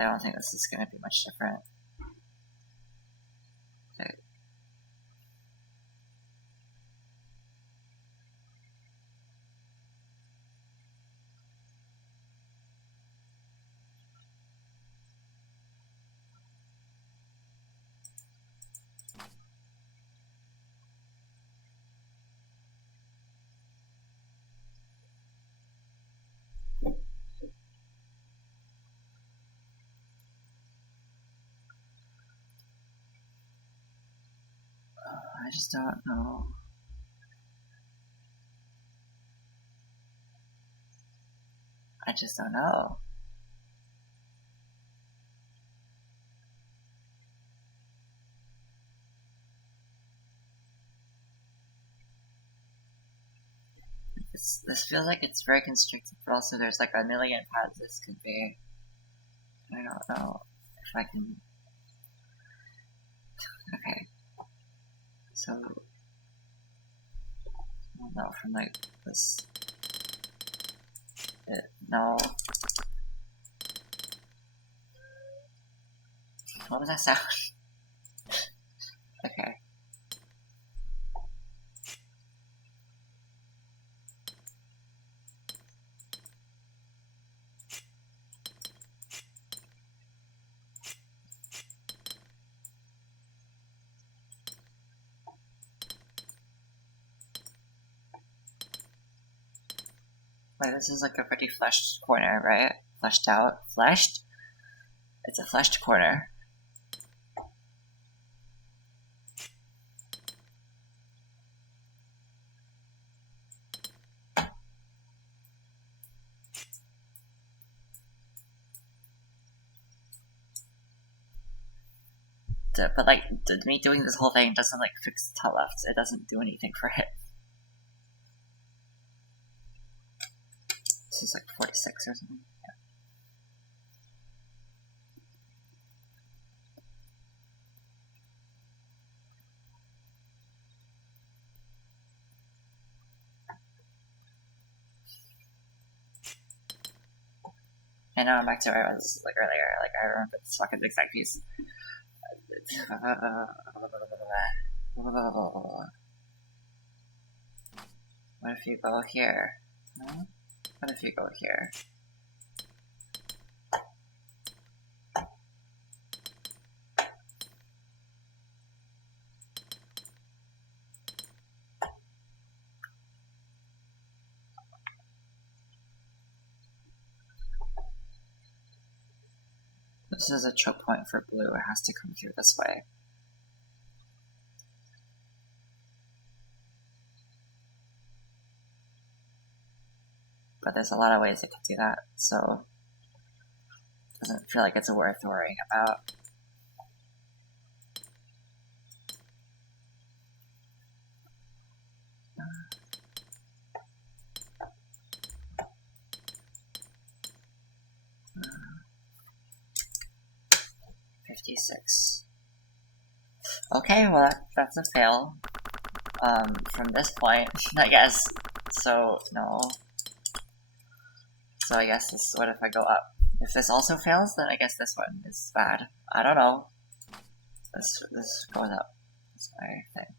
I don't think this is going to be much different. Okay. I just don't know. I just don't know. This feels like it's very constricted, but also there's like a million paths this could be. I don't know if I can. Okay. So, no, from like this. No. What was that sound? Okay. Wait, this is like a pretty fleshed corner, right? Fleshed out? Fleshed? It's a fleshed corner. But like, me doing this whole thing doesn't like fix the top left. It doesn't do anything for it. This is like 46 or something. Yeah. And now I'm back to where I was like earlier. Like I remember this fucking exact piece. What if you go here? No? What if you go here? This is a choke point for blue. It has to come through this way. But there's a lot of ways it could do that, so it doesn't feel like it's worth worrying about. $56. Okay, well that's a fail. From this point, I guess. So no. So I guess this. What if I go up? If this also fails, then I guess this one is bad. I don't know. This goes up. That's my thing.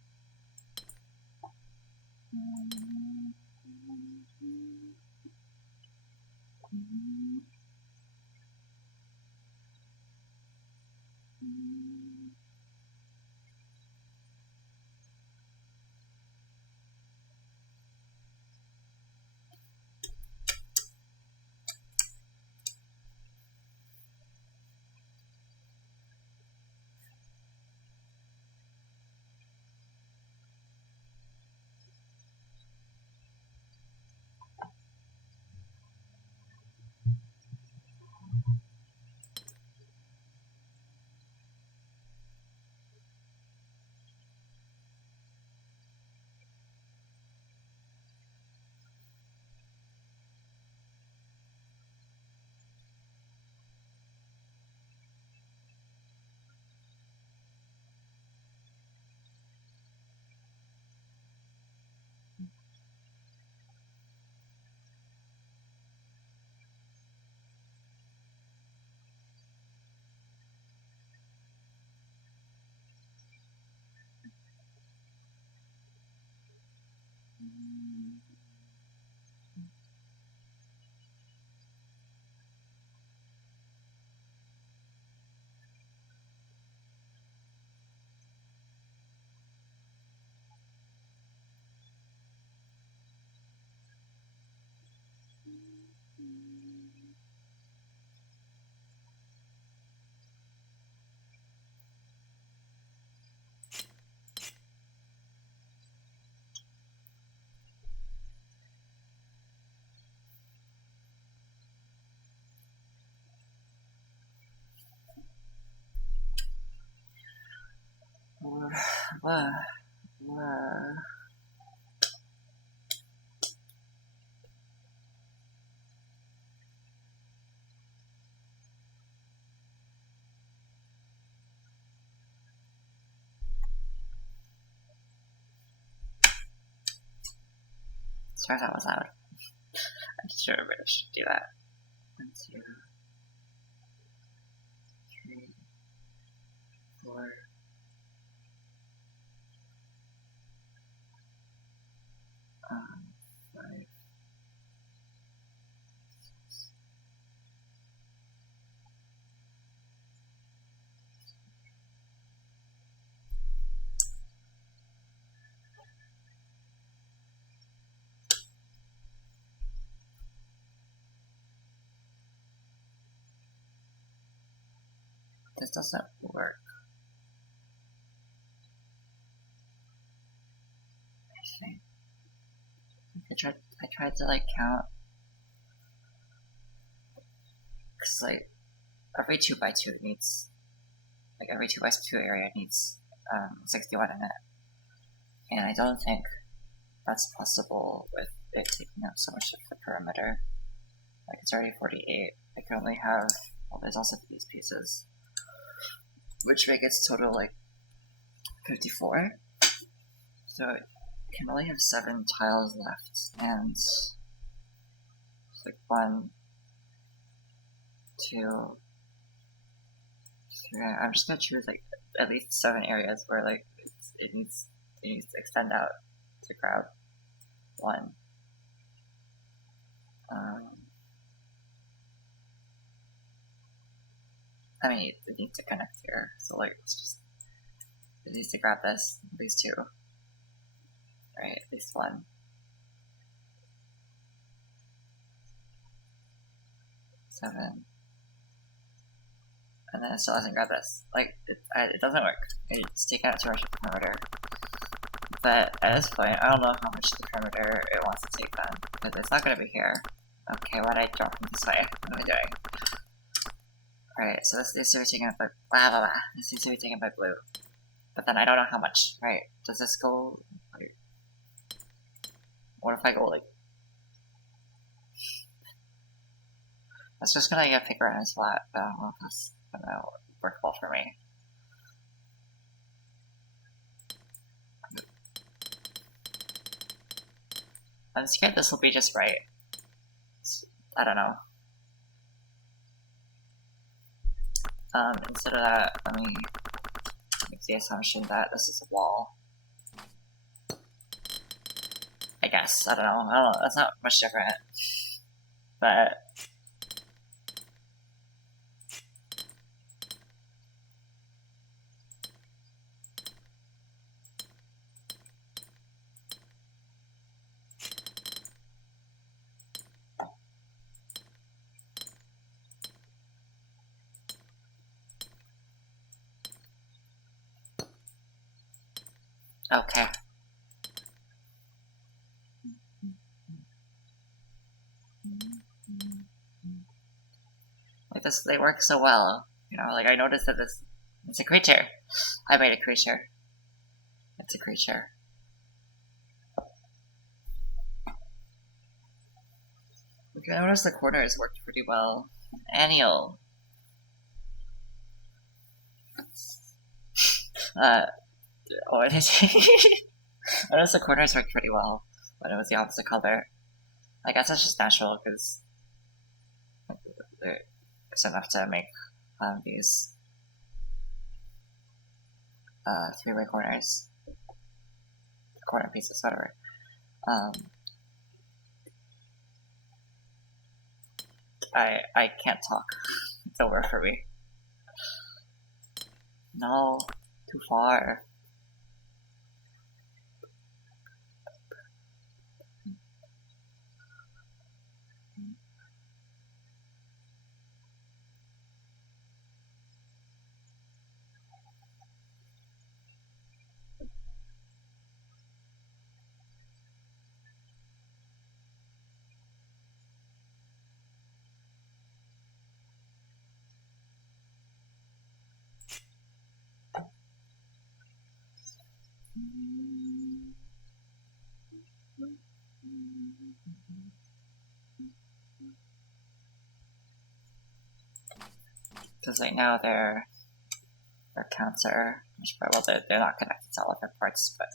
Sorry that was loud. I just remembered I should do that. 1, 2, 3, 4. 5. This doesn't work. I think. I tried to like count. Cause like every 2x2 needs, like every 2x2 area needs 61 in it. And I don't think that's possible with it taking up so much of the perimeter. Like it's already 48. I can only have, well, there's also these pieces, which make its total like 54. So it can only have 7 tiles left, and it's like 1, 2, 3. I'm just gonna choose like at least 7 areas where like it needs to extend out to grab 1. I mean, it needs to connect here, so like it needs to grab these 2. Right, at least 1. 7. And then it still doesn't grab this. Like, it doesn't work. It's taking out too much of the perimeter. But at this point, I don't know how much of the perimeter it wants to take then, because it's not going to be here. Okay, why did I drop from this way? What am I doing? Alright, so this needs to be taken up by blah blah blah. This needs to be taken by blue. But then I don't know how much, right? Does this go like, what if I go like, that's just gonna get picker in his flat, but I don't know if that's gonna work well for me. I'm scared this will be just right. I don't know. Instead of that, let me make the assumption that this is a wall. I guess. I don't know. That's not much different. But okay. Like this, they work so well. You know, like I noticed that it's a creature. I made a creature. It's a creature. Okay, I noticed the corners worked pretty well. Annual. What is it? I noticed the corners worked pretty well, but it was the opposite color. I guess that's just natural because there's enough to make these 3-way corners, corner pieces, whatever. I can't talk. It's over for me. No, too far. Because right now their counts are much better. Well, they're not connected to all of their parts, but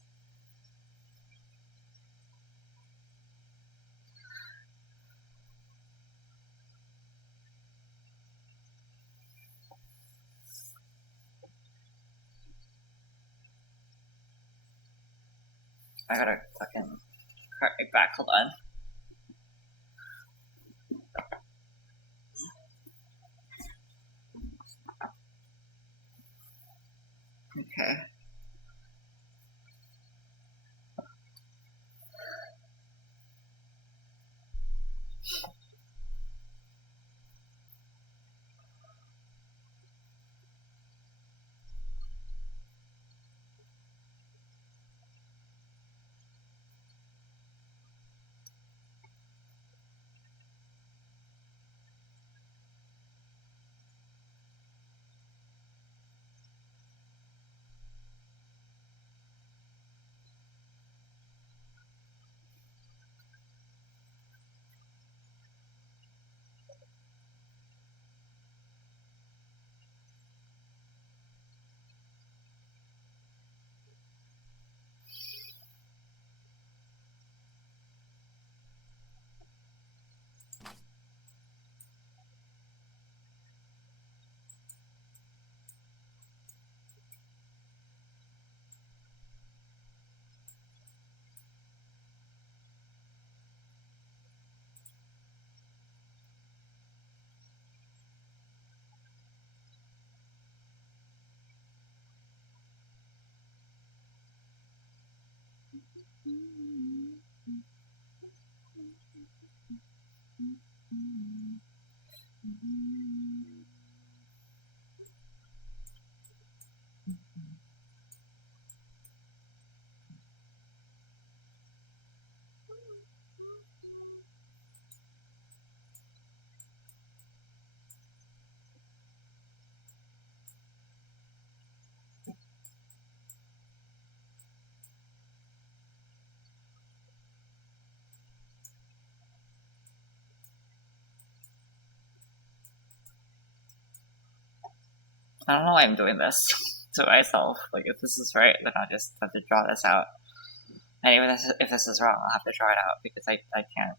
I gotta fucking cart me back. Hold on. Okay. I don't know why I'm doing this to myself. Like, if this is right, then I'll just have to draw this out. And even if this is wrong, I'll have to draw it out because I can't.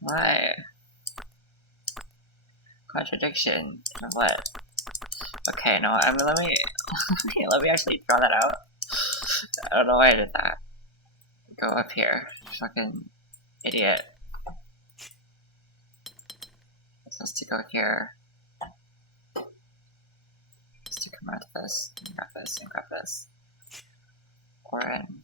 Why? Contradiction. What? Okay, no, I mean, let me actually draw that out. I don't know why I did that. Go up here. Fucking idiot. This has to go here. Just to come out of this, and grab this, and grab this. Or in.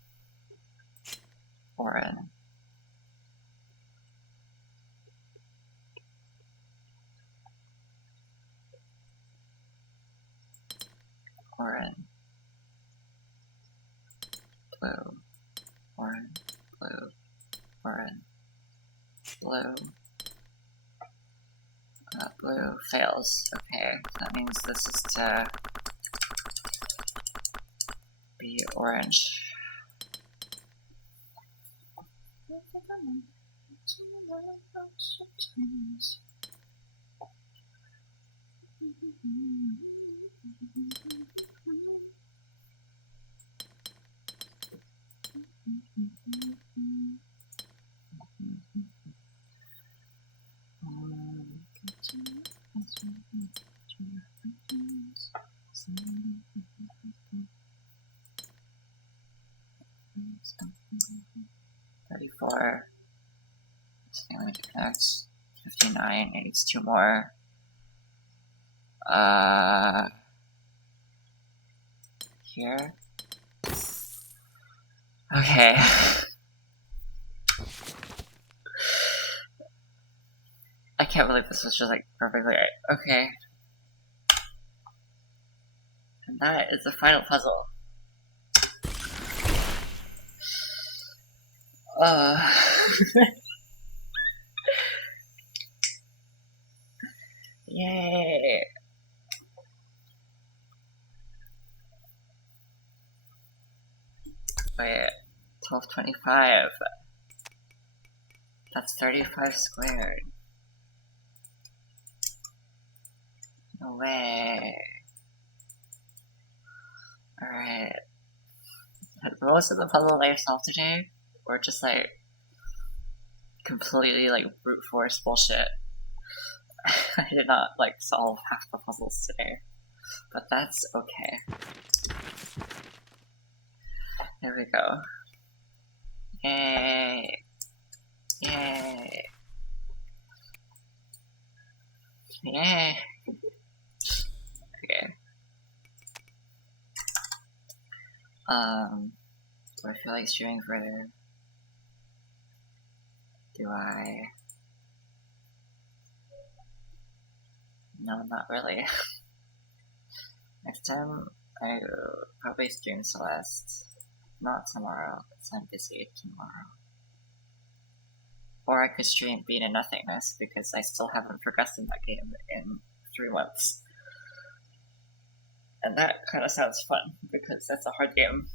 orange, blue, orange, blue, orange, blue. Blue fails. Okay, that means this is to be orange. $34. Family to connect. 59. It needs 2 more. Here. Okay. I can't believe this was just like perfectly right. Okay. And that is the final puzzle. Yay! Wait, 1225. That's 35 squared. No way. Alright. Most of the puzzles I solved today were just like completely like brute force bullshit. I did not like solve half the puzzles today, but that's okay. There we go. Yay! Yay! Yay! Okay. Do I feel like streaming further? Do I? No, not really. Next time, I will probably stream Celeste. Not tomorrow, because I'm busy tomorrow. Or I could stream Being in Nothingness, because I still haven't progressed in that game in 3 months. And that kind of sounds fun, because that's a hard game.